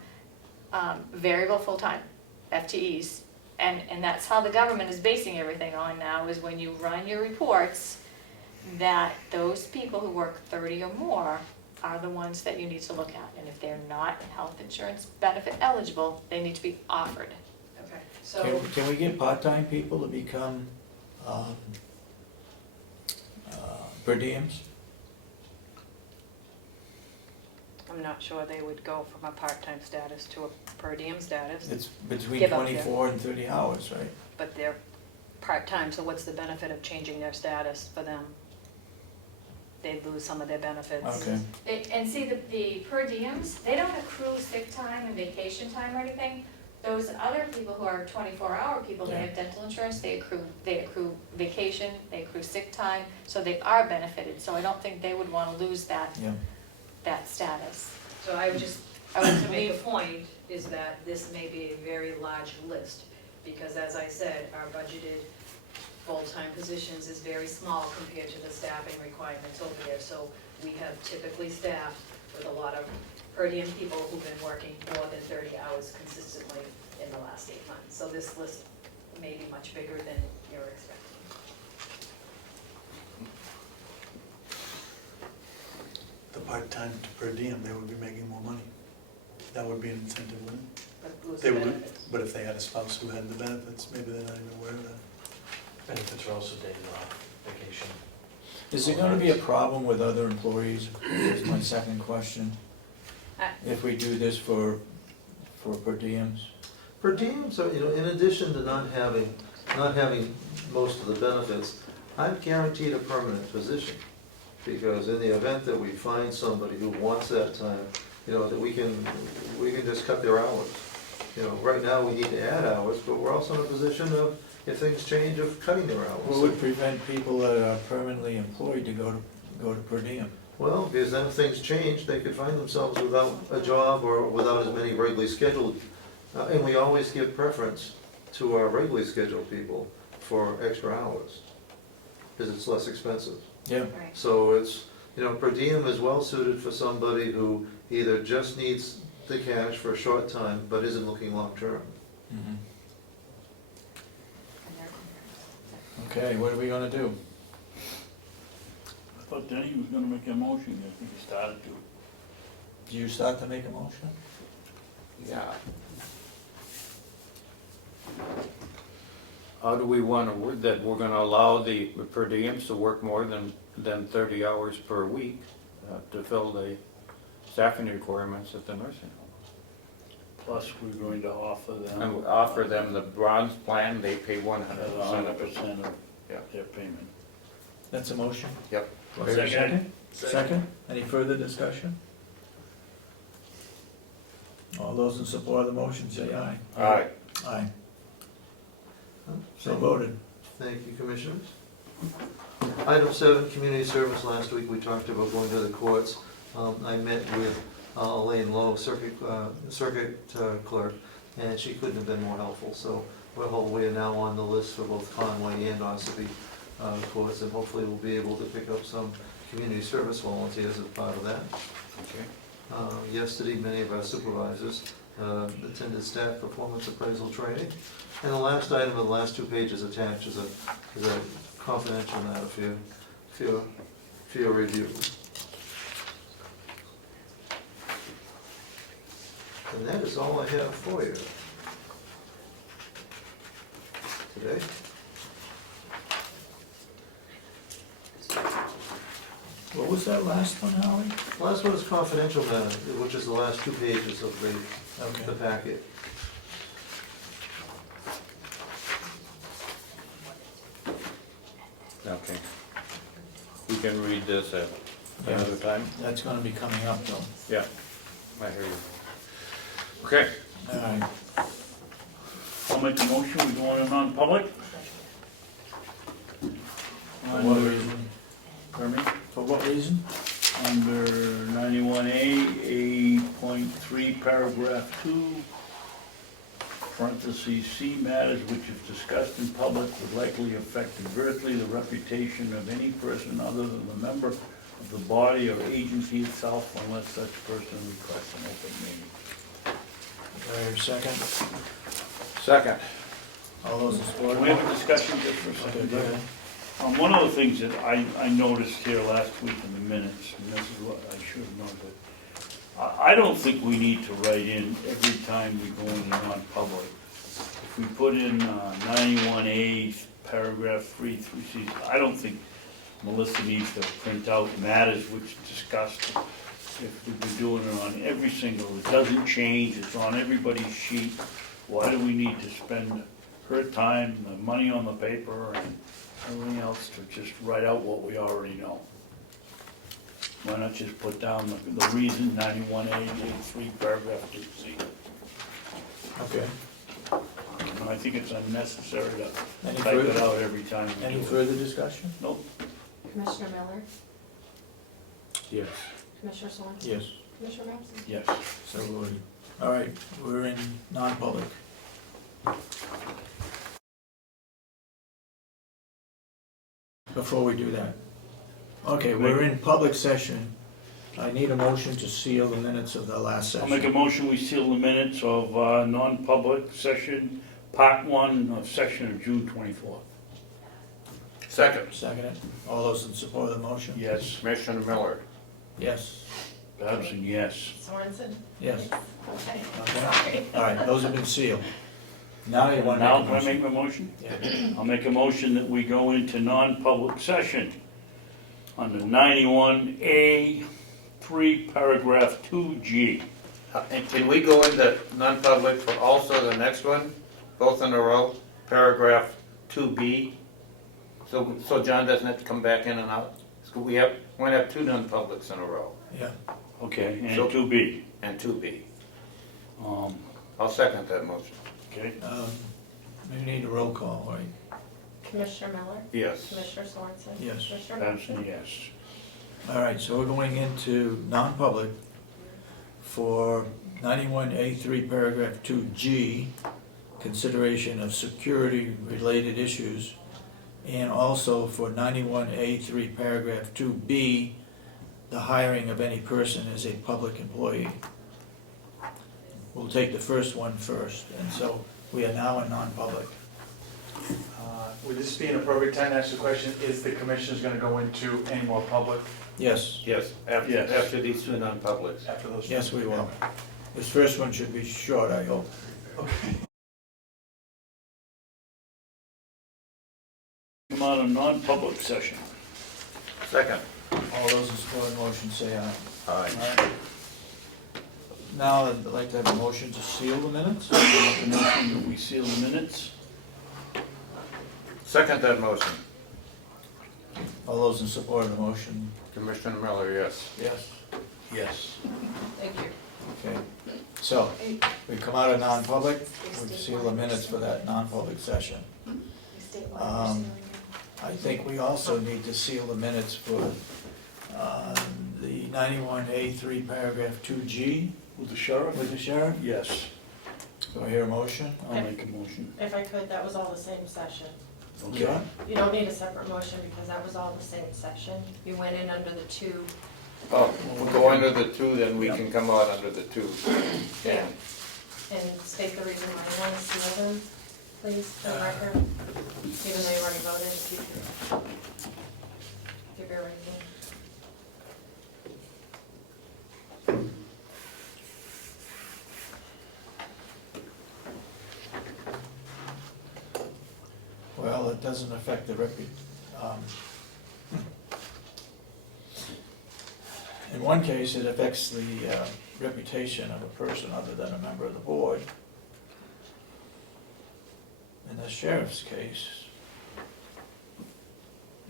variable full-time FTEs. And that's how the government is basing everything on now, is when you run your reports, that those people who work 30 or more are the ones that you need to look at. And if they're not health insurance benefit eligible, they need to be offered. Okay, so, Can we get part-time people to become per diems? I'm not sure they would go from a part-time status to a per diem status, It's between Give up there. 24 and 30 hours, right? but they're part-time, so what's the benefit of changing their status for them? They'd lose some of their benefits. Okay. And see, the per diems, they don't accrue sick time and vacation time or anything. Those other people who are 24-hour people, they have dental insurance, they accrue vacation, they accrue sick time, so they are benefited. So I don't think they would want to lose that, Yeah. that status. So I would just, to make a point, is that this may be a very large list, because as I said, our budgeted full-time positions is very small compared to the staffing requirements over there. So we have typically staffed with a lot of per diem people who've been working more than 30 hours consistently in the last 8 months. So this list may be much bigger than you're expecting. The part-time to per diem, they would be making more money. That would be an incentive, wouldn't it? But lose They the would, benefits. but if they had a spouse who had the benefits, maybe they're not even aware of that. Benefits are also days off, vacation. Is there gonna be a problem with other employees? Is my second question. If we do this for per diems? Per diems are, in addition to not having most of the benefits, I've guaranteed a permanent position. Because in the event that we find somebody who wants that time, that we can just cut their hours. Right now, we need to add hours, but we're also in a position of, if things change, of cutting their hours. What would prevent people that are permanently employed to go to per diem? Well, because then if things change, they could find themselves without a job or without as many regularly scheduled. And we always give preference to our regularly scheduled people for extra hours, because it's less expensive. Yeah. Right. So it's, per diem is well suited for somebody who either just needs the cash for a short time, but isn't looking long-term. Mhm. Okay, what are we gonna do? I thought Denny was gonna make a motion, I think he started to. Do you start to make a motion? Yeah. How do we want to word that? We're gonna allow the per diems to work more than 30 hours per week to fill the staffing requirements at the nursing home. Plus, we're going to offer them. And we offer them the bronze plan, they pay 100% of it. 100% of Yeah. their payment. That's a motion? Yep. Do I hear a Second. Second? Any further discussion? All those in support of the motion say aye. All right. Aye. So voted. Thank you, Commissioners. Item 7, community service. Last week, we talked about going to the courts. I met with Elaine Lowe, circuit clerk, and she couldn't have been more helpful. So we are now on the list for both Conway and Ossipee courts, and hopefully we'll be able to pick up some community service volunteers as part of that. Okay. Yesterday, many of our supervisors attended staff performance appraisal training. And the last item of the last 2 pages attached is a confidential matter for your review. And that is all I have for you today. What was that last one, Howie? Last one is confidential matter, which is the last 2 pages of the packet. Okay. We can read this at another time? That's gonna be coming up though. Yeah, I hear you. Okay. All right. I'll make a motion, we go into non-public. For what reason? Pardon me? For what reason? Under 91A, 8.3, paragraph 2, parentheses, C, matters which if discussed in public would likely affect adversely the reputation of any person other than the member of the body or agency itself unless such person requests an open meeting. Do I hear a second? Second. All those in support? Can we have a discussion just for a Okay, second? go ahead. One of the things that I noticed here last week in the minutes, and this is what I should have noted, I don't think we need to write in every time we go into non-public. If we put in 91A, paragraph 3, 3C, I don't think Melissa needs to print out matters which discussed if we've been doing it on every single, it doesn't change, it's on everybody's sheet, why do we need to spend her time, the money on the paper, and everything else to just write out what we already know? Why not just put down the reason, 91A, 83, paragraph 2C? Okay. And I think it's unnecessary to Any type it further, out every time we any do it. further discussion? Nope. Commissioner Miller, Yes. Commissioner Sorensen, Yes. Commissioner Babson. Yes. So voted. All right, we're in non-public. Before we do that. Okay, we're in public session. I need a motion to seal the minutes of the last I'll make a session. motion, we seal the minutes of non-public session, part 1 of session of June 24th. Second, Second it. All those in support of the motion? Yes. Commissioner Miller. Yes. Babson, yes. Sorensen? Yes. Okay, Okay. sorry. All right, those have been sealed. Now you want to Now, make a can I motion? make my motion? Yeah. I'll make a motion that we go into non-public session under 91A3, paragraph 2G. And can we go into non-public for also the next one, both in a row, paragraph 2B? So John doesn't have to come back in and out? So we're gonna have two non-publics in a row, Yeah. Okay, and So- 2B. and 2B. Um, I'll second that motion. Okay, We need a roll call, right? Commissioner Miller, Yes. Commissioner Sorensen. Yes. Commissioner Babson, Babson. yes. All right, so we're going into non-public for 91A3, paragraph 2G, consideration of security-related issues, and also for 91A3, paragraph 2B, the hiring of any person as a public employee. We'll take the first one first, and so we are now in non-public. Would this be an appropriate time to ask the question, is the commissioners gonna go into any more public Yes, Yes, Yes. after these two non-publics. after those? yes, we will. This first one should be short, I hope. Okay. Come out of non-public session. Second. All those in support of the motion say aye. Aye. All right. Now, I'd like to have a motion to seal the minutes. Make a motion that we seal the minutes. Second that motion. All those in support of the motion, Commissioner Miller, yes. yes. Yes. Thank you. Okay, so, we come out of non-public, we seal the minutes for that non-public session. I think we also need to seal the minutes for the 91A3, paragraph 2G With the sheriff? with the sheriff. Yes. Do I hear a motion? I'll make a motion. If I could, that was all the same session. Okay. John? You don't need a separate motion because that was all the same session. You went in under the two. Oh, we'll go under the two, then we can come out under the two. Yeah. And state the reason why you want to seal them, please, for the record. Even though you already voted, if you could give your reason. Well, it doesn't affect the in one case, it affects the reputation of a person other than a member of the board. In the sheriff's case,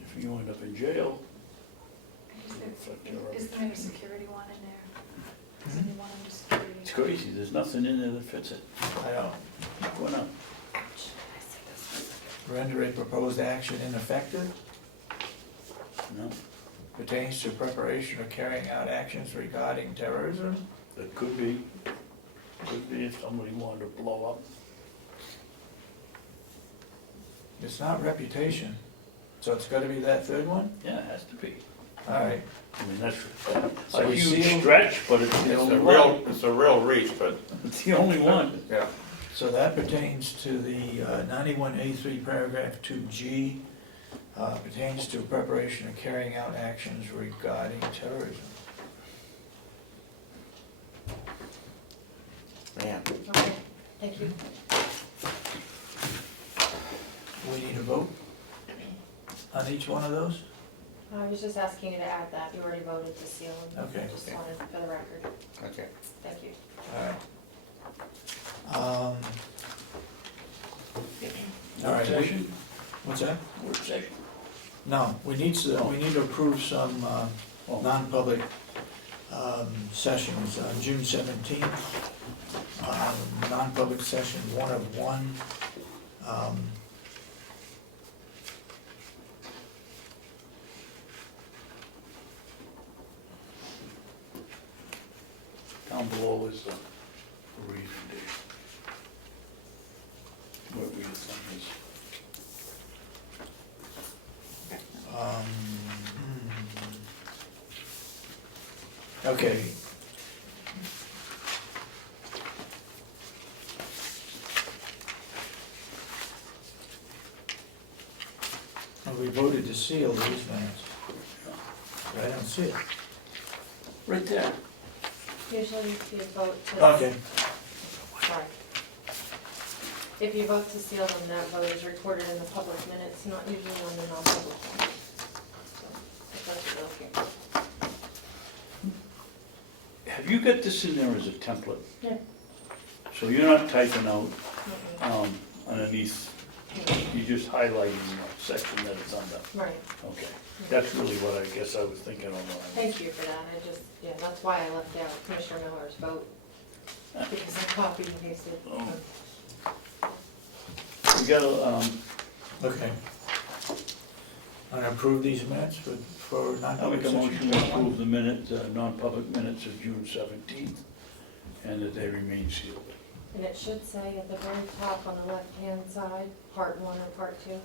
If you end up in jail, Is there a security one in there? Is there one under security? it's crazy, there's nothing in there that fits it. I don't Why not? render a proposed action ineffective, No, pertains to preparation or carrying out actions regarding terrorism. it could be if somebody wanted to blow up. It's not reputation, so it's gotta be that third one? Yeah, it has to be. All right, I mean, that's So a we huge seal- stretch, but it's the only one. It's a real reach, but, It's the only one. yeah. so that pertains to the 91A3, paragraph 2G, pertains to preparation or carrying out actions regarding terrorism. Man, Okay, thank you. We need a vote on each one of those? I was just asking you to add that, you already voted to seal them. Okay, Just okay. wanted for the record, Okay. thank you. All right. All right, Work session? what's that? Work session. No, we need to approve some Oh. non-public sessions. June 17th, non-public session 1 of 1. Down below is the reason, Dave. What reason is? Okay. Well, we voted to seal these minutes. But I don't see it. Right there. Usually if you vote to. Okay. Sorry. If you vote to seal them, that vote is recorded in the public minutes, not usually on the non-public ones. So, if that's what you're looking. Have you got this in there as a template? Yeah. So you're not typing out Mhm. underneath, you're just highlighting the section that it's under? Right, Okay, that's really what I guess I was thinking on. thank you for that, I just, yeah, that's why I left out Commissioner Miller's vote, because I copied and pasted. Oh. We gotta, Okay. I'm gonna approve these minutes for I'll non-public make a session. motion to approve the minutes, non-public minutes of June 17th, and that they remain sealed. And it should say at the very top on the left-hand side, part 1 or part 2.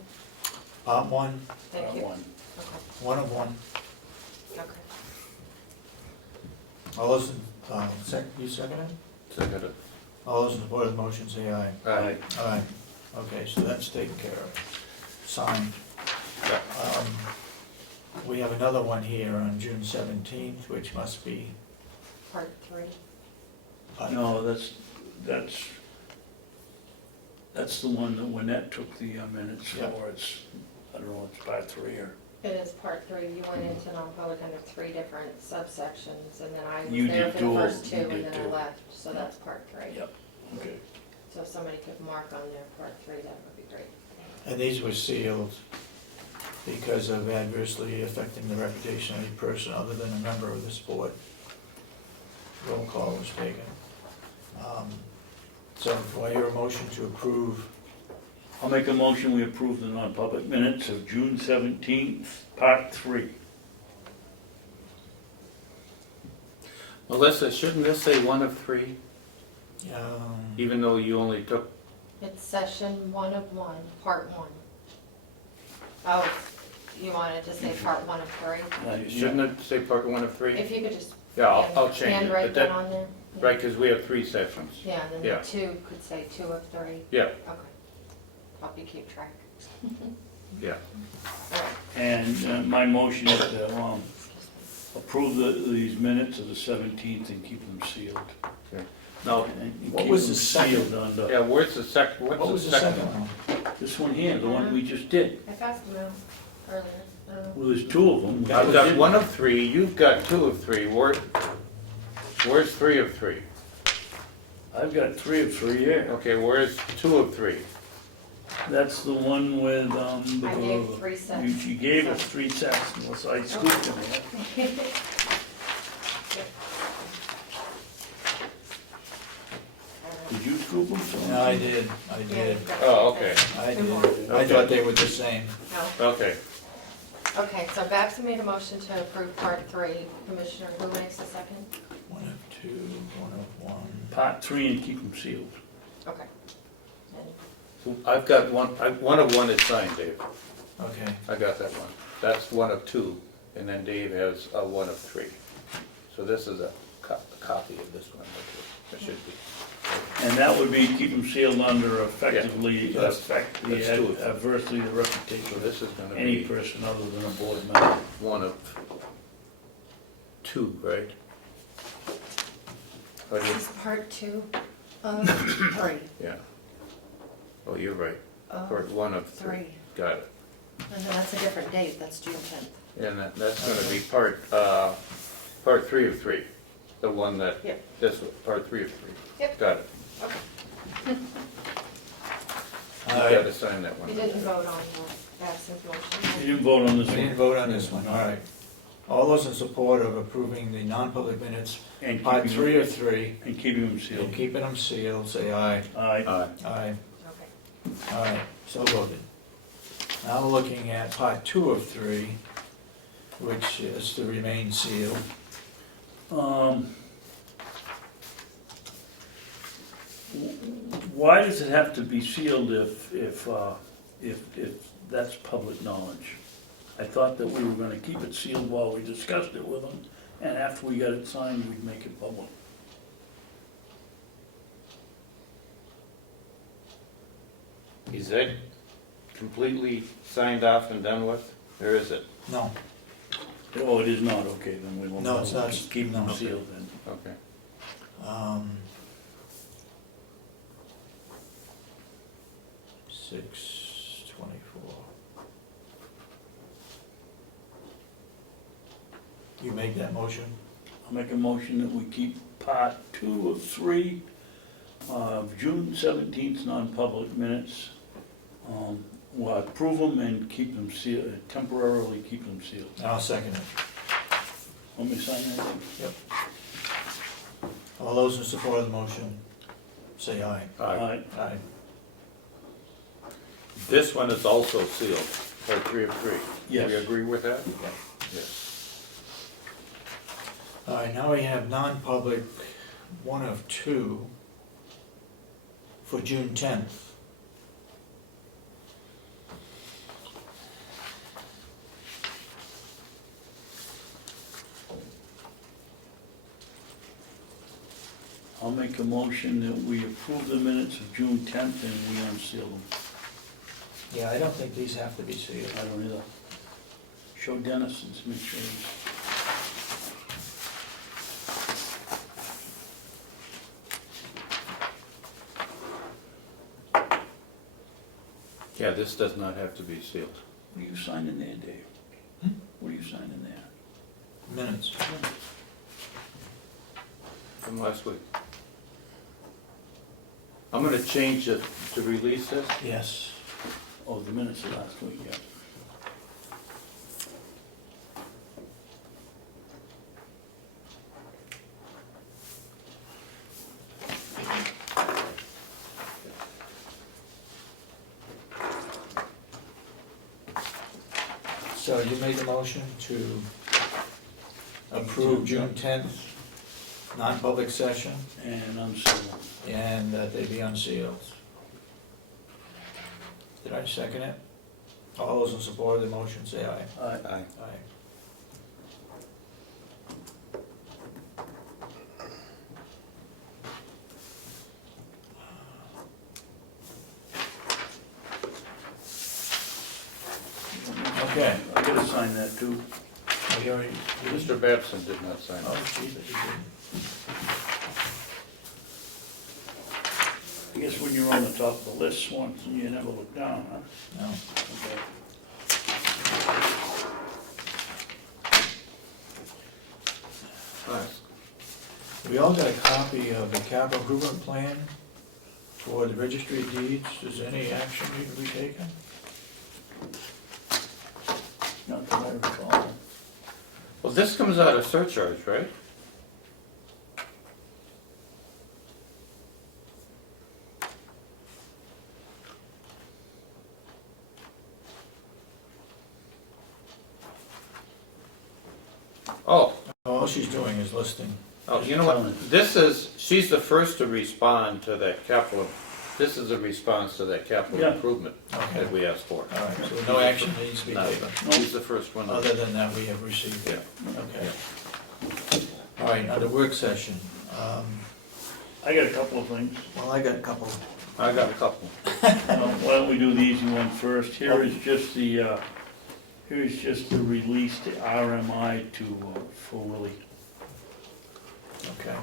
Part 1, Thank you. One. Okay, 1 of 1. okay. All those, you second it? Second. All those in support of the motion say aye. Aye. Aye. Okay, so that's taken care of, signed. We have another one here on June 17th, which must be. Part 3. No, that's the one that Lynette took the minutes Yeah. for, it's, I don't know, it's part 3 or. It is part 3, you went into non-public under 3 different subsections, and then I was You there did for the two, first 2, you and did then I two. left, so that's part 3. Yep, okay. So if somebody could mark on their part 3, that would be great. And these were sealed because of adversely affecting the reputation of any person other than a member of this board. Roll call was taken. So do I hear a motion to approve? I'll make a motion, we approve the non-public minutes of June 17th, part 3. Melissa, shouldn't this say 1 of 3, Um, even though you only took, It's session 1 of 1, part 1. Oh, you wanted to say part 1 of 3? shouldn't it say part 1 of 3? If you could just Yeah, I'll change it, handwrite but that that, on there. Yeah. right, because we have 3 sessions. Yeah, and then Yeah. the 2 could say 2 of 3. Yeah, Okay. Help you keep track. yeah. All right. And my motion is to approve these minutes of the 17th and keep them sealed. Now, And What keep was them the second? sealed under, yeah, where's the second, What what's was the the second second one? one? this one here, the one we just did. I passed them out earlier. Well, there's 2 of them. I've got 1 of 3, you've got 2 of 3, where's 3 of 3? I've got 3 of 3 here. Okay, where's 2 of 3? That's the one with, I gave 3 sets. you gave us 3 sets, unless I scooped them here. Did you scoop them? Sean? No, I did. Oh, okay. I did. I thought they were the same. No. Okay, Okay, so Babson made a motion to approve part 3. Commissioner, who makes the second? 1 of 2, 1 of 1. Part 3 and keep them sealed. Okay. And so I've got 1 of 1 is signed, Dave. Okay. I got that one. That's 1 of 2, and then Dave has a 1 of 3. So this is a copy of this one, it should be. And that would be keep them sealed under effectively, Yeah, that's 2 of 3. adversely the reputation So of this is gonna any be person other than a board member. 1 of 2, right? Or do you- this is part 2 of 3. Yeah. Oh, you're right. Of Part 1 of 3. 3. Got it. And then that's a different date, that's June 10th. And that's gonna be part 3 of 3, the one that, Yep. this was part 3 of 3. Yep. Got it. Okay. You All right. gotta sign that one. You didn't vote on Babson's motion. You didn't vote on this We one? didn't vote on this one, all right. All those in support of approving the non-public minutes, And part keeping 3 them- of 3, And keeping them and sealed. keeping them sealed, say aye. Aye. Aye. Okay. All right, so voted. Now we're looking at part 2 of 3, which is to remain sealed. Why does it have to be sealed if that's public knowledge? I thought that we were gonna keep it sealed while we discussed it with them, and after we got it signed, we'd make it public. Is that completely signed off and done with, or is it? No, Oh, it is not, okay, then we won't. No, it's not. Keep them No. sealed then. Okay. um, 6/24. You make that motion? I'll make a motion that we keep part 2 of 3 of June 17th non-public minutes. We'll approve them and keep them sealed, temporarily keep them sealed. I'll second it. Want me to sign that thing? Yep. All those in support of the motion, say aye. Aye. Aye. This one is also sealed, part 3 of 3. Yes. Do you agree with that? Yep. Yes. All right, now we have non-public 1 of 2 for June 10th. I'll make a motion that we approve the minutes of June 10th and we unseal them. Yeah, I don't think these have to be sealed. I don't either. Show Dennis and make sure he's. Yeah, this does not have to be sealed. What are you signing there, Dave? Hmm? What are you signing there? Minutes. From last week. I'm gonna change it to release this. Yes. Oh, the minutes of last week, yeah. So you made the motion to approve June 10th non-public session And unseal them. and that they be unsealed. Did I second it? All those in support of the motion, say aye. Aye. Aye. Aye. Okay. I gotta sign that too. Oh, you already- you did? Mr. Babson did not sign Oh, it. geez, I didn't. I guess when you're on the top of the list, Swanson, you never look down, huh? No. Okay. Nice. We all got a copy of the capital improvement plan for the registry of deeds. Is any action need to be taken? Not that I recall. Well, this comes out of surcharge, right? Oh, All she's doing is listing. oh, you know what? This is, she's the first to respond to that capital, this is a response to that capital Yeah. improvement Okay. that we asked for. All right, so no action needs to be No, taken. she's the first one. Other than that, we have received it. Yeah. Okay. All right, under work session, I got a couple of things. well, I got a couple. I got a couple. Why don't we do the easy one first? Here is just the release to RMI for Willie. Okay.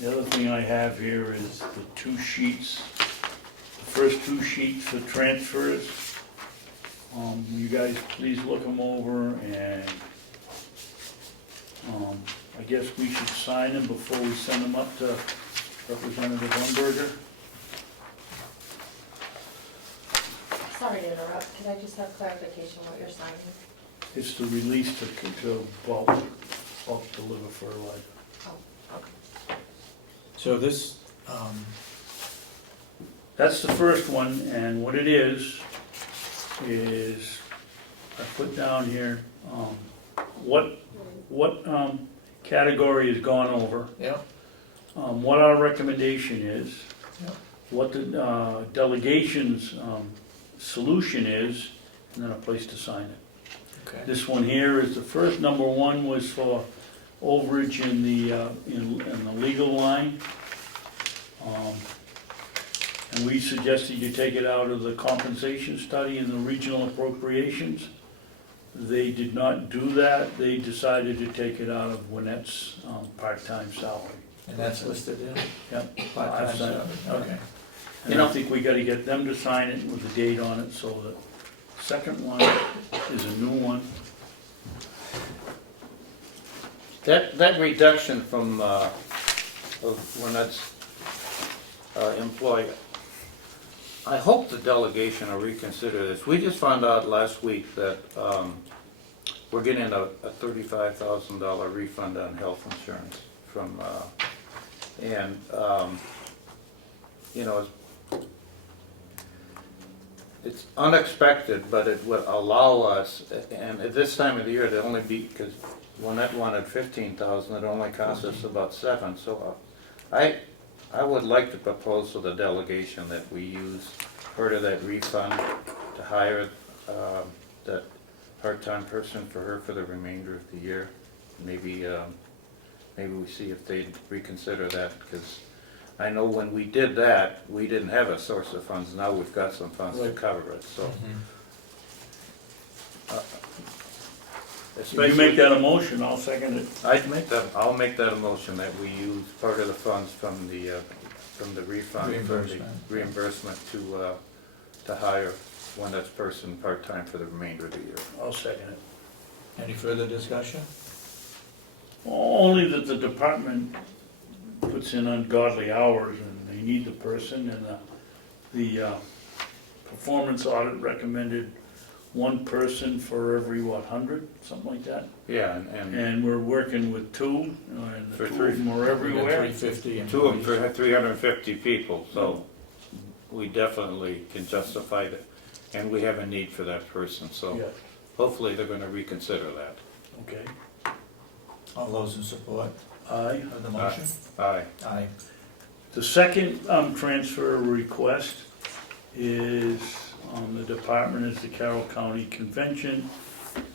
The other thing I have here is the 2 sheets, the first 2 sheets for transfers. You guys please look them over, and I guess we should sign them before we send them up to Representative Umberger. Sorry to interrupt, could I just have clarification what you're signing? It's the release to bulk deliver fertilizer. Oh, okay. So this, That's the first one, and what it is I put down here, what category has gone over, yeah, what our recommendation is, yeah, what the delegation's solution is, and then a place to sign it. okay. This one here is the first, number one was for overage in the legal line. And we suggested you take it out of the compensation study and the regional appropriations. They did not do that. They decided to take it out of Winnett's part-time salary. And that's listed in? Yep. Part-time I've signed it. salary, okay. And I think we gotta get them to sign it with the date on it, so the second one is a new one. That reduction from, of when that's employee, I hope the delegation will reconsider this. We just found out last week that we're getting a $35,000 refund on health insurance from, you know, it's unexpected, but it would allow us, and at this time of the year, they only be, because Lynette wanted 15,000, it only cost us about 7. So I would like to propose to the delegation that we use part of that refund to hire that part-time person for her for the remainder of the year. Maybe we see if they reconsider that, because I know when we did that, we didn't have a source of funds. Now we've got some funds to cover it, so. If you make that a motion, I'll second it. I'll make that a motion that we use part of the funds from the refund, reimbursement to hire one that's person part-time for the remainder of the year. I'll second it. Any further discussion? Only that the department puts in ungodly hours and they need the person, and the performance audit recommended one person for every, 100, something like that? Yeah, And we're working with 2, and the 2 of them are everywhere. 350. Two of them for 350 people, so we definitely can justify that. And we have a need for that person, so Yeah, hopefully they're gonna reconsider that. okay. All those in support Aye. of the motion? Aye. Aye. The second transfer request is on the department is the Carroll County Convention.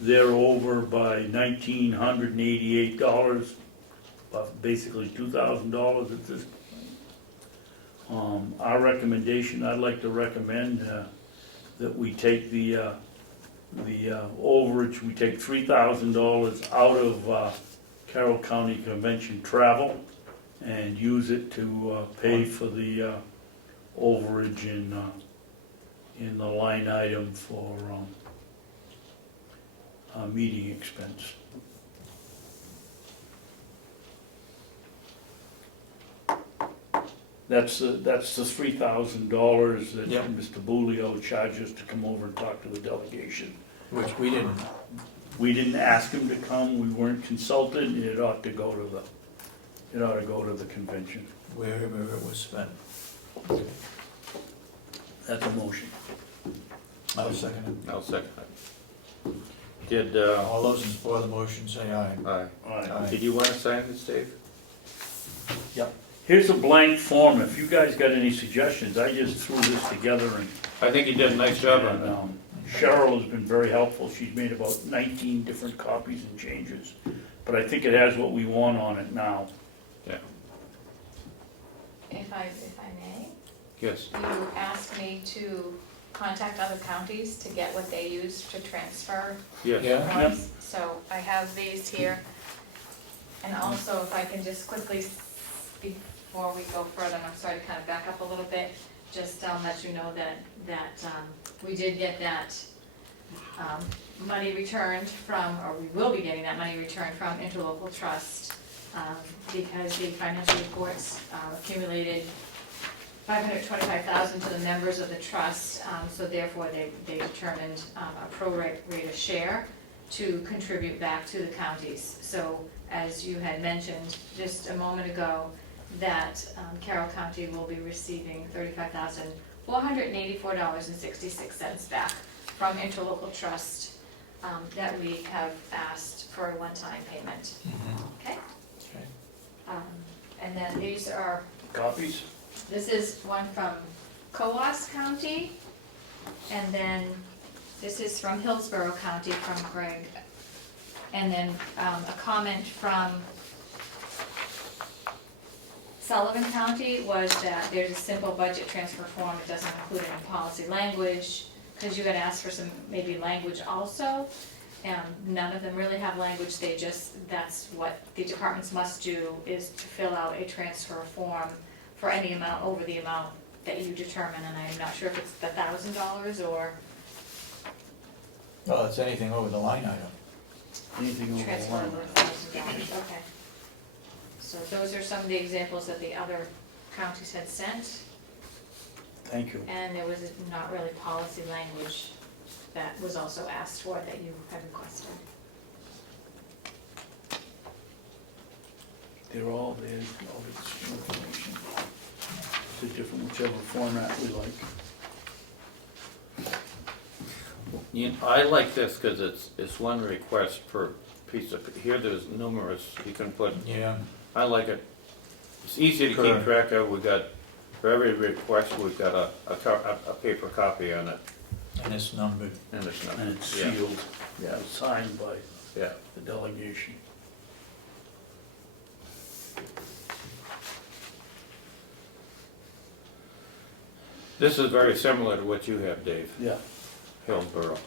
They're over by $1,988, basically $2,000 at this point. Our recommendation, I'd like to recommend that we take the overage, we take $3,000 out of Carroll County Convention travel and use it to pay for the overage in the line item for meeting expense. That's the $3,000 that Yep. Mr. Bulio charges to come over and talk to the delegation. Which we didn't. We didn't ask him to come, we weren't consulted, it ought to go to the convention. Wherever it was spent. That's a motion. I'll second it. I'll second it. Did, All those in support of the motion say aye. aye. Aye. Did you wanna sign this, Dave? Here's a blank form, if you guys got any suggestions, I just threw this together and I think you did a nice job on And, that. Cheryl has been very helpful, she's made about 19 different copies and changes, but I think it has what we want on it now. Yeah, If I may, yes. you asked me to contact other counties to get what they use to transfer Yes. Yeah? funds. So I have these here. And also, if I can just quickly, before we go further, and I'm sorry to kind of back up a little bit, just let you know that we did get that money returned from, or we will be getting that money returned from interlocal trust, because the financial reports accumulated $525,000 to the members of the trust, so therefore they determined a pro rata share to contribute back to the counties. So as you had mentioned just a moment ago, that Carroll County will be receiving $35,484.66 back from interlocal trust that we have asked for a one-time payment. Okay? Okay. And then these are, Copies? this is one from Coos County, and then this is from Hillsborough County from Greg. And then a comment from Sullivan County was that there's a simple budget transfer form, it doesn't include any policy language, because you had asked for some maybe language also. None of them really have language, they just, that's what the departments must do, is to fill out a transfer form for any amount over the amount that you determine, and I'm not sure if it's the $1,000 or Well, it's anything over the line item. Anything over the transfer line? over $1,000, okay. So those are some of the examples that the other counties had sent, Thank you. and there was not really policy language that was also asked for that you had requested. They're all there, all this information. It's a different, whichever format we like. I like this because it's one request per piece of, here there's numerous, you can put, Yeah. I like it. It's easy to keep Correct. track of, we got, for every request, we've got a paper copy on it, And it's numbered. and it's not. And it's Yeah. sealed, signed by Yeah. the delegation. This is very similar to what you have, Dave, Yeah. Hillsborough.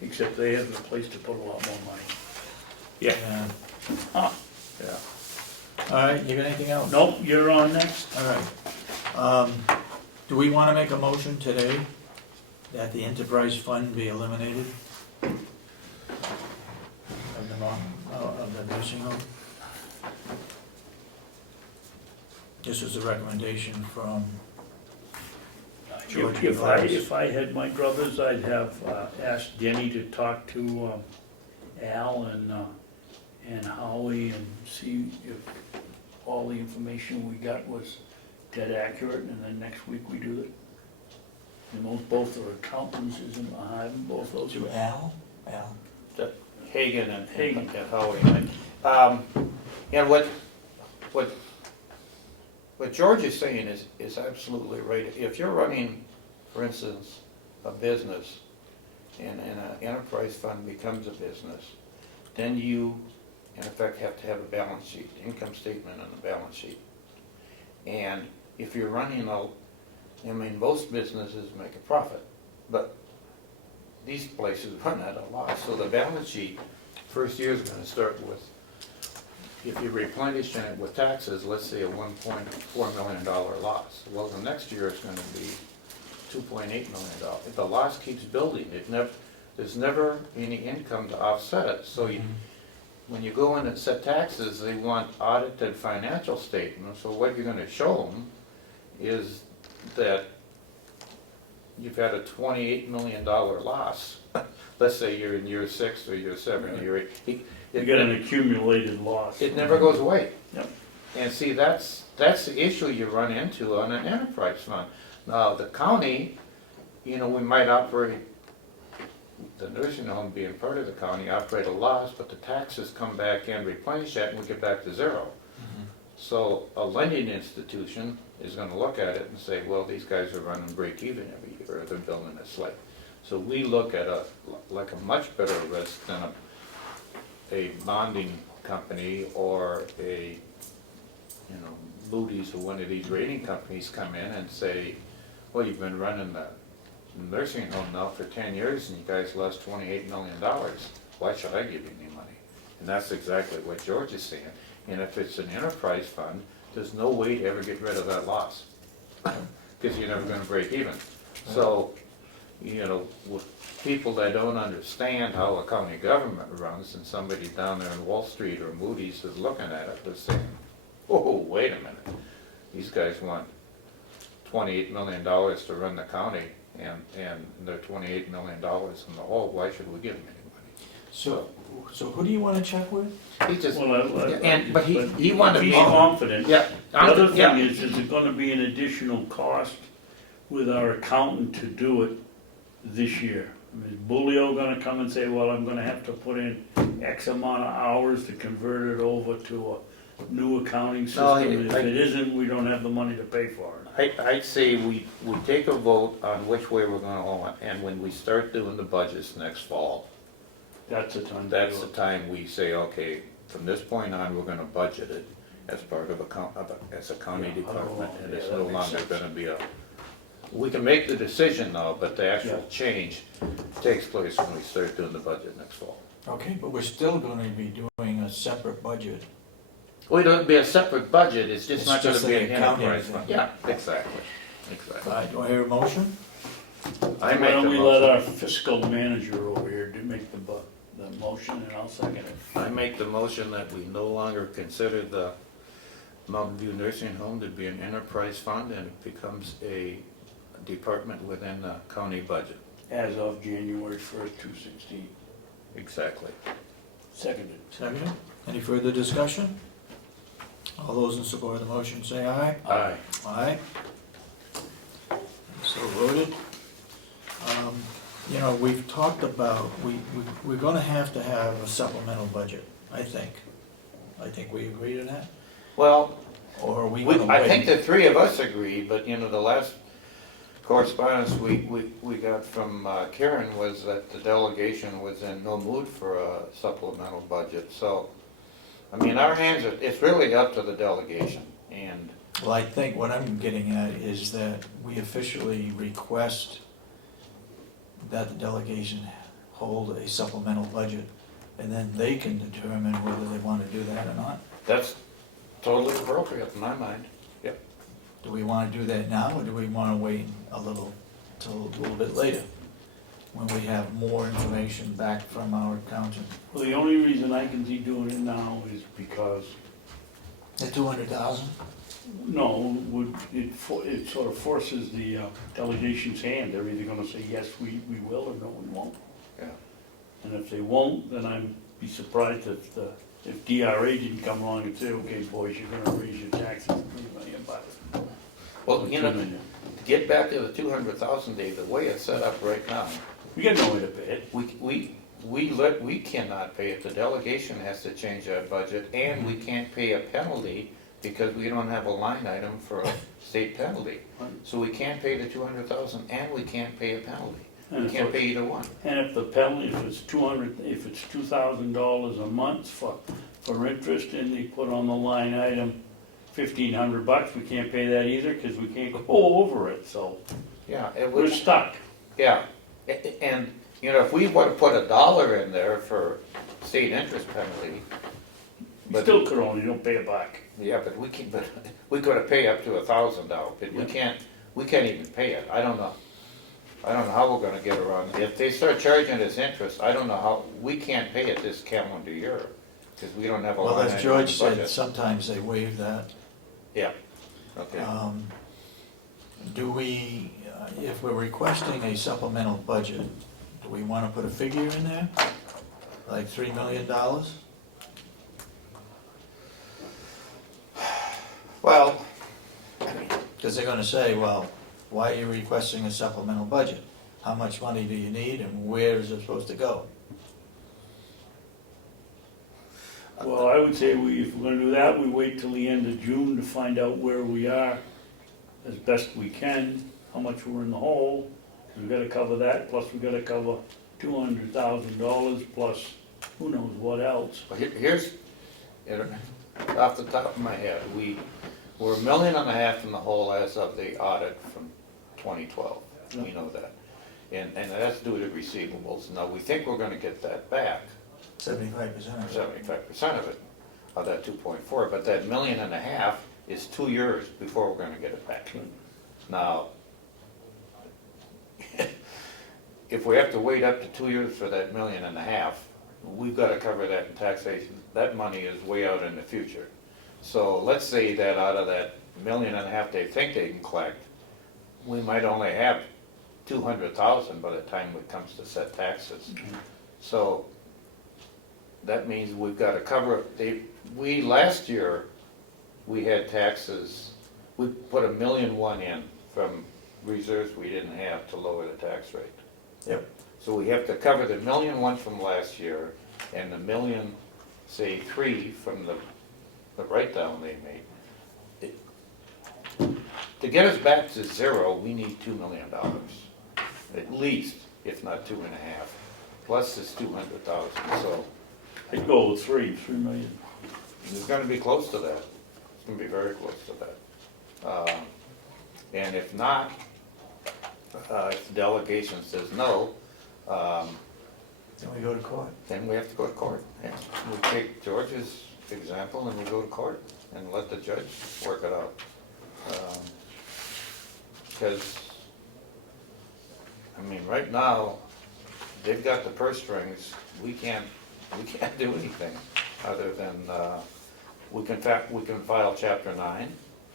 Except they have a place to put a lot more money. Yeah. Yeah. Yeah. All right, you got anything else? Nope, you're on next. All right. Do we want to make a motion today that the enterprise fund be eliminated? Of the nursing home? This is a recommendation from George. If I had my brothers, I'd have asked Denny to talk to Al and Howie and see if all the information we got was dead accurate, and then next week we do it. And both are accountants, isn't both those? To Al? Al. Hagan and Hagan. Howie. And what George is saying is absolutely right. If you're running, for instance, a business, and an enterprise fund becomes a business, then you, in effect, have to have a balance sheet, income statement and a balance sheet. And if you're running most businesses make a profit, but these places run at a loss, so the balance sheet, first year is gonna start with, if you replenish it with taxes, let's say a $1.4 million loss. Well, the next year is gonna be $2.8 million. The loss keeps building. There's never any income to offset it. So when you go in and set taxes, they want audited financial statements. So what you're gonna show them is that you've had a $28 million loss. Let's say you're in year 6 or year 7 or year 8. You got an accumulated loss. It never goes away. Yep. And see, that's the issue you run into on an enterprise fund. Now, the county, we might operate, the nursing home being part of the county, operate a loss, but the taxes come back and replenish that and we get back to zero. So a lending institution is gonna look at it and say, well, these guys are running break even every year, or they're building a slate. So we look at a much better risk than a bonding company or a, Moody's or one of these rating companies come in and say, well, you've been running the nursing home now for 10 years and you guys lost $28 million. Why should I give you any money? And that's exactly what George is saying. And if it's an enterprise fund, there's no way to ever get rid of that loss, because you're never gonna break even. So, with people that don't understand how a county government runs, and somebody down there in Wall Street or Moody's is looking at it, they're saying, oh, wait a minute, these guys want $28 million to run the county, and they're $28 million in the hole, why should we give them any money? So who do you wanna check with? He just, Well, but he wanted if me. he's confident. Yeah. The other yeah. thing is it gonna be an additional cost with our accountant to do it this year? I mean, is Bulio gonna come and say, well, I'm gonna have to put in X amount of hours to convert it over to a new accounting system? No, If it isn't, we don't have the money to pay for it. I'd say we take a vote on which way we're gonna go, and when we start doing the budgets next fall, That's the time. to that's do the it. time we say, okay, from this point on, we're gonna budget it as part of as a county Yeah, department, and yeah, it's that no makes longer sense. gonna be we can make the decision now, but the actual Yeah. change takes place when we start doing the budget next fall. Okay, but we're still gonna be doing a separate budget. Well, it'll be a separate budget, it's just It's not gonna just be an an accounting enterprise thing. fund. Yeah, exactly. All right, do I hear a motion? I Why make the don't we let motion, our fiscal manager over here make the motion, and I'll second it. I make the motion that we no longer consider the Mountain View Nursing Home to be an enterprise fund, and it becomes a department within the county budget. As of January 1st, 2016. Exactly. Seconded. Second. Any further discussion? All those in support of the motion say aye. Aye. Aye. So voted. We've talked about, we're gonna have to have a supplemental budget, I think. I think we agree to that? Well, Or are we gonna wait? I think the three of us agree, but the last correspondence we got from Karen was that the delegation was in no mood for a supplemental budget, so, I mean, our hands are, it's really up to the delegation, and Well, I think what I'm getting at is that we officially request that the delegation hold a supplemental budget, and then they can determine whether they want to do that or not. that's totally appropriate in my mind. Yep. Do we want to do that now, or do we want to wait till a little bit later, when we have more information back from our accountant? Well, the only reason I can see doing it now is because, The 200,000? no, it sort of forces the delegation's hand. They're either gonna say, yes, we will, or no, we won't. Yeah. And if they won't, then I'd be surprised if DRA didn't come along and say, okay, boys, you're gonna raise your taxes $3 million. Well, $2 million. to get back to the 200,000, Dave, the way it's set up right now, We got no way to pay it. we cannot pay it. The delegation has to change our budget, and we can't pay a penalty because we don't have a line item for a state penalty. So we can't pay the 200,000, and we can't pay a penalty. And We if can't it- pay either one. And if the penalty, if it's $2,000 a month for interest, and they put on the line item $1,500, we can't pay that either, because we can't go over it, so Yeah, we're stuck. yeah. And, if we would have put $1 in there for state interest penalty, You But- still could only, don't pay it back. yeah, but we could have paid up to $1,000, but we can't even pay it. I don't know how we're gonna get around it. If they start charging us interest, I don't know how, we can't pay it this calendar year, because we don't have a Well, line as item George in the said, budget. sometimes they waive that. Yeah, okay. Do we, if we're requesting a supplemental budget, do we want to put a figure in there? Like $3 million? Well, Because they're gonna say, well, why are you requesting a supplemental budget? How much money do you need, and where is it supposed to go? Well, I would say if we're gonna do that, we wait till the end of June to find out where we are as best we can, how much we're in the hole. 'Cause we gotta cover that, plus we gotta cover $200,000, plus who knows what else. Well, here's, off the top of my head, we're $1.5 million in the hole as of the audit from 2012. We know that. And that's due to receivables. Now, we think we're gonna get that back, 75% of it. 75% of it, of that 2.4, but that $1.5 million is 2 years before we're gonna get it back. Now, if we have to wait up to 2 years for that 1.5 million, we've got to cover that in taxation. That money is way out in the future. So let's say that out of that 1.5 million they think they can collect, we might only have 200,000 by the time it comes to set taxes. So that means we've got to cover, last year, we had taxes, we put $1.1 million in from reserves we didn't have to lower the tax rate. Yep. So we have to cover the $1.1 million from last year and the $1 million, say, 3 from the write-down they made. To get us back to zero, we need $2 million, at least, if not 2.5, plus this 200,000, so I'd go with 3 million. it's gonna be close to that. It's gonna be very close to that. And if not, if the delegation says no, Then we go to court. then we have to go to court. And we take George's example and we go to court and let the judge work it out. Because, I mean, right now, they've got the purse strings, we can't do anything other than, we can file chapter 9,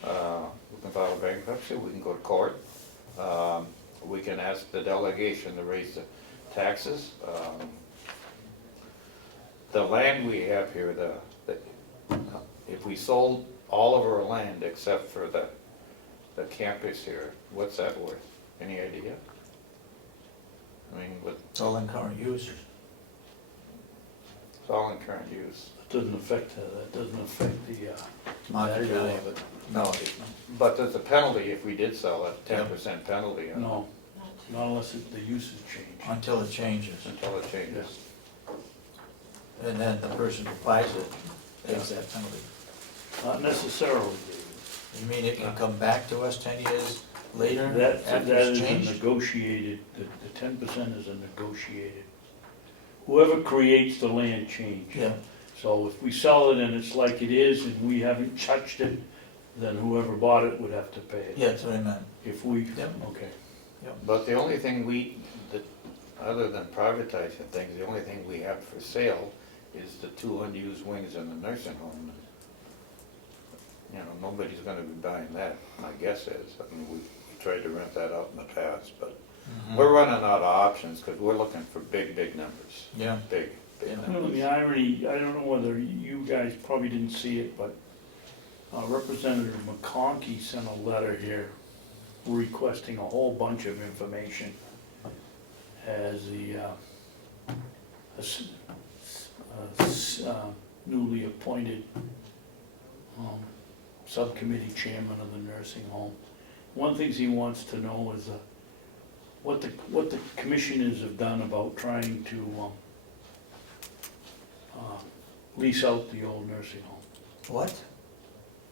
we can file a bankruptcy, we can go to court, we can ask the delegation to raise the taxes. The land we have here, if we sold all of our land except for the campus here, what's that worth? Any idea? I mean, It's all in current use. it's all in current use. That doesn't affect the, Market value value. of it. No, But there's a penalty if we did sell it, 10% penalty on it No, not unless the uses change. until it changes. until it changes. And then the person who buys it pays that penalty. Not necessarily, David. You mean it can come back to us 10 years later That after it's is a changed? negotiated, the 10% is a negotiated. Whoever creates the land change. Yeah, So if we sell it and it's like it is and we haven't touched it, then whoever bought it would have to pay it. yeah, that's what I meant. If we, Yep. okay. But the only thing other than privatizing things, the only thing we have for sale is the 2 unused wings in the nursing home. You know, nobody's gonna be buying that, my guess is. I mean, we tried to rent that out in the past, but we're running out of options because we're looking for big numbers. Yeah. Big Yeah. Well, numbers. the irony, I don't know whether you guys probably didn't see it, but Representative McConkey sent a letter here requesting a whole bunch of information as the newly appointed subcommittee chairman of the nursing home. One of the things he wants to know is what the commissioners have done about trying to lease out the old nursing home. What?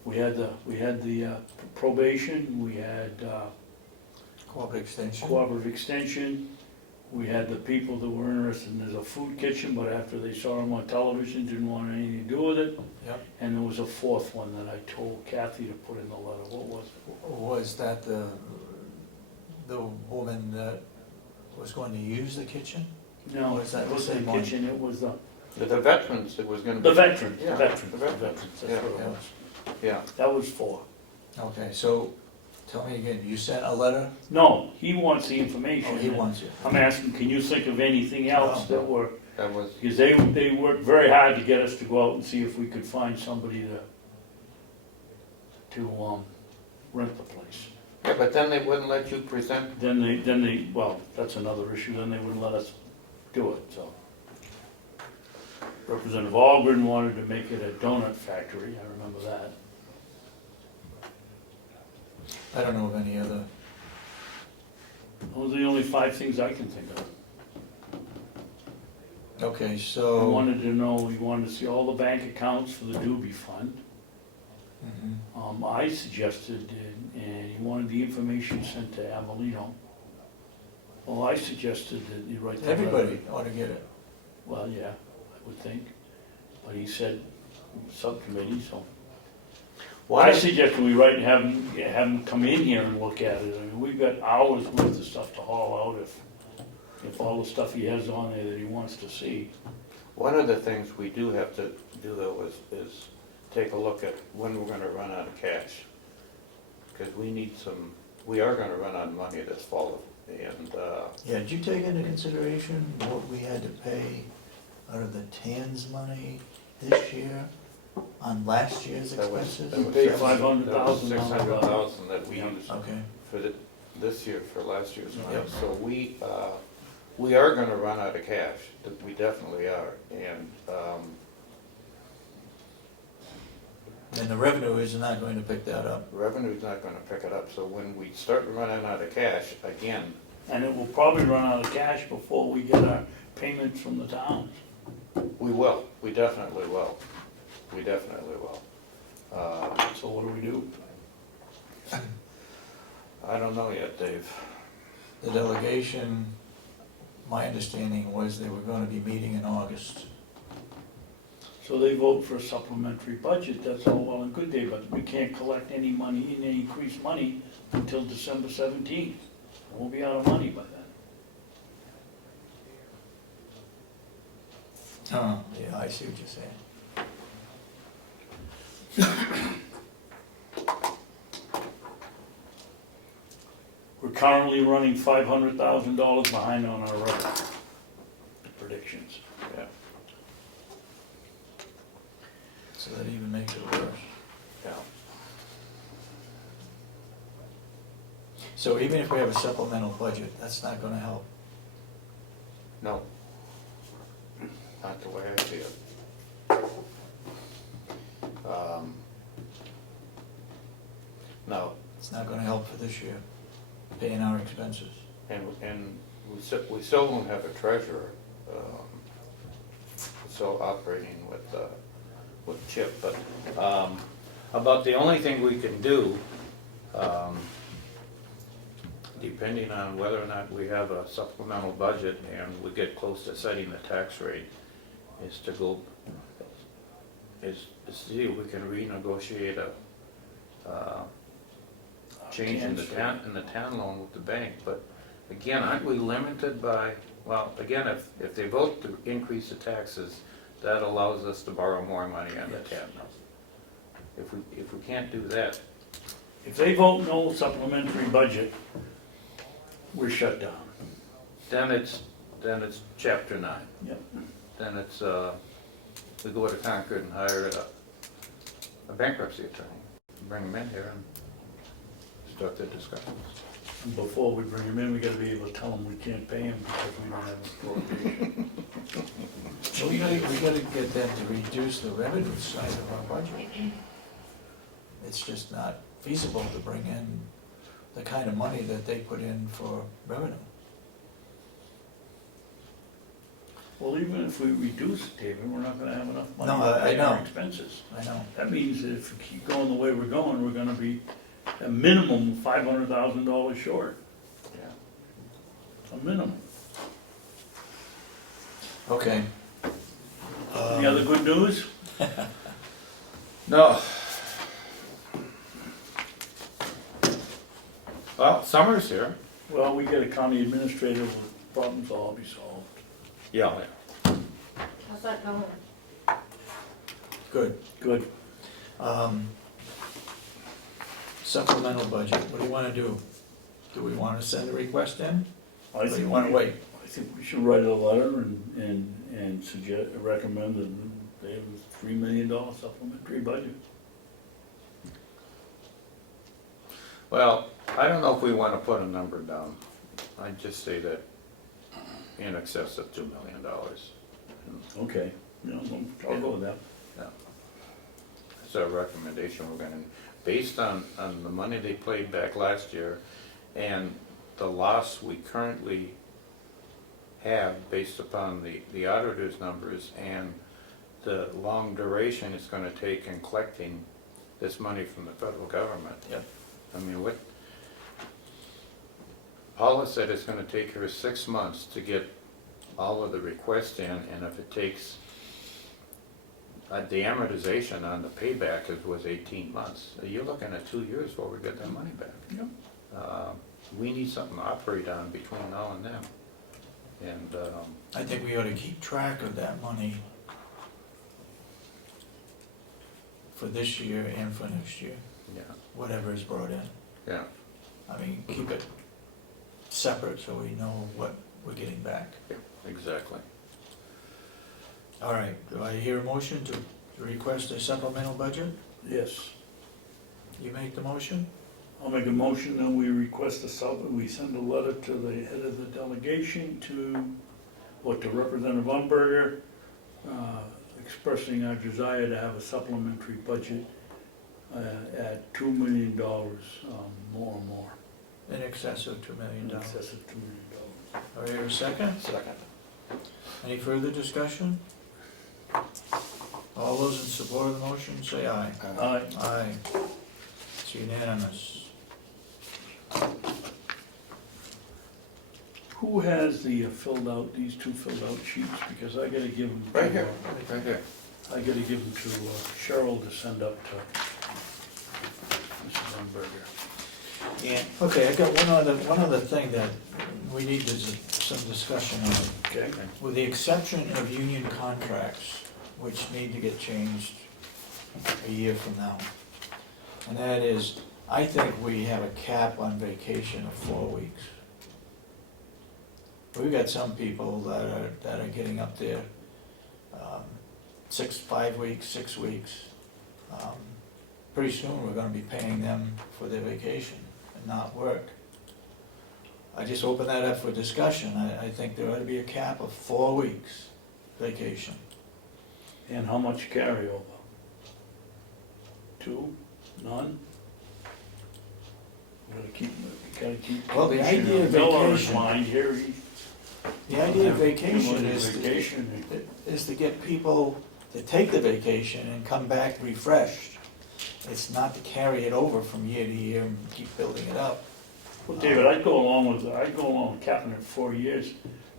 We had the probation, we had Cooperative extension? cooperative extension, we had the people that were interested in there's a food kitchen, but after they saw them on television, didn't want anything to do with it. Yep. And there was a fourth one that I told Kathy to put in the letter. What was it? Was that the woman that was going to use the kitchen? No, Or is that it the wasn't same the one? kitchen, it was the The veterans, it was gonna be. veterans, Yeah, the veterans, the the veterans. veterans, that's Yeah, what it yeah. was. Yeah, That was 4. Okay, so tell me again, you sent a letter? No, he wants the information. Oh, he wants it. I'm asking, can you think of anything else that were, that was, because they worked very hard to get us to go out and see if we could find somebody to rent the place. yeah, but then they wouldn't let you present. Then they, well, that's another issue, then they wouldn't let us do it, so. Representative Algren wanted to make it a donut factory, I remember that. I don't know of any other. Those are the only 5 things I can think of. Okay, He so. wanted to know, he wanted to see all the bank accounts for the Doobie Fund. Mhm. I suggested, and he wanted the information sent to Amelino. Well, I suggested that you write the letter. Everybody ought to get it. Well, yeah, I would think, but he said subcommittee, so. Well, I suggested we write and have him come in here and look at it. I mean, we've got hours worth of stuff to haul out if. if all the stuff he has on there that he wants to see. One of the things we do have to do though is take a look at when we're gonna run out of cash. Because we are gonna run out of money this fall, and, Yeah, did you take into consideration what we had to pay out of the TAN's money this year on last year's that was, expenses? that was paid six- 500,000 that was 600,000 that we Yeah. used Okay, for this year, for last year's money. Yep. So we are gonna run out of cash, we definitely are, and, and the revenue is not going to pick that up. revenue's not gonna pick it up, so when we start running out of cash, again, And it will probably run out of cash before we get our payments from the towns. we will, we definitely will, we definitely will. So what do we do? I don't know yet, Dave. The delegation, my understanding was they were gonna be meeting in August. So they vote for a supplementary budget, that's all well and good, Dave, but we can't collect any money, any increased money until December 17th. We'll be out of money by then. Oh, yeah, I see what you're saying. We're currently running $500,000 behind on our revenue predictions. Yeah, So that even makes it worse. yeah. So even if we have a supplemental budget, that's not gonna help. No. Not the way I see it. No, It's not gonna help for this year, paying our expenses. and we still won't have a treasurer, still operating with Chip, but, about the only thing we can do, depending on whether or not we have a supplemental budget and we get close to setting the tax rate, is to see if we can renegotiate a change in the town loan with the bank, but again, aren't we limited by, well, again, if they vote to increase the taxes, that allows us to borrow more money on the Yes. town. If we can't do that, If they vote no supplementary budget, we're shut down. then it's chapter 9. Yep. Then it's, we go to Concord and hire a bankruptcy attorney, bring him in here and start the discussions. And before we bring him in, we gotta be able to tell him we can't pay him because we don't have a appropriation. So we gotta get them to reduce the revenue side of our budget. It's just not feasible to bring in the kind of money that they put in for revenue. Well, even if we reduce it, David, we're not gonna have enough money No, to I pay our know. expenses. I know. That means that if we keep going the way we're going, we're gonna be a minimum $500,000 short, Yeah. a minimum. Okay. Any other good news? No. Well, summer's here. Well, we get a county administrator with problems all be solved. Yeah. How's that going? Good. Good. Supplemental budget, what do you wanna do? Do we wanna send a request in? I Or do think you wanna wait? I think we should write a letter and suggest, recommend that they have a $3 million supplementary budget. Well, I don't know if we want to put a number down. I'd just say that in excess of $2 million. Okay, yeah, I'll go with that. That's our recommendation. We're gonna, based on the money they played back last year and the loss we currently have based upon the auditor's numbers and the long duration it's gonna take in collecting this money from the federal government. Yep. I mean, Paula said it's gonna take her 6 months to get all of the requests in, and if it takes, the amortization on the payback was 18 months. So you're looking at 2 years before we get that money back. Yep. We need something to operate on between now and then. And, I think we ought to keep track of that money for this year and for next year, yeah, whatever is brought in. yeah. I mean, keep it separate so we know what we're getting back. Exactly. All right, do I hear a motion to request a supplemental budget? Yes. You make the motion? I'll make a motion that we request we send a letter to the head of the delegation to Representative Umberger, expressing our desire to have a supplementary budget at $2 million, more and more. In excess of $2 million. In excess of $2 million. Are you a second? Second. Any further discussion? All those in support of the motion, say aye. Aye. Aye. It's unanimous. Who has the these two filled out sheets? Because I gotta give them. Right here, right here. I gotta give them to Cheryl to send up to Mrs. Umberger. Yeah. Okay, I got one other thing that we need some discussion on. Okay? With the exception of union contracts, which need to get changed a year from now. And that is, I think we have a cap on vacation of 4 weeks. We've got some people that are getting up there, 5 weeks, 6 weeks. Pretty soon, we're gonna be paying them for their vacation and not work. I just open that up for discussion. I think there ought to be a cap of 4 weeks vacation. And how much carryover? 2? None? We gotta keep. Well, the Commissioner idea of Miller in vacation- mind here, The idea of vacation vacation. is to get people to take the vacation and come back refreshed. It's not to carry it over from year to year and keep building it up. Well, David, I'd go along with capping it 4 years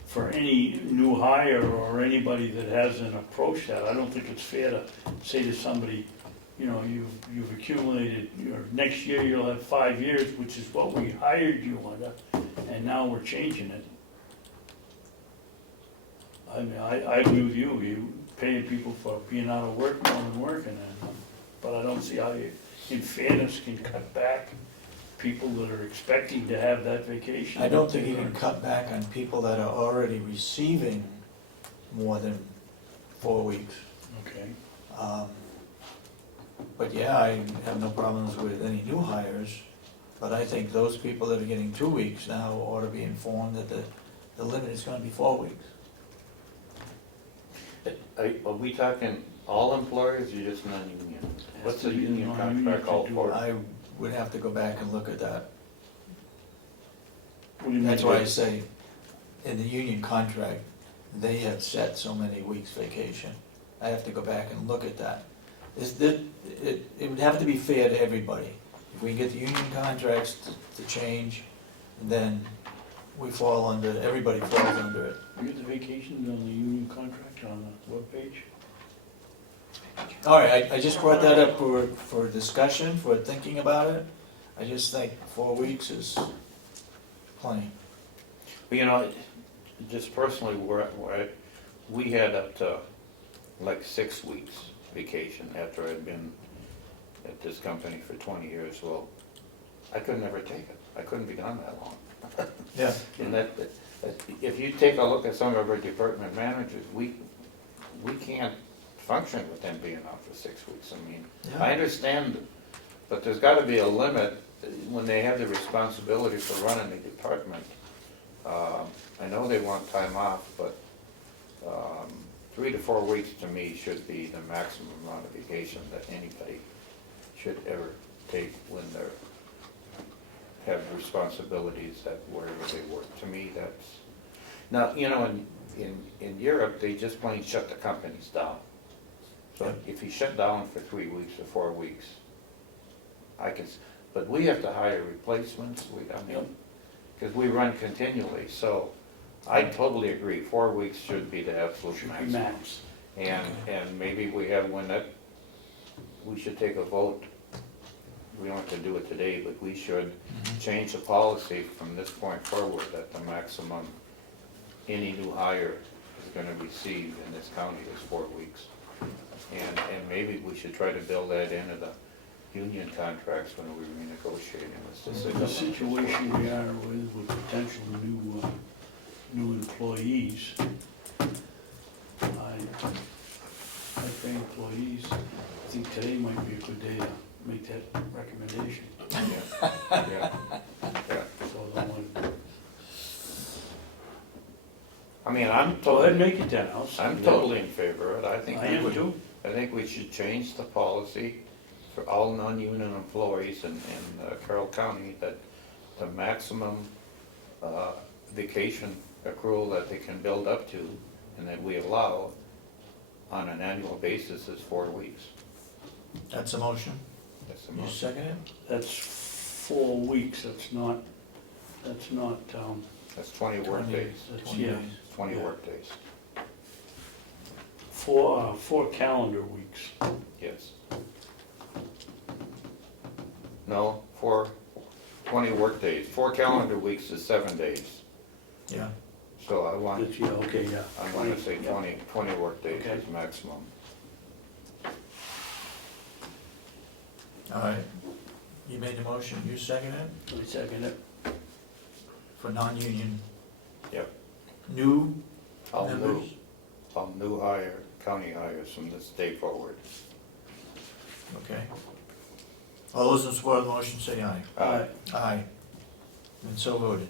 for any new hire or anybody that hasn't approached that. I don't think it's fair to say to somebody, you know, you've accumulated, next year you'll have 5 years, which is what we hired you under, and now we're changing it. I mean, I agree with you paying people for being out of work more than working, but I don't see how you, in fairness, can cut back people that are expecting to have that vacation. I don't think you can cut back on people that are already receiving more than 4 weeks. Okay. But yeah, I have no problems with any new hires, but I think those people that are getting 2 weeks now ought to be informed that the limit is gonna be 4 weeks. Are we talking all employers or just non-union? What's the union contract called for? I would have to go back and look at that. What do you mean? That's why I say, in the union contract, they have set so many weeks vacation. I have to go back and look at that. It would have to be fair to everybody. If we can get the union contracts to change, then everybody falls under it. You get the vacations on the union contract on the webpage? All right, I just brought that up for discussion, for thinking about it. I just think 4 weeks is plenty. Well, you know, just personally, we had up to like 6 weeks vacation after I'd been at this company for 20 years. Well, I could never take it. I couldn't be gone that long. Yeah. And that, if you take a look at some of our department managers, we can't function with them being out for 6 weeks. I mean, Yeah. I understand, but there's gotta be a limit when they have the responsibility for running the department. I know they want time off, but 3 to 4 weeks to me should be the maximum amount of vacation that anybody should ever take when they're have responsibilities at wherever they work. To me, that's, now, you know, in Europe, they just plain shut the companies down. So if you shut down for 3 weeks or 4 weeks, but we have to hire replacements, because we run continually, so I totally agree, 4 weeks should be the absolute Should be maximum. max. And maybe we have we should take a vote. We don't have to do it today, but we should change the policy from this point forward that the maximum any new hire is gonna receive in this county is 4 weeks. And maybe we should try to build that into the union contracts when we're renegotiating this The decision. situation we are with potential new employees, I think employees, I think today might be a good day to make that recommendation. Yeah. So the one, I mean, I'm go ahead totally, and make it that, I'll second I'm that. totally in favor of it. I am too. I think we should change the policy for all non-union employees in Carroll County that the maximum vacation accrual that they can build up to and that we allow on an annual basis is 4 weeks. That's a motion. That's the You most. second it? That's 4 weeks, that's not, That's 20 work 20. days. that's, 20 yeah, days. 20 Yeah. work days, 4 calendar weeks. yes. No, 20 work days. 4 calendar weeks is 7 days. Yeah. So I want, That's, yeah, okay, yeah. I want to say Yeah. 20 work days Okay. is maximum. All right. You made the motion, you second it I second it. for non-union. Yep. New All new, members? all new hire, county hires from this day forward. Okay. All those in support of the motion say aye. Uh, Aye. And so voted.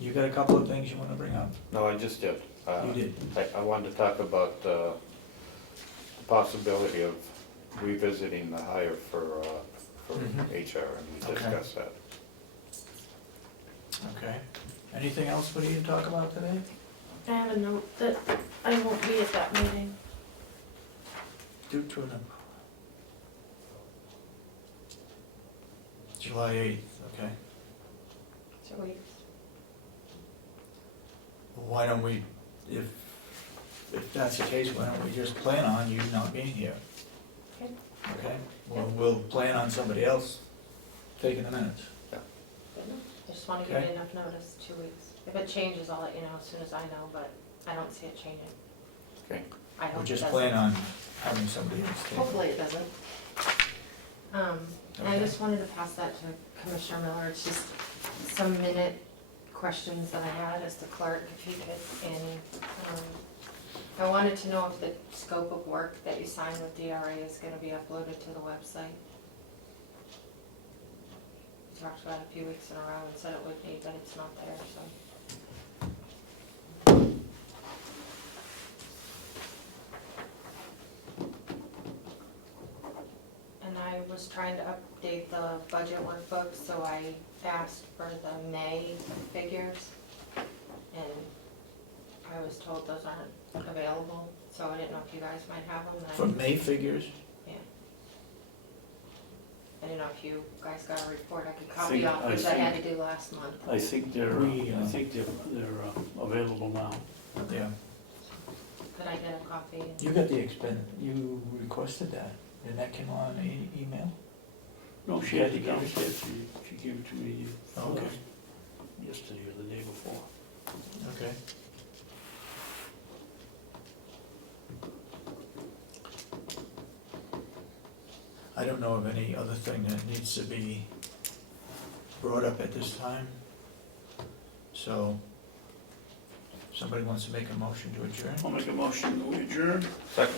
You got a couple of things you wanna bring up? No, I just did. You did. I wanted to talk about the possibility of revisiting the hire for Mhm. HR, and we Okay. discussed that. Okay. Anything else we need to talk about today? I have a note that I won't be at that meeting. Due to an July 8th, okay. 2 weeks. Why don't we, if that's the case, why don't we just plan on you not being here? Okay. Okay? We'll plan on somebody else taking the minutes. I just wanna give Okay. you enough notice, 2 weeks. If it changes, I'll let you know as soon as I know, but I don't see it changing. Okay. I hope We'll it just doesn't. plan on having somebody else take it. Hopefully it doesn't. And I Okay. just wanted to pass that to Commissioner Miller, it's just some minute questions that I had as the clerk, if you could, and, I wanted to know if the scope of work that you signed with DRA is gonna be uploaded to the website. We talked about it a few weeks in a row and said it would be, but it's not there, so. And I was trying to update the budget workbook, so I asked for the May figures. And I was told those aren't available, so I didn't know if you guys might have them. For May figures, Yeah. I didn't know if you guys got a report I could I copy think- off, I which I had think- to do last month. I think they're We, available now. yeah. Could I get a copy? You got the you requested that, and that came on email? No, she had it downstairs, she gave it to me Okay. yesterday or the day before. Okay. I don't know of any other thing that needs to be brought up at this time. So, somebody wants to make a motion to adjourn? I'll make a motion to adjourn. Second.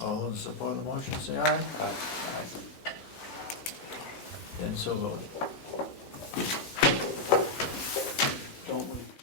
All those in support of the motion say aye. Aye. And so voted.